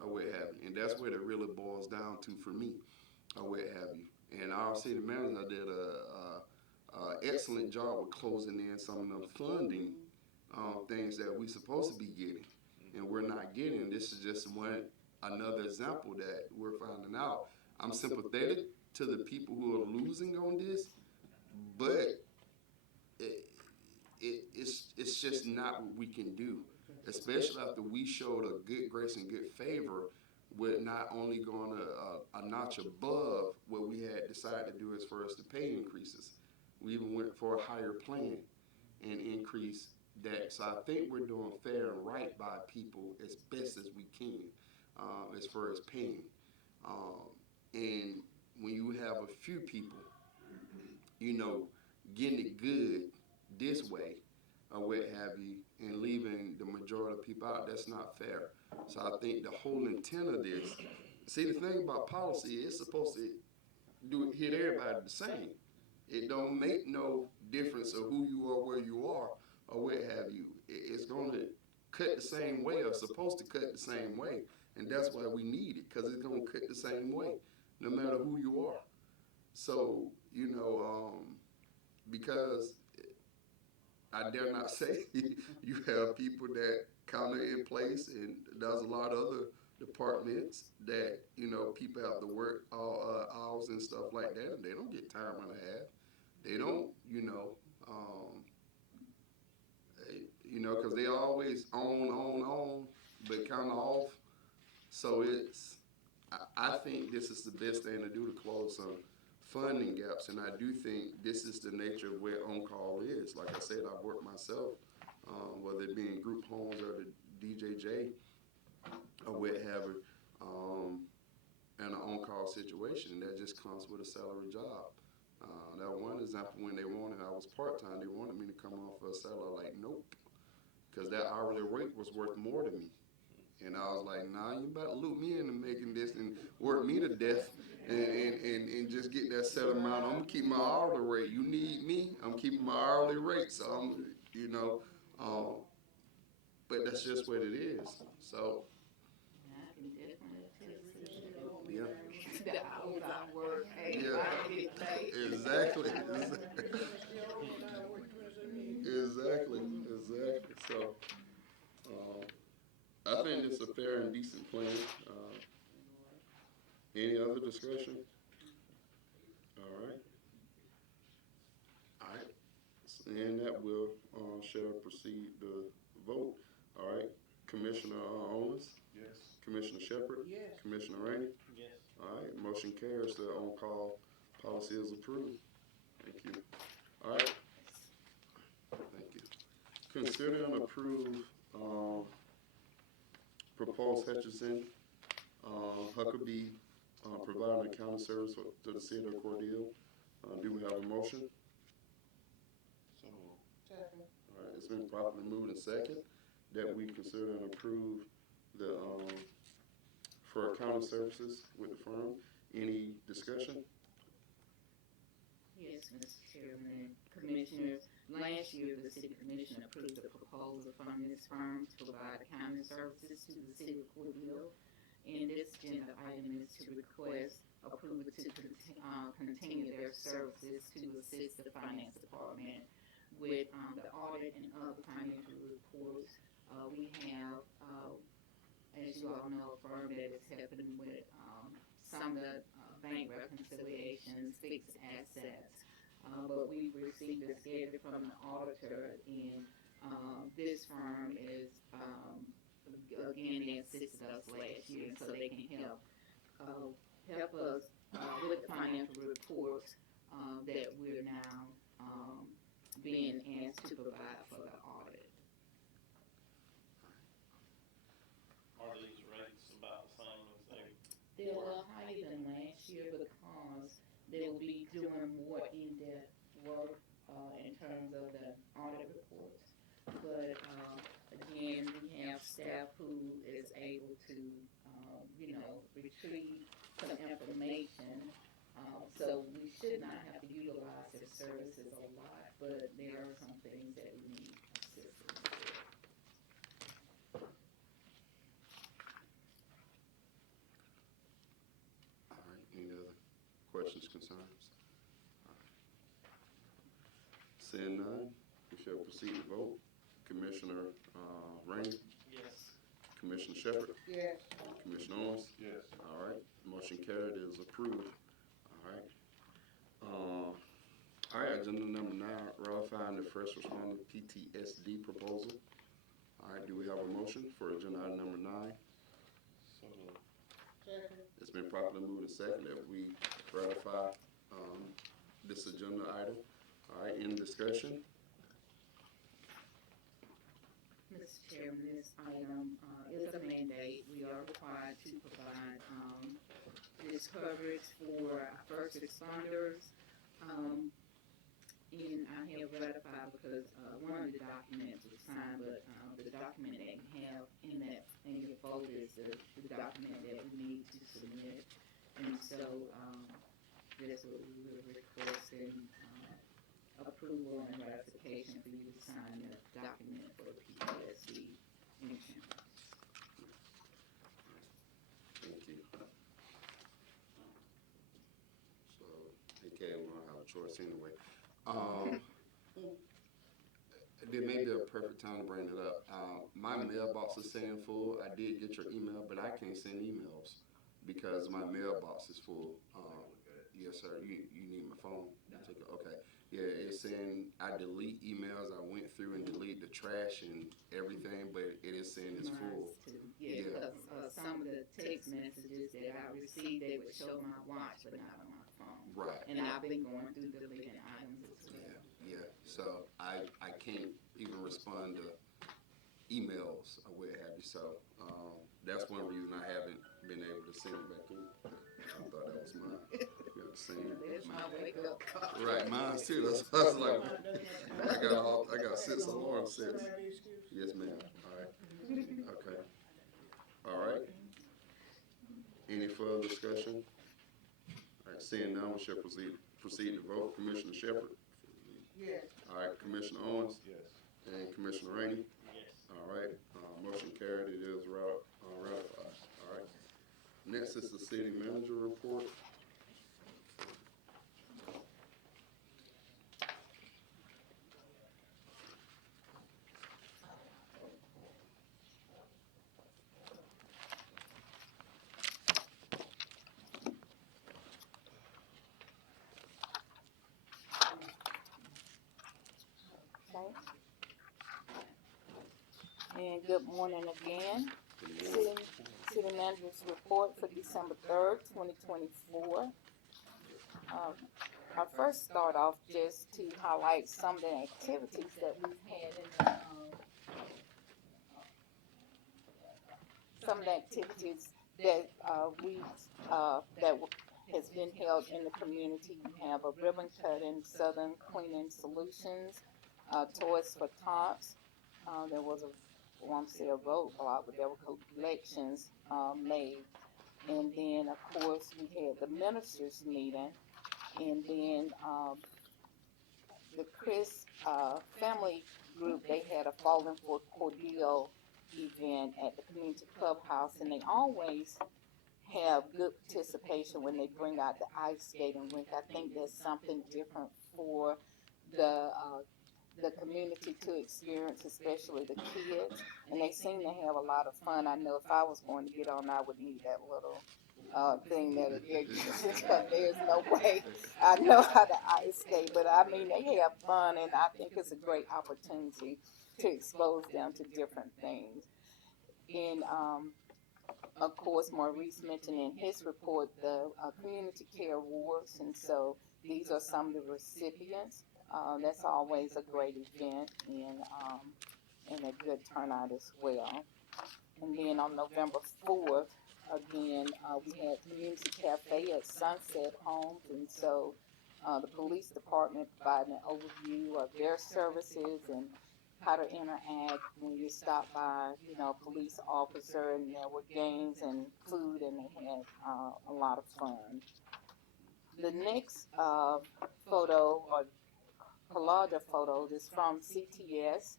or what have you. And that's where it really boils down to for me or what have you. And our city manager did a excellent job with closing in some of them funding things that we supposed to be getting and we're not getting. This is just another example that we're finding out. I'm sympathetic to the people who are losing on this, but it's just not what we can do, especially after we showed a good grace and good favor with not only going a notch above what we had decided to do as far as the pay increases. We even went for a higher plan and increase that. So I think we're doing fair and right by people as best as we can as far as paying. And when you have a few people, getting it good this way or what have you and leaving the majority of people out, that's not fair. So I think the whole intent of this, see the thing about policy, it's supposed to hit everybody the same. It don't make no difference of who you are, where you are, or what have you. It's going to cut the same way or supposed to cut the same way. And that's why we need it, because it's going to cut the same way no matter who you are. So, because I dare not say you have people that kind of in place, and there's a lot of other departments that people have to work all hours and stuff like that, and they don't get time and a half. They don't, because they always on, but kind of off. So I think this is the best thing to do to close some funding gaps, and I do think this is the nature of where on-call is. Like I said, I've worked myself, whether it be in group homes or the DJJ or what have you, in an on-call situation. That just comes with a salary job. That one example, when they wanted, I was part-time, they wanted me to come off for a salary. Like, nope, because that hourly rate was worth more to me. And I was like, nah, you about to loop me into making this and work me to death and just get that set amount. I'm going to keep my hourly rate. You need me, I'm keeping my hourly rate. So, but that's just what it is. So, I can definitely attest to yeah. the hours I work. Hey, Yeah. I get paid. Exactly. Exactly. So, I think it's a fair and decent plan. Any other discussion? All right. All right. And that will shall proceed the vote. All right. Commissioner Owens? Yes. Commissioner Shepherd? Yes. Commissioner Rainey? Yes. All right. Motion carries. The on-call policy is approved. Thank you. All right. Thank you. Consider and approve proposed Hutchinson Huckabee providing accounting service to the city of Cordele. Do we have a motion? So moved. Second. All right, it's been properly moved and second that we consider and approve the for accounting services with the firm. Any discussion? Yes, Mr. Chairman, Commissioners. Last year, the city commission approved a proposal from this firm to provide accounting services to the city of Cordele. And this agenda item is to request approval to continue their services to assist the finance department with the audit and other financial reports. We have, as you all know, a firm that is helping with some of the bank reconciliations, fixed assets. But we've received a schedule from the auditor, and this firm is, again, they assisted us last year, so they can help us with the financial reports that we're now being asked to provide for the audit. Are these rates about the same as they? They're a little higher than last year because they will be doing more in-depth work in terms of the audit reports. But again, we have staff who is able to, retrieve some information. So so we should not have to utilize their services a lot, but there are some things that we need assistance with. All right, any other questions, concerns? All right. Seeing none, we shall proceed to vote. Commissioner Rainey, Yes. Commissioner Shepherd, Yes. Commissioner Owens. Yes. All right, motion carried is approved. All right. All right, agenda number 9, ratifying the first responder PTSD proposal. All right, do we have a motion for agenda item number 9? So moved. Second. It's been properly moved and seconded that we ratify this agenda item. All right, in discussion. Mr. Chairman, this item is a mandate. We are required to provide this coverage for our first responders. And I have ratified because one of the documents was signed, but the document that you have in your folder is the document that we need to submit. And so that's what we were requesting approval and ratification for you to sign the document for the PTSD insurance. Thank you. So, okay, we don't have a choice anyway. There may be a perfect time to bring it up. My mailbox is saying full. I did get your email, but I can't send emails because my mailbox is full. Yes, sir. You need my phone? Okay. Yeah, it's saying I delete emails. I went through and deleted the trash and everything, but it is saying it's full. Yeah, because some of the text messages that I received, they would show my watch, but not on my phone. Right. And I've been going through deleting items as well. Yeah. So I can't even respond to emails or what have you. So that's one reason I haven't been able to send it back in. I thought that was mine. You got to send it. That's my wake up call. Right, mine too. That's I was like, I got 6 alarms set. Yes, ma'am. All right. Okay. All right. Any further discussion? All right. Seeing none, we shall proceed to vote. Commissioner Shepherd. Yes. All right. Commissioner Owens. Yes. And Commissioner Rainey. Yes. All right. Motion carried. It is ratified. All right. Next is the city manager report. Okay. And good morning again. City manager's report for December 3rd, 2024. I first start off just to highlight some of the activities that we've had in the, some of the activities that has been held in the community. We have a ribbon cutting, Southern Cleaning Solutions, Toys for Tots. There was a vote block, but there were collections made. And then, of course, we had the ministers meeting. And then the Chris family group, they had a Falling for Cordele event at the community clubhouse, and they always have good participation when they bring out the ice skating rink. I think there's something different for the community to experience, especially the kids, and they seem to have a lot of fun. I know if I was going to get on, I would need that little thing that they're using, because there's no way I know how to ice skate, but I mean, they have fun, and I think it's a great opportunity to expose them to different things. And of course, Maurice mentioned in his report the community care awards, and so these are some of the recipients. That's always a great event and a good turnout as well. And then on November 4th, again, we had Community Cafe at Sunset Homes, and so the police department provided an overview of their services and how to interact when you stop by, police officer, and there were games and food, and they had a lot of fun. The next photo or collage of photos is from CTS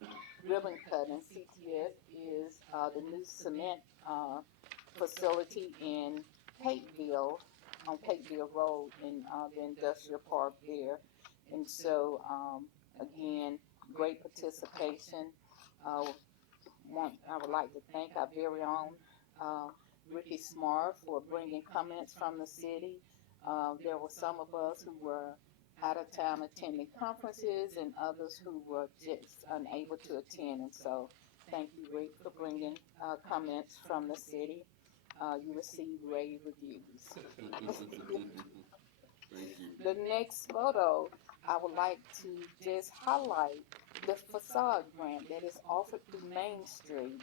ribbon cutting. CTS is the new cement facility in Pateville, on Pateville Road in the industrial park there. And so, again, great participation. I would like to thank our very own Ricky Smart for bringing comments from the city. There were some of us who were out of town attending conferences and others who were just unable to attend. And so thank you, Rick, for bringing comments from the city. You received rave reviews. Thank you. The next photo, I would like to just highlight the facade grant that is offered through Main Street.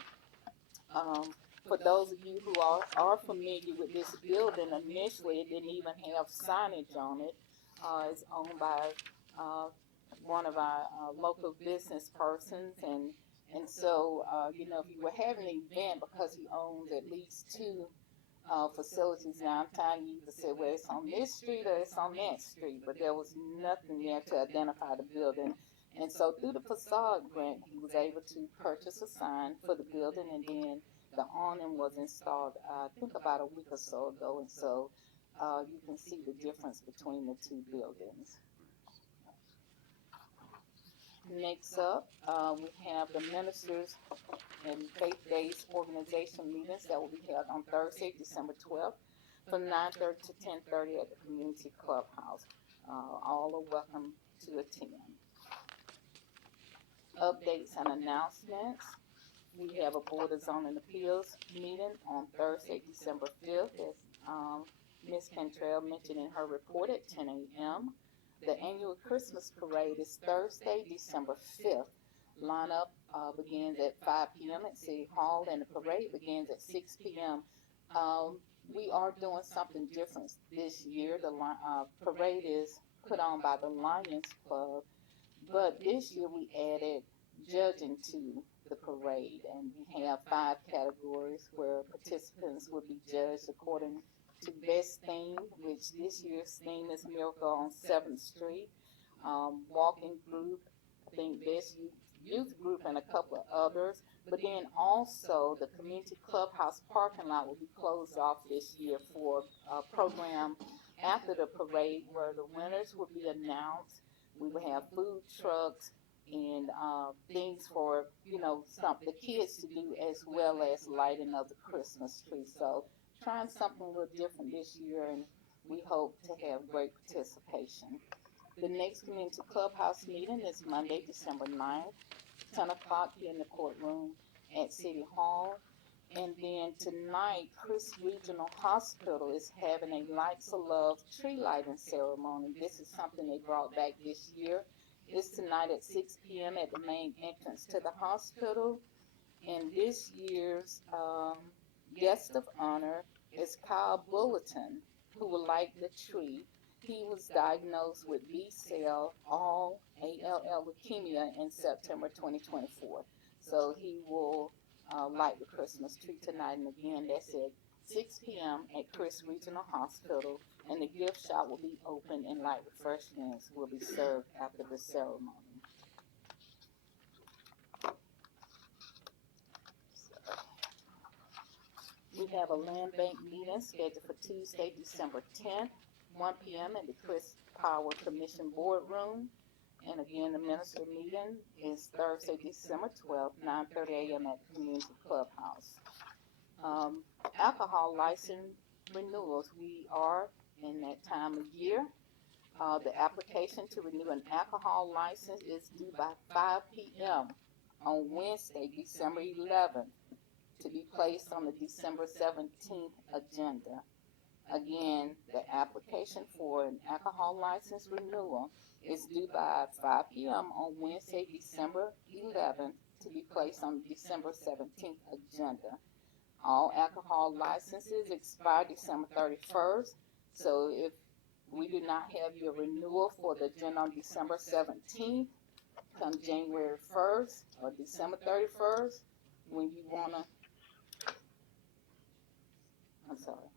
For those of you who are familiar with this building, initially it didn't even have signage on it. It's owned by one of our local business persons, and so you know, if you were having an event, because he owns at least two facilities downtown, you either say, well, it's on this street or it's on that street, but there was nothing there to identify the building. And so through the facade grant, he was able to purchase a sign for the building, and then the awning was installed, I think about a week or so ago, and so you can see the difference between the two buildings. Next up, we have the Ministers and Faith-Based Organization meetings that will be held on Thursday, December 12th, from 9:30 to 10:30 at the Community Clubhouse. All are welcome to attend. Updates and announcements. We have a Board of Zoning Appeals meeting on Thursday, December 5th, as Ms. Cantrell mentioned in her report, at 10 a.m. The annual Christmas parade is Thursday, December 5th. Lineup begins at 5 p.m. at City Hall, and the parade begins at 6 p.m. We are doing something different this year. The parade is put on by the Lions Club, but this year we added judging to the parade, and we have 5 categories where participants will be judged according to best theme, which this year's theme is Miracle on 7th Street. Walking group, I think best youth group, and a couple of others. But then also the Community Clubhouse parking lot will be closed off this year for a program after the parade where the winners will be announced. We will have food trucks and things for, you know, the kids to do, as well as lighting of the Christmas tree. So trying something a little different this year, and we hope to have great participation. The next Community Clubhouse meeting is Monday, December 9th, 10 o'clock here in the courtroom at City Hall. And then tonight, Chris Regional Hospital is having a Lights of Love tree lighting ceremony. This is something they brought back this year. It's tonight at 6 p.m. at the main entrance to the hospital. And this year's guest of honor is Kyle Bulletin, who will light the tree. He was diagnosed with B-cell ALL leukemia in September 2024. So he will light the Christmas tree tonight. And again, that's at 6 p.m. at Chris Regional Hospital. And the gift shop will be open, and light refreshments will be served after the ceremony. We have a land bank meeting scheduled for Tuesday, December 10th, 1 p.m. at the Chris Power Commission boardroom. And again, the minister meeting is Thursday, December 12th, 9:30 a.m. at the Community Clubhouse. Alcohol license renewals. We are in that time of year. The application to renew an alcohol license is due by 5 p.m. on Wednesday, December 11th, to be placed on the December 17th agenda. Again, the application for an alcohol license renewal is due by 5 p.m. on Wednesday, December 11th, to be placed on the December 17th agenda. All alcohol licenses expire December 31st, so if we do not have your renewal for the agenda on December 17th, come January 1st or December 31st, when you want to, I'm sorry.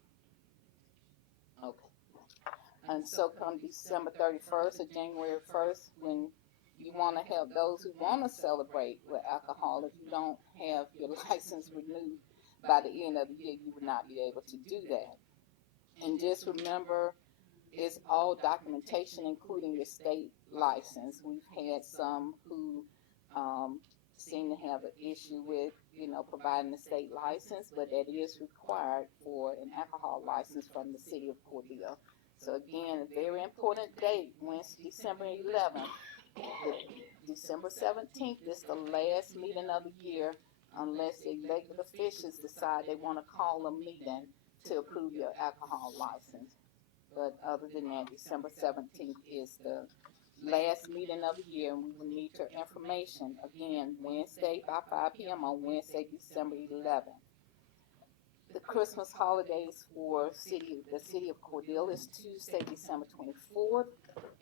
Okay. And so come December 31st or January 1st, when you want to have those who want to celebrate with alcohol, if you don't have your license renewed by the end of the year, you would not be able to do that. And just remember, it's all documentation, including your state license. We've had some who seem to have an issue with, providing the state license, but that is required for an alcohol license from the city of Cordele. So again, a very important date, Wednesday, December 11th. December 17th is the last meeting of the year, unless the elected officials decide they want to call a meeting to approve your alcohol license. But other than that, December 17th is the last meeting of the year, and we will need your information again Wednesday by 5 p.m. on Wednesday, December 11th. The Christmas holidays for the city of Cordele is Tuesday, December 24th,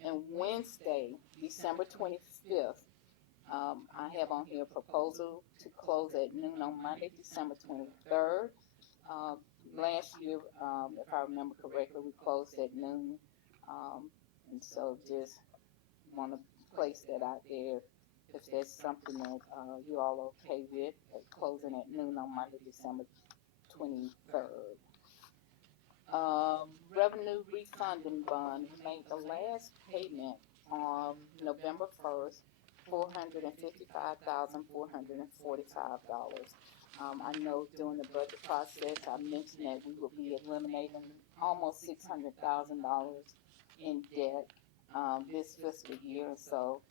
and Wednesday, December 25th. I have on here a proposal to close at noon on Monday, December 23rd. Last year, if I remember correctly, we closed at noon, and so just want to place that out there if there's something that you all are okay with, closing at noon on Monday, December 23rd. Revenue refunding bond, we made the last payment on November 1st, $455,445. I know during the budget process, I mentioned that we will be eliminating almost $600,000 in debt this fiscal year. So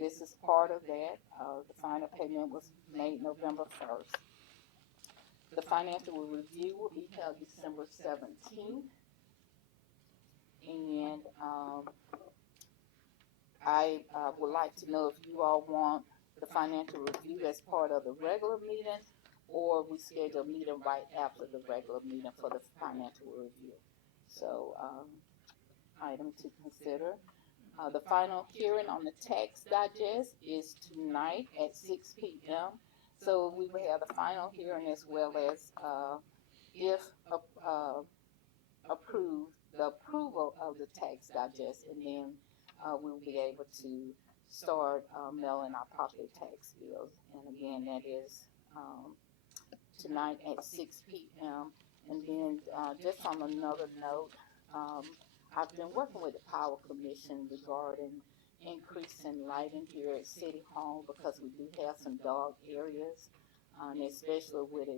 this is part of that. The final payment was made November 1st. The financial review will be held December 17th. And I would like to know if you all want the financial review as part of the regular meeting, or we schedule a meeting right after the regular meeting for the financial review. So, item to consider. The final hearing on the tax digest is tonight at 6 p.m. So we will have the final hearing as well as, if approved, the approval of the tax digest, and then we will be able to start mailing our property tax bills. And again, that is tonight at 6 p.m. And then just on another note, I've been working with the Power Commission regarding increasing lighting here at City Hall, because we do have some dark areas, especially with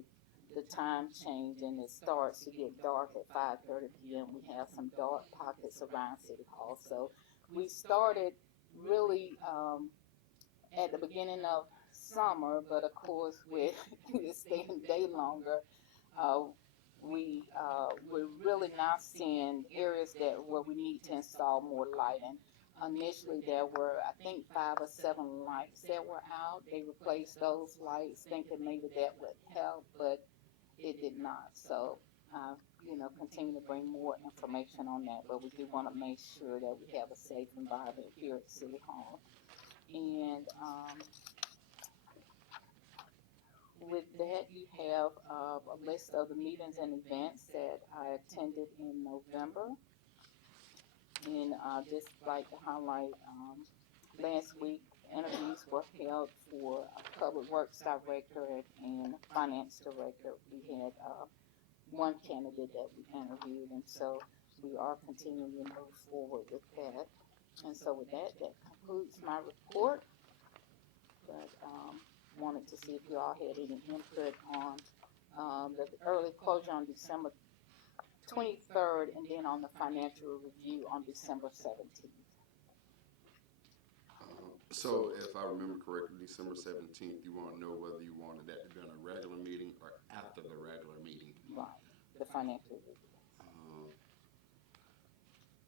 the time change, and it starts to get dark at 5:30 p.m. We have some dark pockets around City Hall. So we started really at the beginning of summer, but of course with it staying day longer, we're really not seeing areas where we need to install more lighting. Initially, there were, I think, 5 or 7 lights that were out. They replaced those lights, thinking maybe that would help, but it did not. So, continue to bring more information on that. But we do want to make sure that we have a safe environment here at City Hall. And with that, you have a list of the meetings and events that I attended in November. And I'd just like to highlight, last week, interviews were held for a Public Works Director and Finance Director. We had one candidate that we interviewed, and so we are continuing to move forward with that. And so with that, that concludes my report. But wanted to see if you all had any input on the early closure on December 23rd, and then on the financial review on December 17th. So if I remember correctly, December 17th, you want to know whether you wanted that to be on a regular meeting or after the regular meeting. Right, the financial review.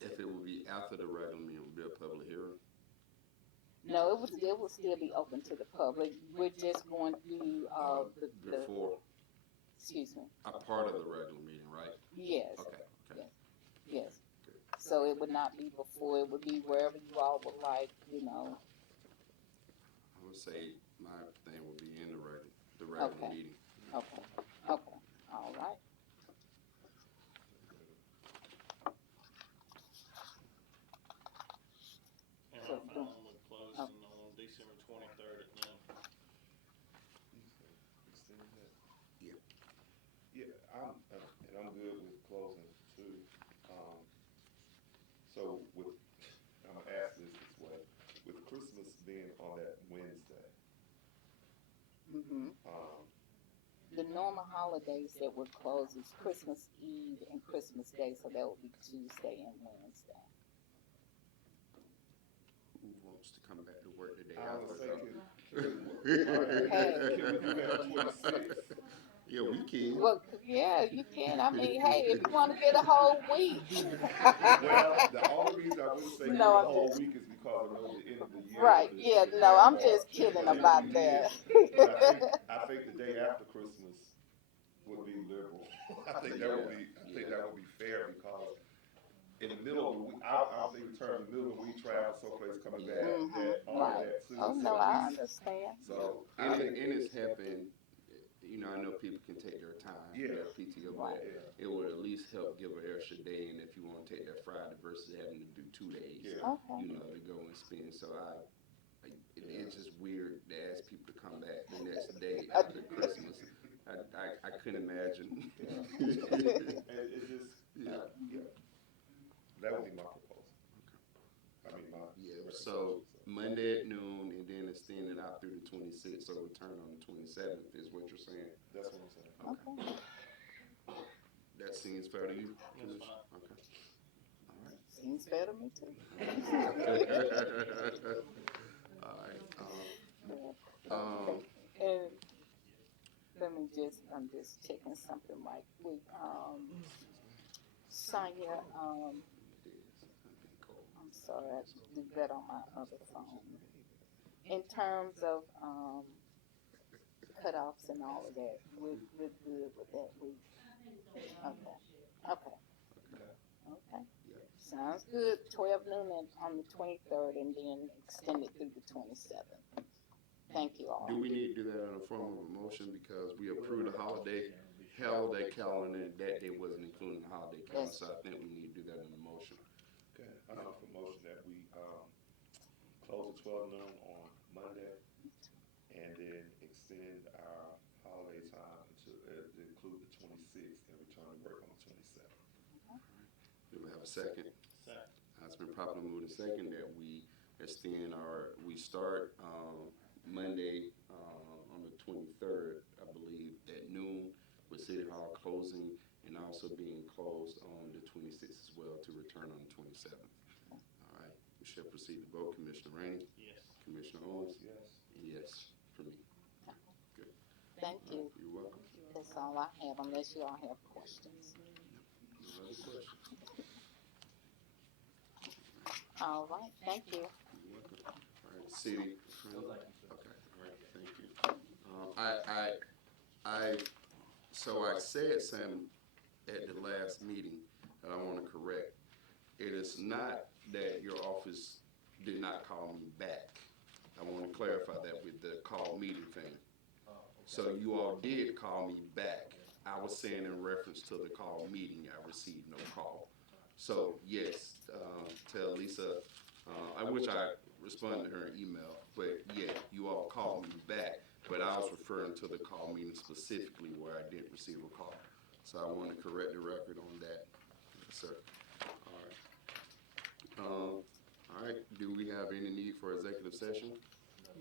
If it would be after the regular meeting, it would be a public hearing. No, it will still be open to the public. We're just going through before. Excuse me. A part of the regular meeting, right? Yes. Okay. Yes. So it would not be before. It would be wherever you all would like. I would say my thing would be in the regular meeting. Okay. All right. Yeah, I'm good with closing too. So I'm gonna ask this way, with Christmas being on that Wednesday, Mm-hmm. um, The normal holidays that would close is Christmas Eve and Christmas Day, so that would be Tuesday and Wednesday. Who wants to come back to work the day I after? was thinking, Hey. can we do that on 26th? Yeah, we can. Well, yeah, you can. I mean, hey, if you want to get a whole week. Well, the only reason I wouldn't say give No, the I'm whole just. week is because I know the end of the year. Right, The yeah, no, bad I'm part. just kidding But about if we that. did, but I think the day after Christmas would be liberal. I think that would be fair because in the middle of the week, I'm thinking in terms of the middle of the week travel, someplace coming back, that all of Right. that too. Oh, So no, at I least, understand. so And, I think and it's helping, you know, I know people can take their time, Yeah. their PTO, Right. but it would at least help give an extra day. And if you want to take that Friday versus having to do 2 days, Yeah. Okay. you know, to go and spend. So it's just weird to ask people to come back the next day after Christmas. I couldn't imagine. and it just, Yeah. yeah, that would be my proposal. I mean, my Yeah, recommendation. so Monday at noon and then extend it out through the 26th, so return on the 27th is what you're saying. That's what I'm saying. Okay. That seems fair to you, That's Commissioner? fine. Okay. All right. Seems fair to me, too. All right. And let me I'm just checking something, Mike. We, Sonia, I'm sorry, I do that on my other phone. In terms of, cutoffs and all of that, we're good with that. Okay. Sounds good. 12 noon on the 23rd and then extend it through the 27th. Thank you all. Do we need to do that in the form of a motion because we approved the holiday calendar and that day wasn't including the holiday calendar, so I think we need to do that in the motion. Okay, I offer a motion that we close at 12 noon on Monday and then extend our holiday time to include the 26th and return to work on the 27th. Do we have a second? Second. It's been properly moved and second that we we start Monday on the 23rd, I believe, at noon with City Hall closing and also being closed on the 26th as well to return on the 27th. All right, we shall proceed to vote. Commissioner Rainey? Yes. Commissioner Owens? Yes. Yes, for me. Good. Thank you. You're welcome. That's all I have, unless you all have questions. No other questions? All right, thank you. You're welcome. All right, City Attorney? Okay, all right, thank you. So I said something at the last meeting that I want to correct. It is not that your office did not call me back. I want to clarify that with the call meeting thing. So you all did call me back. I was saying in reference to the call meeting, I received no call. So yes, tell Lisa, which I responded to her email, but yeah, you all called me back, but I was referring to the call meeting specifically where I didn't receive a call. So I want to correct the record on that, yes, sir. All right, do we have any need for executive session?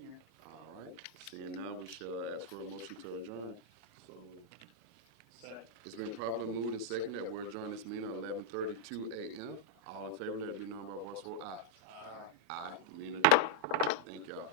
No. All right, seeing none, we shall ask for a motion to adjourn. So, Second. It's been properly moved and seconded that we're adjourning this meeting at 11:32 a.m. All in favor, let it be known by voice vote aye. Aye. Meeting adjourned. Thank y'all.